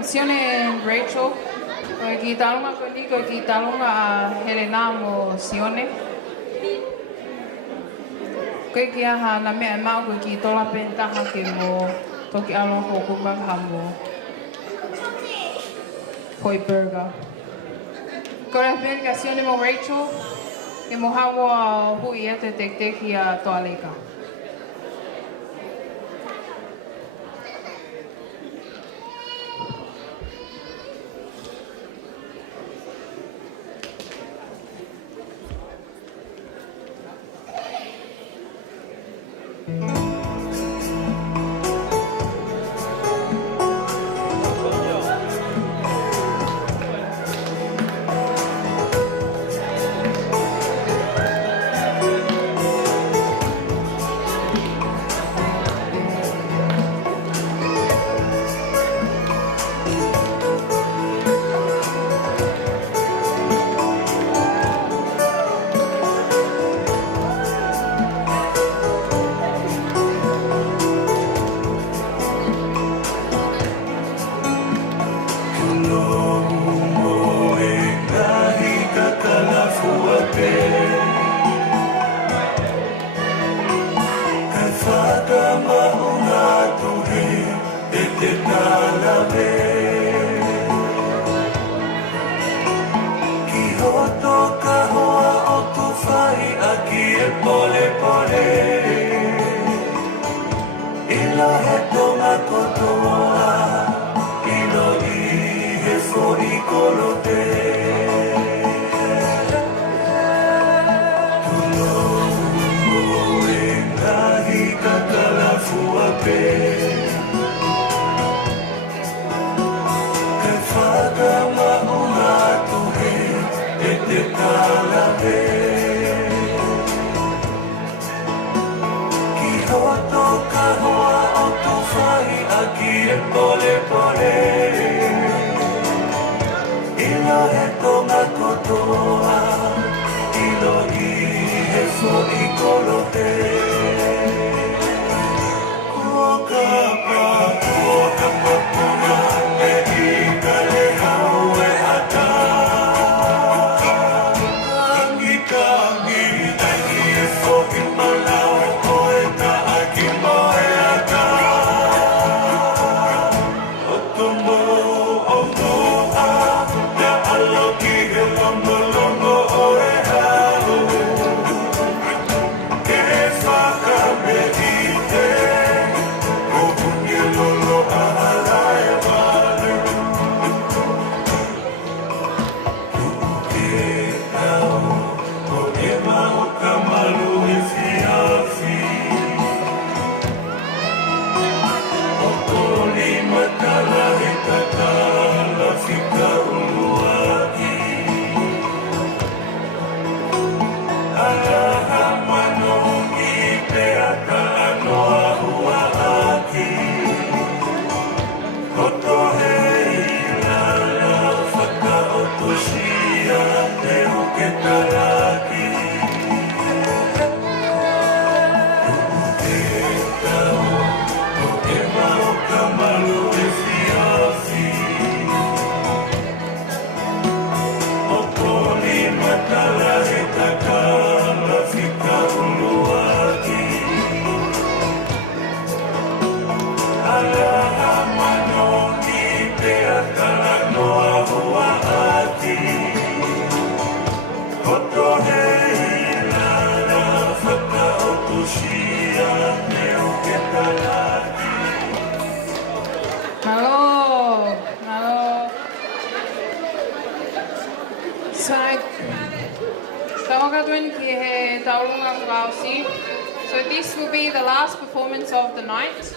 Sione and Rachael, koe ki talonga ko ni, koe ki talonga a Helena mo Sione. Koe ki aha na mea mau koe ki tola pentaha ke mo toki alo ko kumanga mo poi burger. Koe a pēr Sione mo Rachael, ke mo hawa hui e te teki a Toaleka. Tawadun ki he taurunga kausi. So this will be the last performance of the night.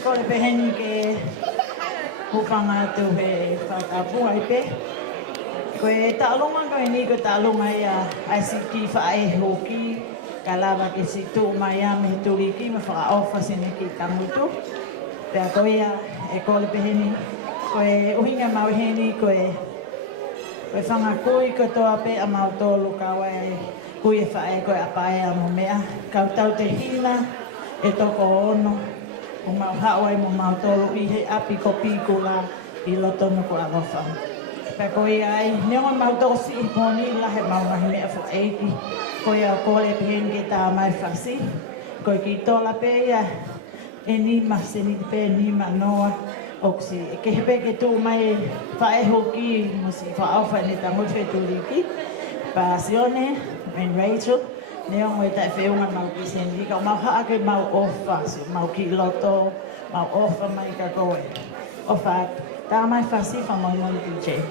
Ko le peheni ke hupanga tu he whakapunga i pe. Ko e ta'alonga ko ni ko ta'alonga ia ai siki whae hoki ka lava ke si tu mai a me turiki ma whakaofa sene ki tangutu. Pea ko ia e ko le peheni ko e uhinga mau heni ko e whangakui ko toa pe a mau tolu ka wai kui e whae ko e apae a mo mea. Kau tau te hina e toko ono. O mau hawai mo mau tolu i he api ko pikula i loto mo ko alofa. Peko ia ai, neonga mau tosi i poni la he mau ngahi mea fu eiti. Ko ia o kore pihenke tā mai whasi. Ko i ki tola pe ia e nima se ni pe nima noa. Oksi, ke hepe ke tū mai whae hoki mo si whaawha ni ta ngotwe tūriki. Pa Sione, and Rachael. Neonga i tai whiunga mau ki sendi. Ka mau haa ke mau ofa, so mau ki loto, mau ofa mai ka koe. Ofa, tā mai whasi wha Moimoi DJ.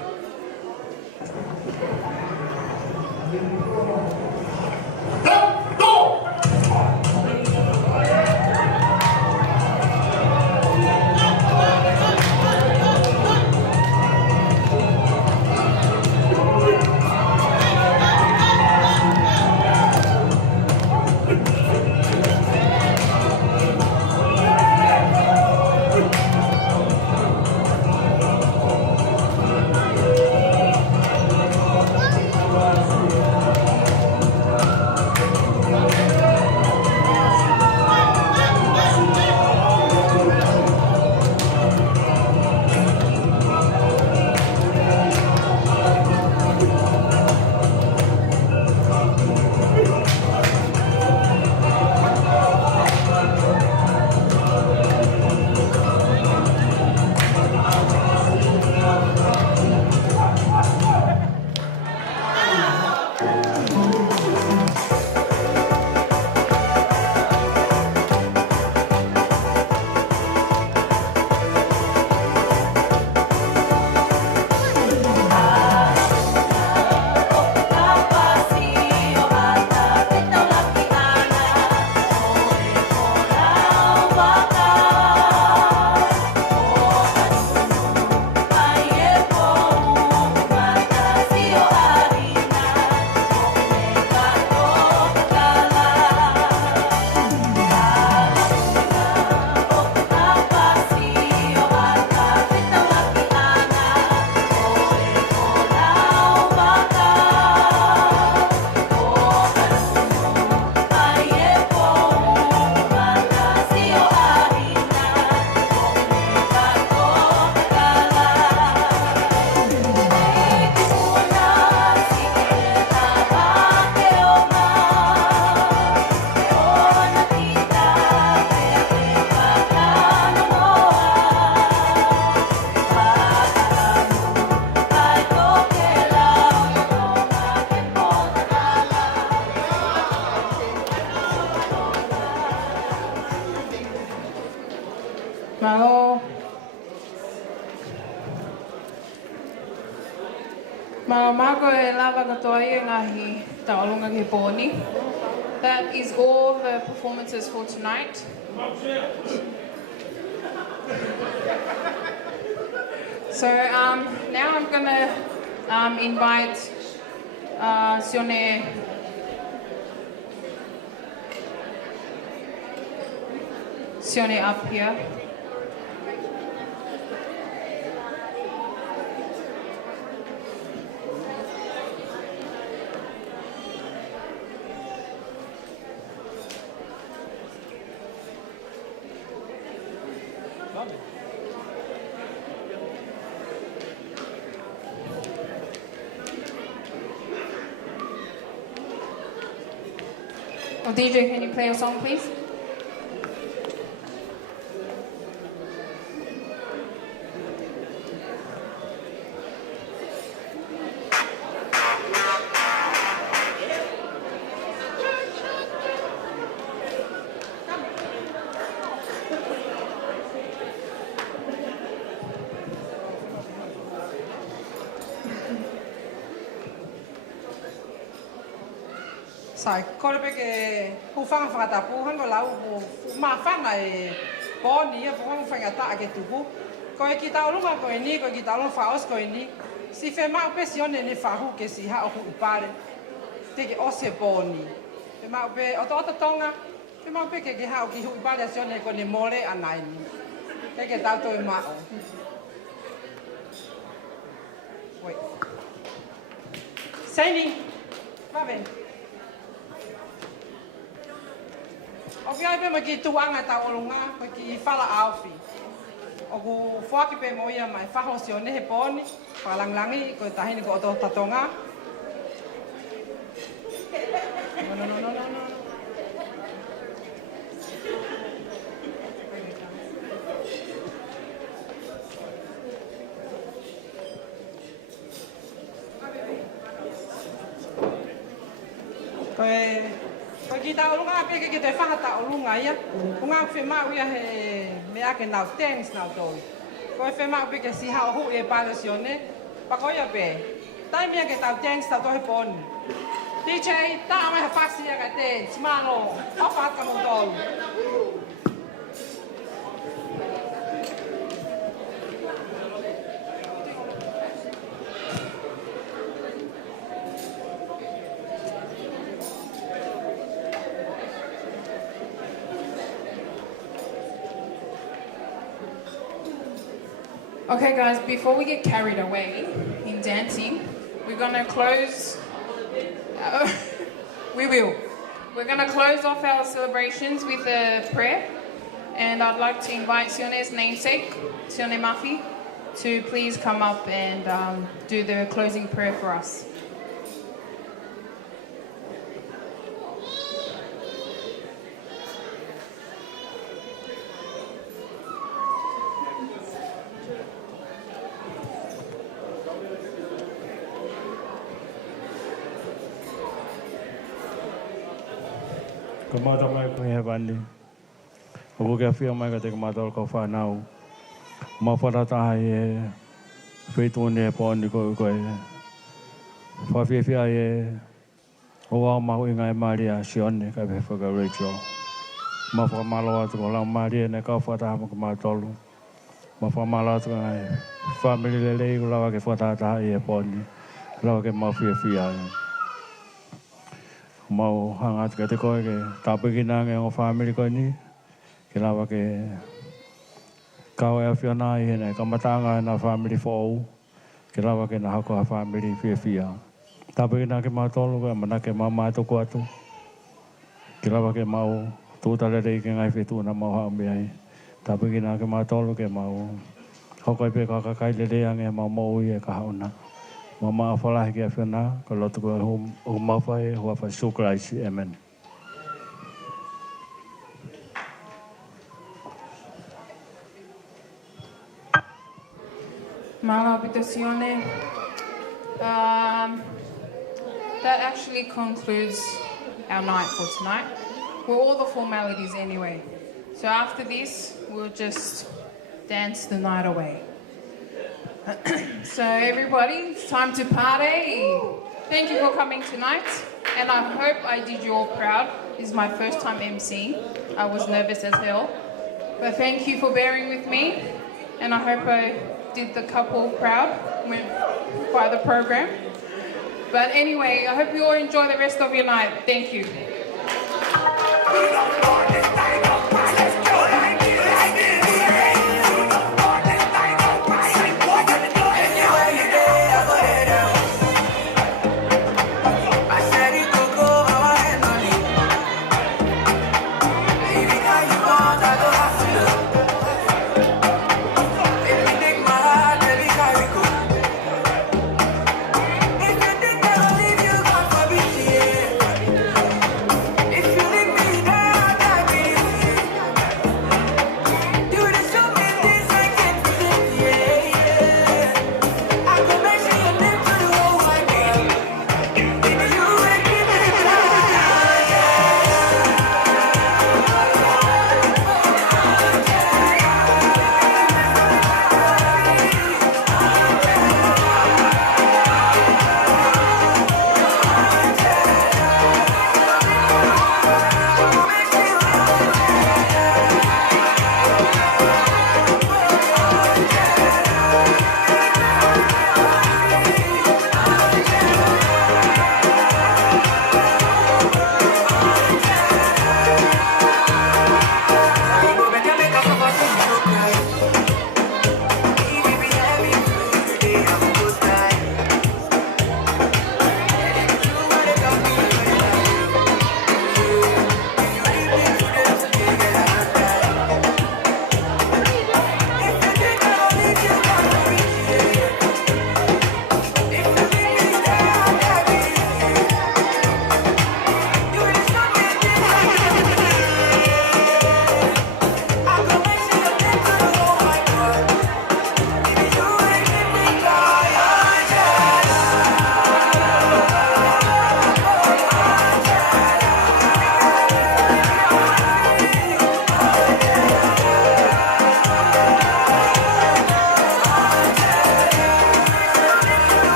That is all the performances for tonight. So now I'm going to invite Sione up here. Oh, DJ, can you play a song, please? Sai ko le ke hu fang fa ta pu han ko lau hu ma fang ai bo ni pu fang fang ta ke tu pu ko ki ta lu ko ni ko ki ta lu fa os ko ni si fe ma pe Sione ni fa hu ke si ha hu pare te ke o se bo ni fe ma pe o to tonga fe ma pe ke ha ki hu pare Sione ko ni mole anai ni te ke ta to ma o wait sai ni va bene. O kia pe ma ki tuanga ta olunga ma ki fala aufi. O ku fuaki pe mo ia mai faho Sione he poni, palanglangi ko tahini ko to tatonga. No. Ko kita olunga pe ke te whangata olunga ia. Kunga whi mau ia he mea ke nau thanks nau tau. Ko whi mau pe ke si hao hu e pāle Sione. Pako ia pe. Tai mea ke tau thanks tau tohe poni. DJ, ta amai ha whasi ia ka thanks. Malo, opa hata mo tolu. Okay, guys, before we get carried away in dancing, we're gonna close. We're gonna close off our celebrations with a prayer, and I'd like to invite Sione's namesake, Sione Mafi, to please come up and do the closing prayer for us. Kamata mai ko he vani. O ke afia mai ka te kamata ko fa nau. Ma fara ta e feito ne po ni ko ko e. Fa fia e o wa ma o ngai Maria Sione ka be fa ka Rachael. Ma fa malo atu ko la Maria ne ka fa ta ma ka tolu. Ma fa malo atu ngai family le le ko la ke fa ta e po ni. La ke ma fia mau hangat ke te koe ke tapikina nge o family koe ni ke lawa ke kau e whiona i hene kamatanga na family fo ke lawa ke na hako a family fia tapikina ke matolu ke mana ke mama to ko atu ke lawa ke mau tūtale rei ke ngai whitu na mau haumbi ai tapikina ke matolu ke mau hoko i pe kakakai le rea nge mau mau i e ka hauna Mama afalahi ke whiona, ka lotu ko o mawhai, hua whai sukaraisi, amen. Malo pito Sione. That actually concludes our night for tonight. Well, all the formalities anyway. So after this, we'll just dance the night away. So everybody, it's time to party. Thank you for coming tonight, and I hope I did you all proud. This is my first time emceeing. I was nervous as hell, but thank you for bearing with me, and I hope I did the couple proud by the program. But anyway, I hope you all enjoy the rest of your night. Thank you. If you think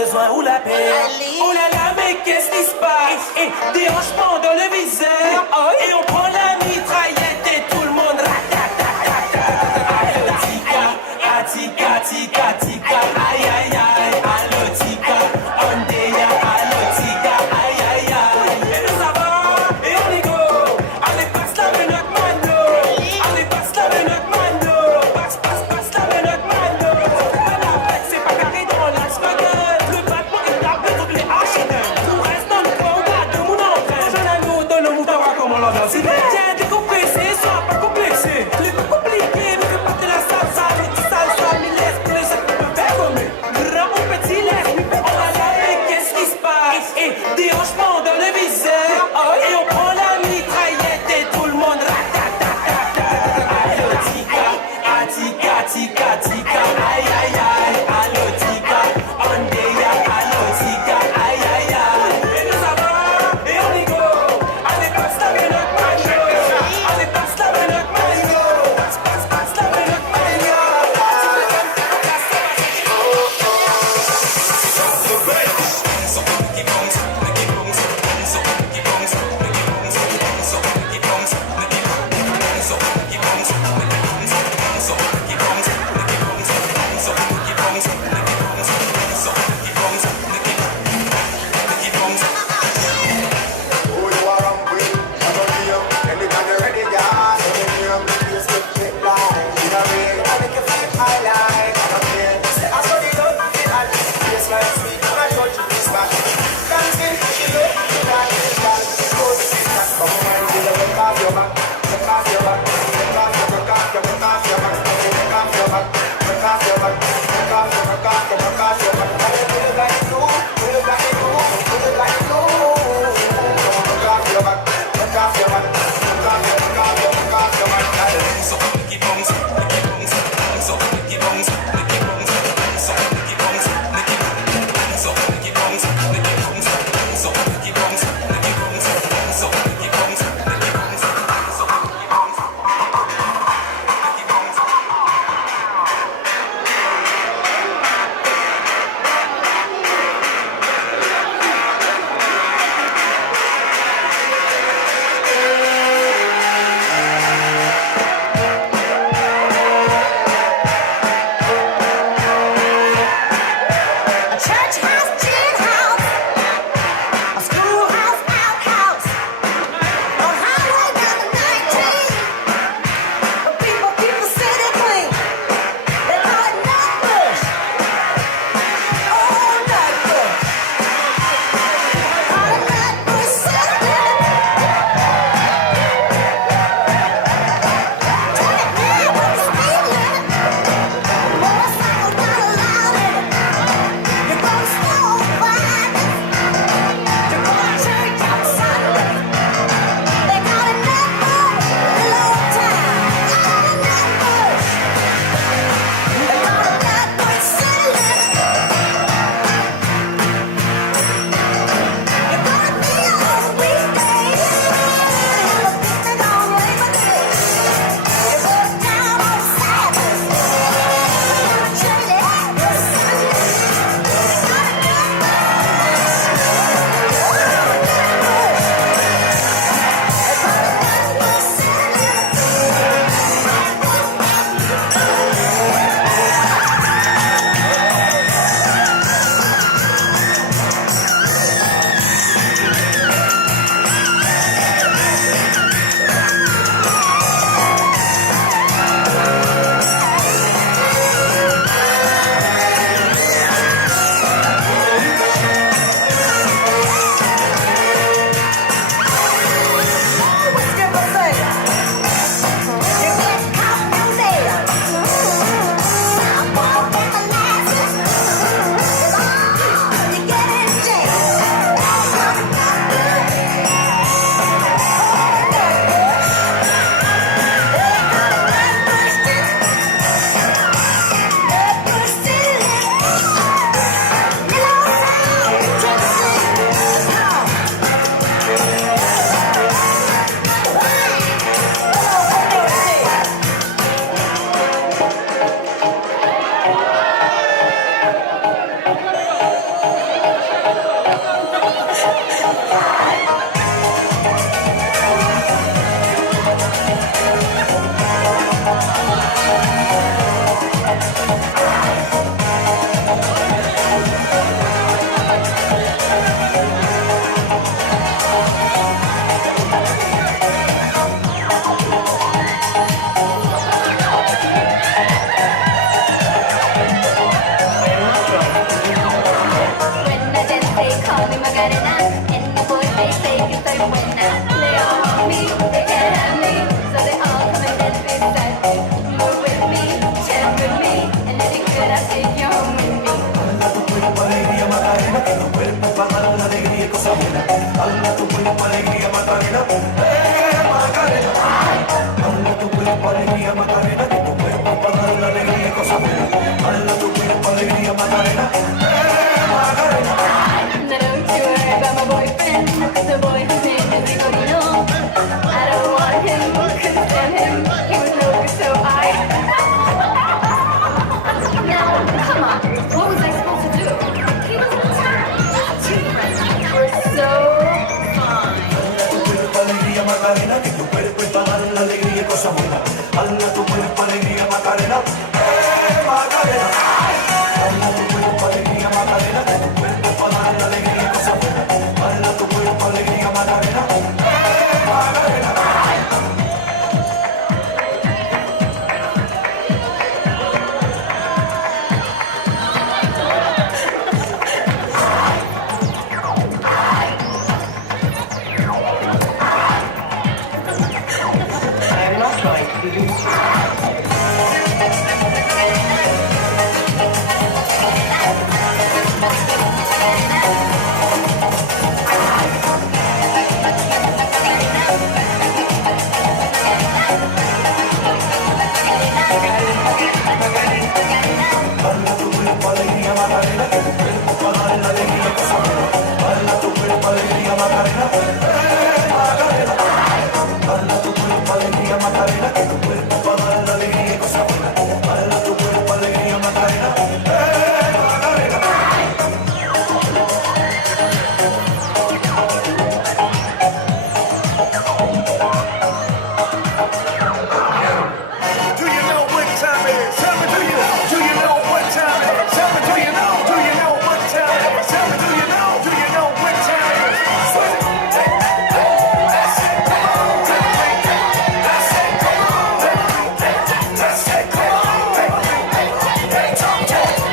besoin ou la paix. Oh là là, mais qu'est-ce qui se passe? Et déhanchement dans le viseur. Et on prend la mitraillette et tout le monde ratatatata. Allo tika, atika, tika, tika, aïe aïe aïe. Allo tika, ondeya, allo tika, aïe aïe aïe. Et nous ça va, et on y go. Allez, passe la menotte mano. Allez, passe la menotte mano. Passe la menotte mano. Voilà, c'est pas carré dans l'axe baguette. Le battement est tapé toutes les architectes. Tout reste dans le coin, on garde mon entraîne. Je la nous donne le mouton à comment l'on danse. Tiens, décompressé, sois pas complexé. Les pas compliqué, mais fais pas de la salsa. Les petits salsa, mais laisse pour les gens qui peuvent faire comme eux. Grand ou petit, laisse, mais on va là, mais qu'est-ce qui se passe? Et déhanchement dans le viseur. Et on prend la mitraillette et tout le monde ratatatata. Allo tika, atika, tika, tika, aïe aïe aïe. Allo tika, ondeya, allo tika, aïe aïe aïe. Et nous ça va, et on y go. Allez, passe la menotte mano. Allez, passe la menotte mano. Passe la menotte mano. Macarena. Hey, Macarena. Baila tu cuerpo, alegría, Macarena. Tu cuerpo para dar la alegría que se buena. Baila tu cuerpo, alegría, Macarena. Hey, Macarena. Baila tu cuerpo, alegría, Macarena. Tu cuerpo para dar la alegría que se buena. Baila tu cuerpo, alegría, Macarena. Hey, Macarena. Baila tu cuerpo, alegría, Macarena. Tu cuerpo para dar la alegría que se buena. Baila tu cuerpo, alegría, Macarena. Hey, Macarena. Do you know what time it is? Tell me, do you know? Do you know what time it is? Tell me, do you know? Do you know what time it is? Tell me, do you know? Do you know what time it is? I said, come on. I said, come on. I said, come on. Hey, talk.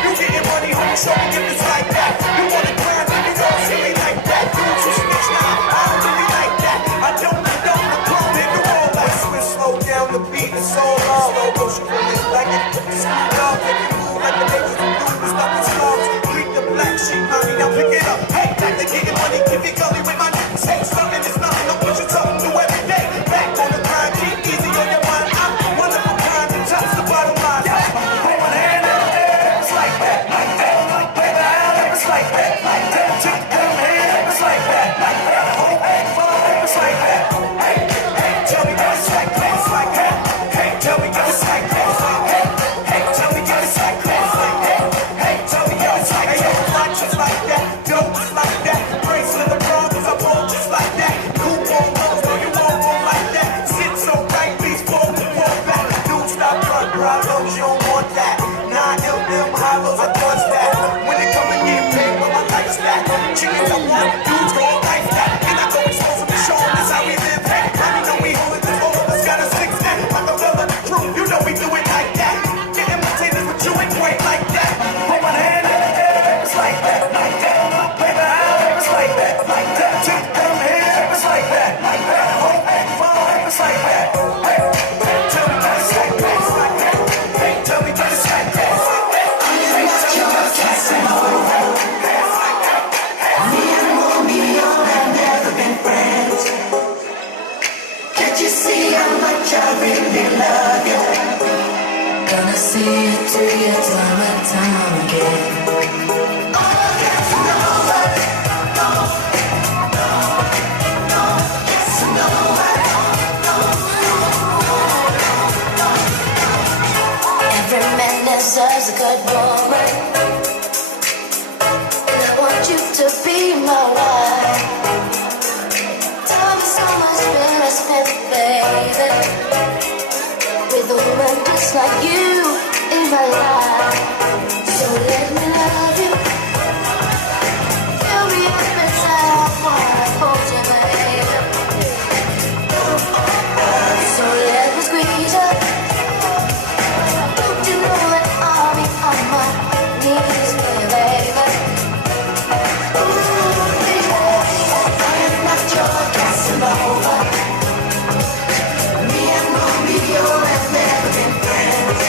You getting money, homie, so we get this like that. You wanna grind, you don't see me like that. You too snitch now, I don't really like that. I don't know the club, hit the wall like switch, slow down the beat, it's so long. Slow motion, really like it. Speed up, if you move like the niggas who do, it's not the songs. Read the black sheep, mommy, now pick it up. Hey, back to getting money, keep it gully with my niggas. Say something, it's nothing, don't push your tongue, do every day. Back on the grind, keep easy on your mind. I'm one of a kind, and touch the bottom line. Put one hand in the air, it's like that, like that. Play the hand, it's like that, like that. Take the hand, it's like that, like that. Hope and fun, it's like that. Hey, hey, tell me that it's like that, it's like that. Hey, tell me that it's like that, it's like that. Hey, tell me that it's like that, it's like that. Hey, tell me that it's like that. Hey, fly just like that, dope just like that. Bracelet the wrong, cause I roll just like that. Cool on rolls, no, you won't roll like that. Sit so right, please fall back. Dude, stop run, problems, you don't want that. Nah, them hollows, I touch that. When it come and get paid, but my life's that. Chickens I want, dudes gon' like that. And I go expose them and show them that's how we live. Hey, mommy know we hold it, cause all of us got a six neck. Like a fella, true, you know we do it like that. Get imitators, but you ain't quite like that. Put one hand in the air, it's like that, like that. Play the hand, it's like that, like that. Take them hands, it's like that, like that. Hope and fun, it's like that. Hey, tell me that it's like that, it's like that. Hey, tell me that it's like that, it's like that. Hey, tell me that it's like that. Me and Romeo have never been friends. Can't you see how much I really love you? Gonna see it to you time and time again. Oh, yes, I know it. No, no, no, yes, I know it. No, no, no. Every man deserves a good woman, and I want you to be my wife. Tell me so much when I spend, baby, with a woman just like you in my life. So let me love you. Fill me up inside while I hold you, baby. So let me squeeze you. Don't you know that I'll be on my knees for you, baby? Ooh, baby, I am not your Casanova. Me and Romeo have never been friends.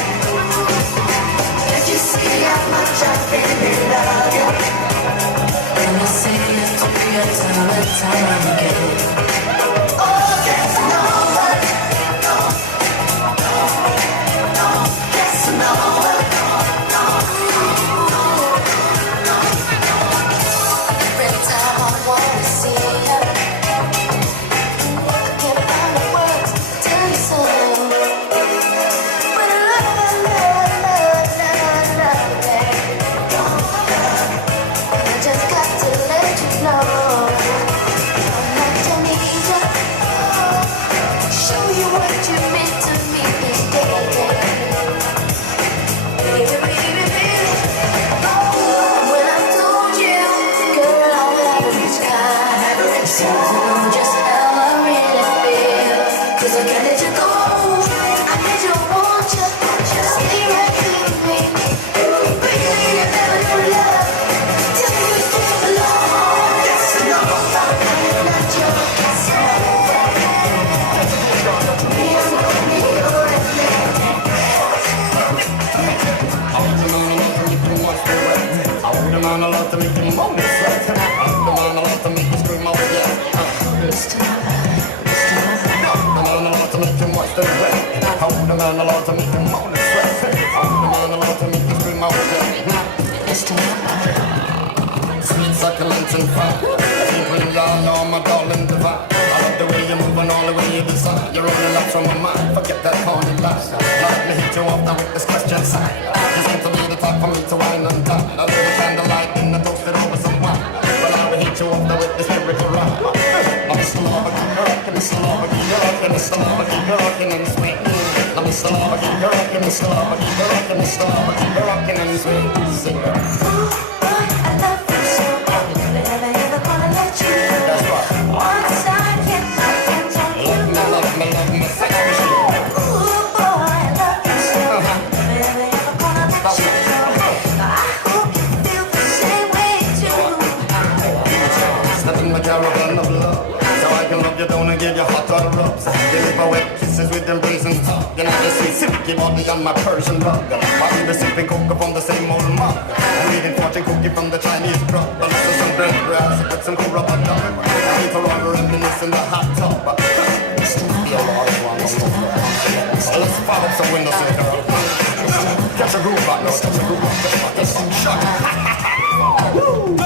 I love to make you moan and sweat. I'm the man I love to make you scream out, yeah. Mr. Man, I love to make you moist and wet. I'm the man I love to make you moan and sweat. I'm the man I love to make you scream out, yeah. Mr. Sweet succulent and fine. People you all know my darling divine. I love the way you move and all the way you design. You're running up from my mind. Forget that corny lie. Let me hit you off now with this question sign. You seem to be the type for me to wine and dine. A little candlelight and I toasted over some wine. But I will hit you off now with this lyrical rhyme. Mr. Lover, keep rockin', Mr. Lover, keep rockin', Mr. Lover, keep rockin' and sweet. Mr. Lover, keep rockin', Mr. Lover, keep rockin', Mr. Lover, keep rockin' and sweet. Sing it. Caravan of love, so I can love you down and give you hot water rubs. Deliver wet kisses with them brazen tongue. You know the sweet silky body on my Persian rug. I be the sipping cocoa from the same old mug. I'm eating fortune cookie from the Chinese grub. But also some bread grass with some cool rubber dub. I need to run reminisce in the hot tub. Be a large one. Let's fire up some windows in here. Catch a groove back now, catch a groove back. Catch some shot. Woo!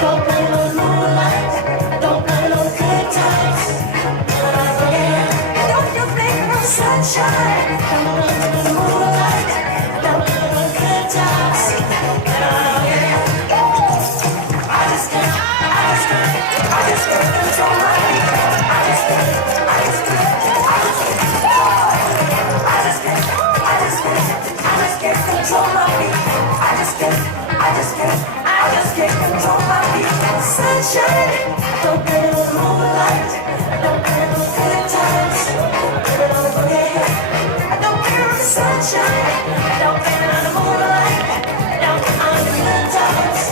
Don't blame on moonlight. sunshine. Don't under the moonlight. Don't under the good times. I just can't control my feet. I just can't control my feet. I just can't control my feet. Sunshine, don't get in the moonlight. Don't get in the good times. I don't care if the sunshine. Don't get in the moonlight. Don't get on the good times.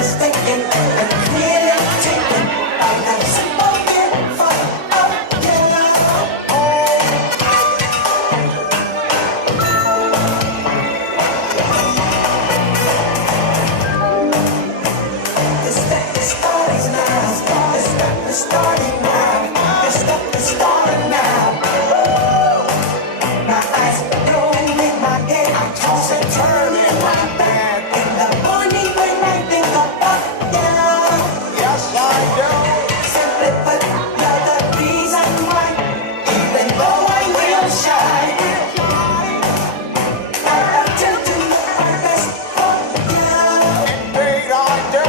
mistaken and clearly taken by that simple gift of It's got the starting now. It's got the starting now. It's got the starting now. My eyes rolling, my head I toss and turn in my bed. In the morning when I think about you, yes I do. Simply put, you're the reason why, even though I will shine, I attempt to do my best for you. Indeed I do.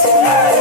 Tonight.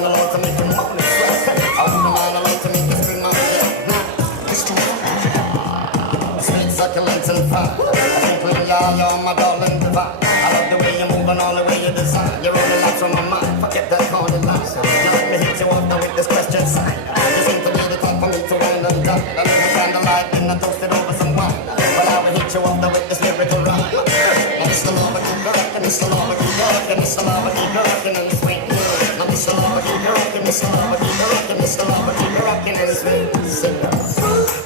man alone to make him moan and sweat. I want a man alone to make him scream out. Sweet succulent and fine. I think you're my darling divine. I love the way you move and all the way you design. You're rolling lights from my mind. Forget that corny line. You let me hit you off now with this question sign. You seem to be the type for me to wine and dine. I live a candlelight and I toast it over some wine. But I will hit you off now with this lyrical rhyme. Mr. Lover, keep rockin', Mr. Lover, keep rockin', Mr. Lover, keep rockin' and swing. Mr. Lover, keep rockin', Mr. Lover, keep rockin', Mr. Lover, keep rockin' and swing. Sing it.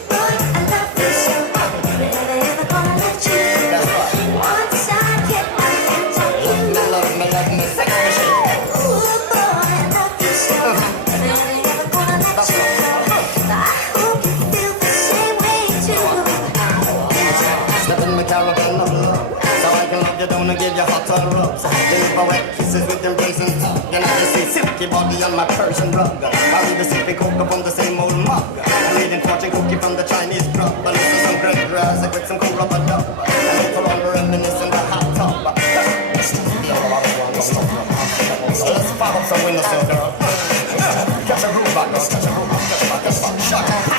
Gonna give you hotter rubs. Give my wet kisses with them brazen tongue. And I just see silky body on my Persian rug. I read the sippy coke from the same old mug. I'm reading fortune cookie from the Chinese grub. I listen some great grass, I get some cool rubber dub. I need for all the reminisce in the hot tub. Let's pop up some windowsill, girl. Catch a groove back, girl. Catch a groove back, catch a shot.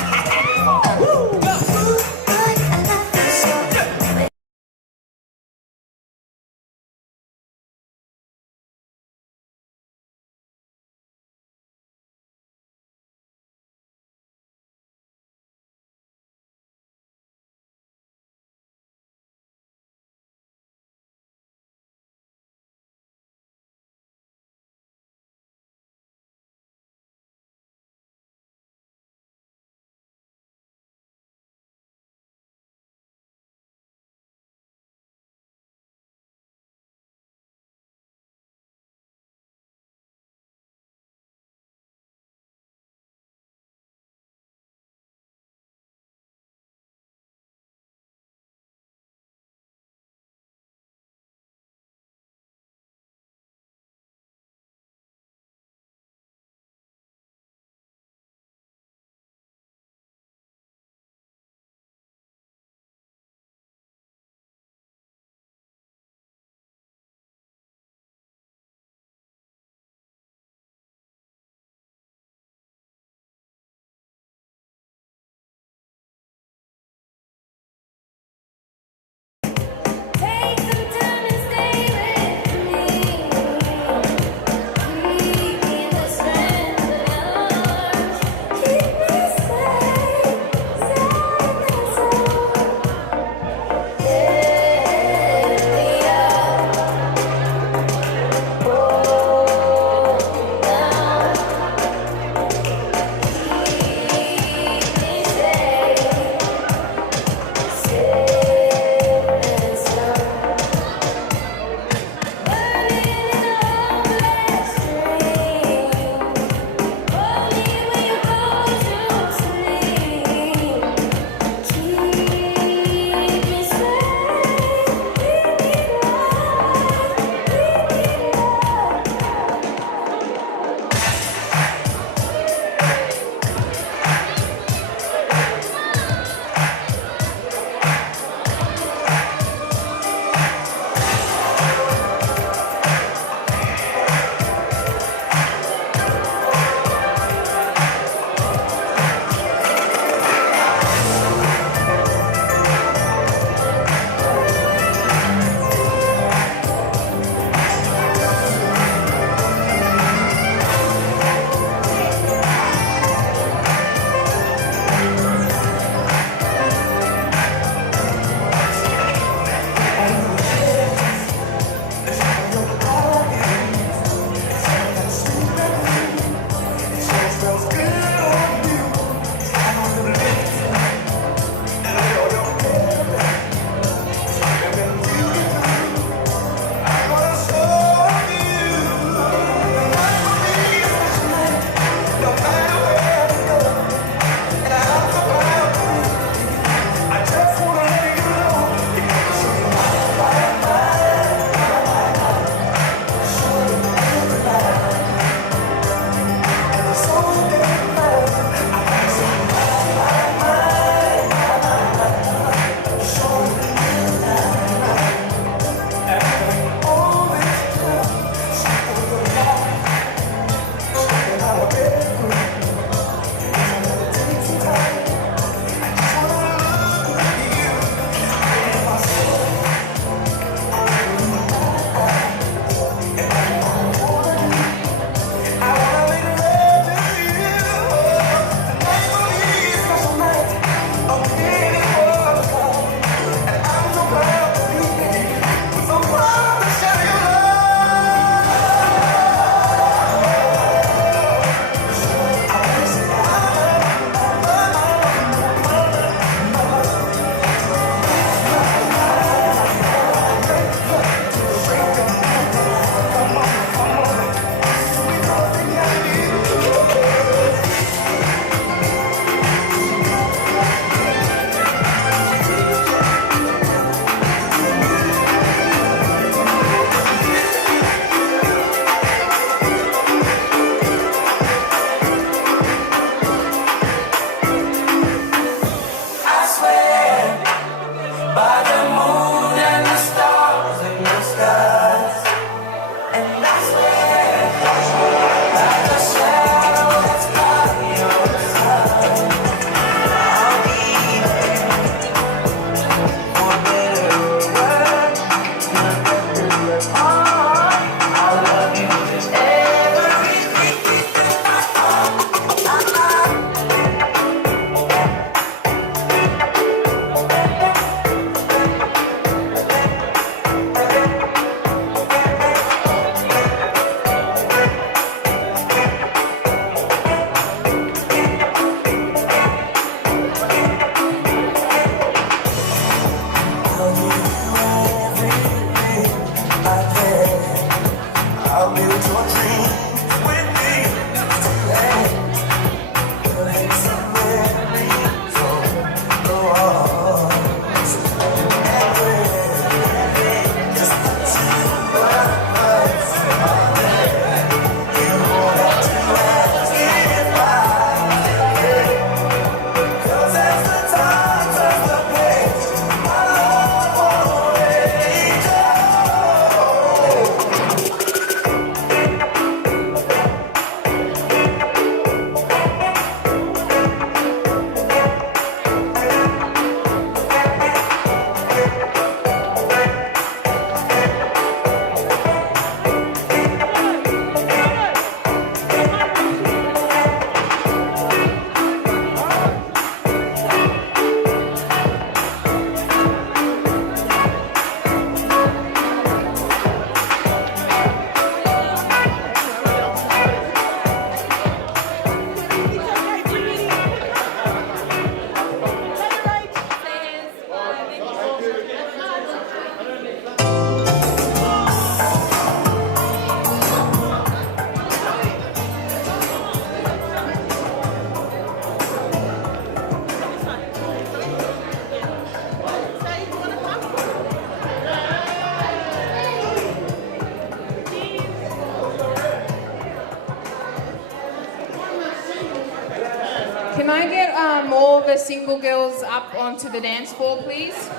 Can I get more of the single girls up onto the dance floor, please?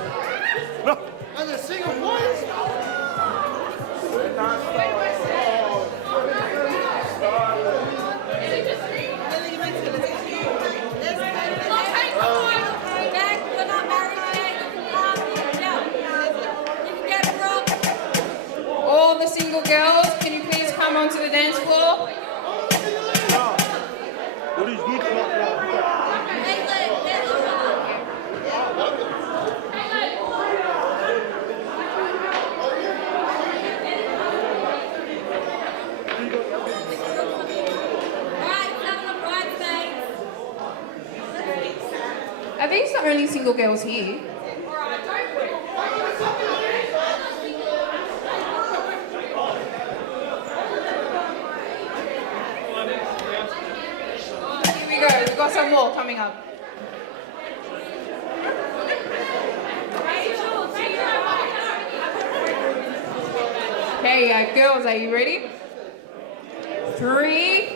And the single boys? All the single girls, can you please come onto the dance floor? Are these the only single girls here? Here we go, we've got some more coming up. Okay, girls, are you ready? 3,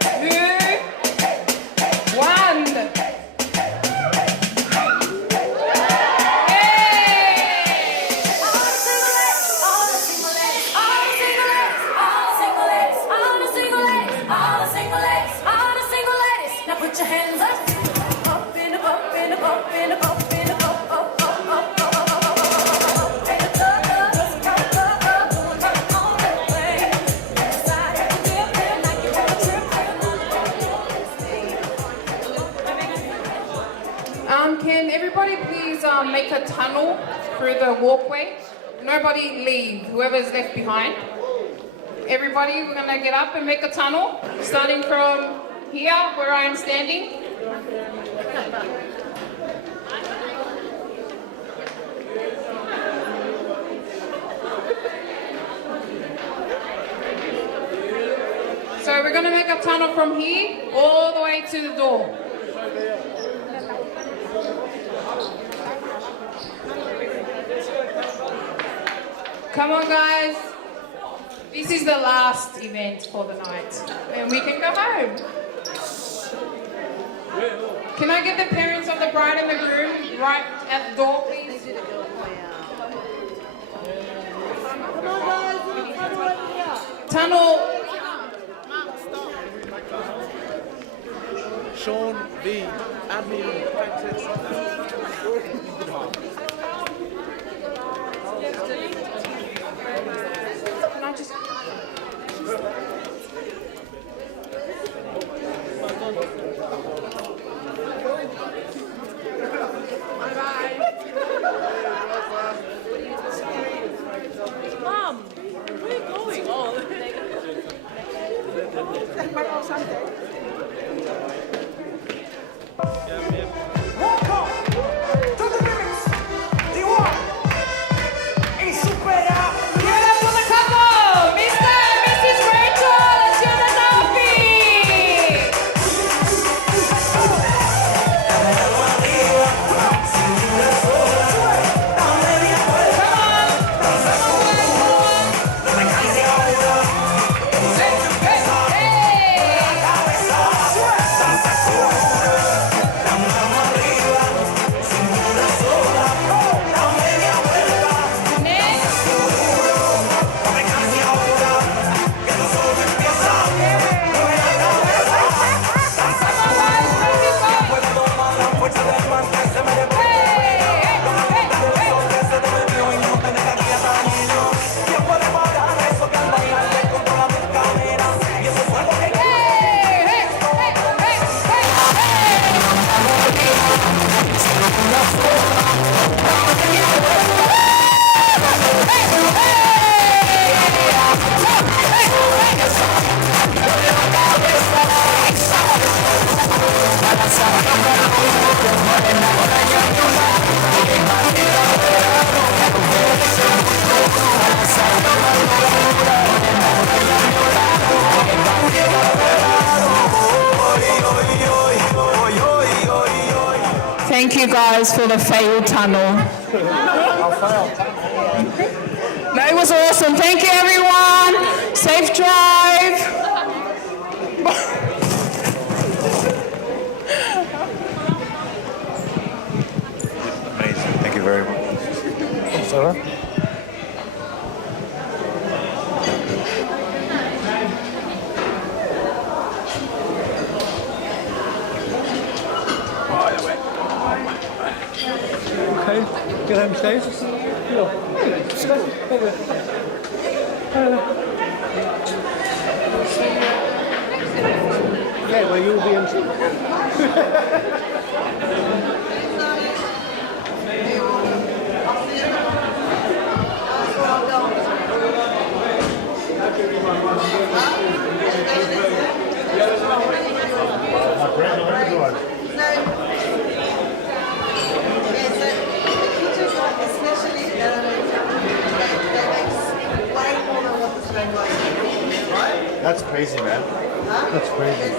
2, 1. All everybody please make a tunnel through the walkway? Nobody leave, whoever's left behind. Everybody, we're gonna get up and make a tunnel, starting from here, where I am standing. So we're gonna make a tunnel from here all the way to the door. Come on, guys. This is the last event for the night, and we can go home. Can I get the parents of the bride and the groom right at the door, please? Tunnel. Sean V. Admin. Can I just... Mom, where are you going? Welcome to the lyrics. The one is supera. Beautiful couple, Mr. and Mrs. Rachael and Sione. Thank you guys for the failed tunnel. That was awesome. Thank you, everyone. Safe drive. Amazing. Thank you very much. Sarah? Okay, get home safe. Yeah, well, you'll be MC. That's crazy, man. That's crazy.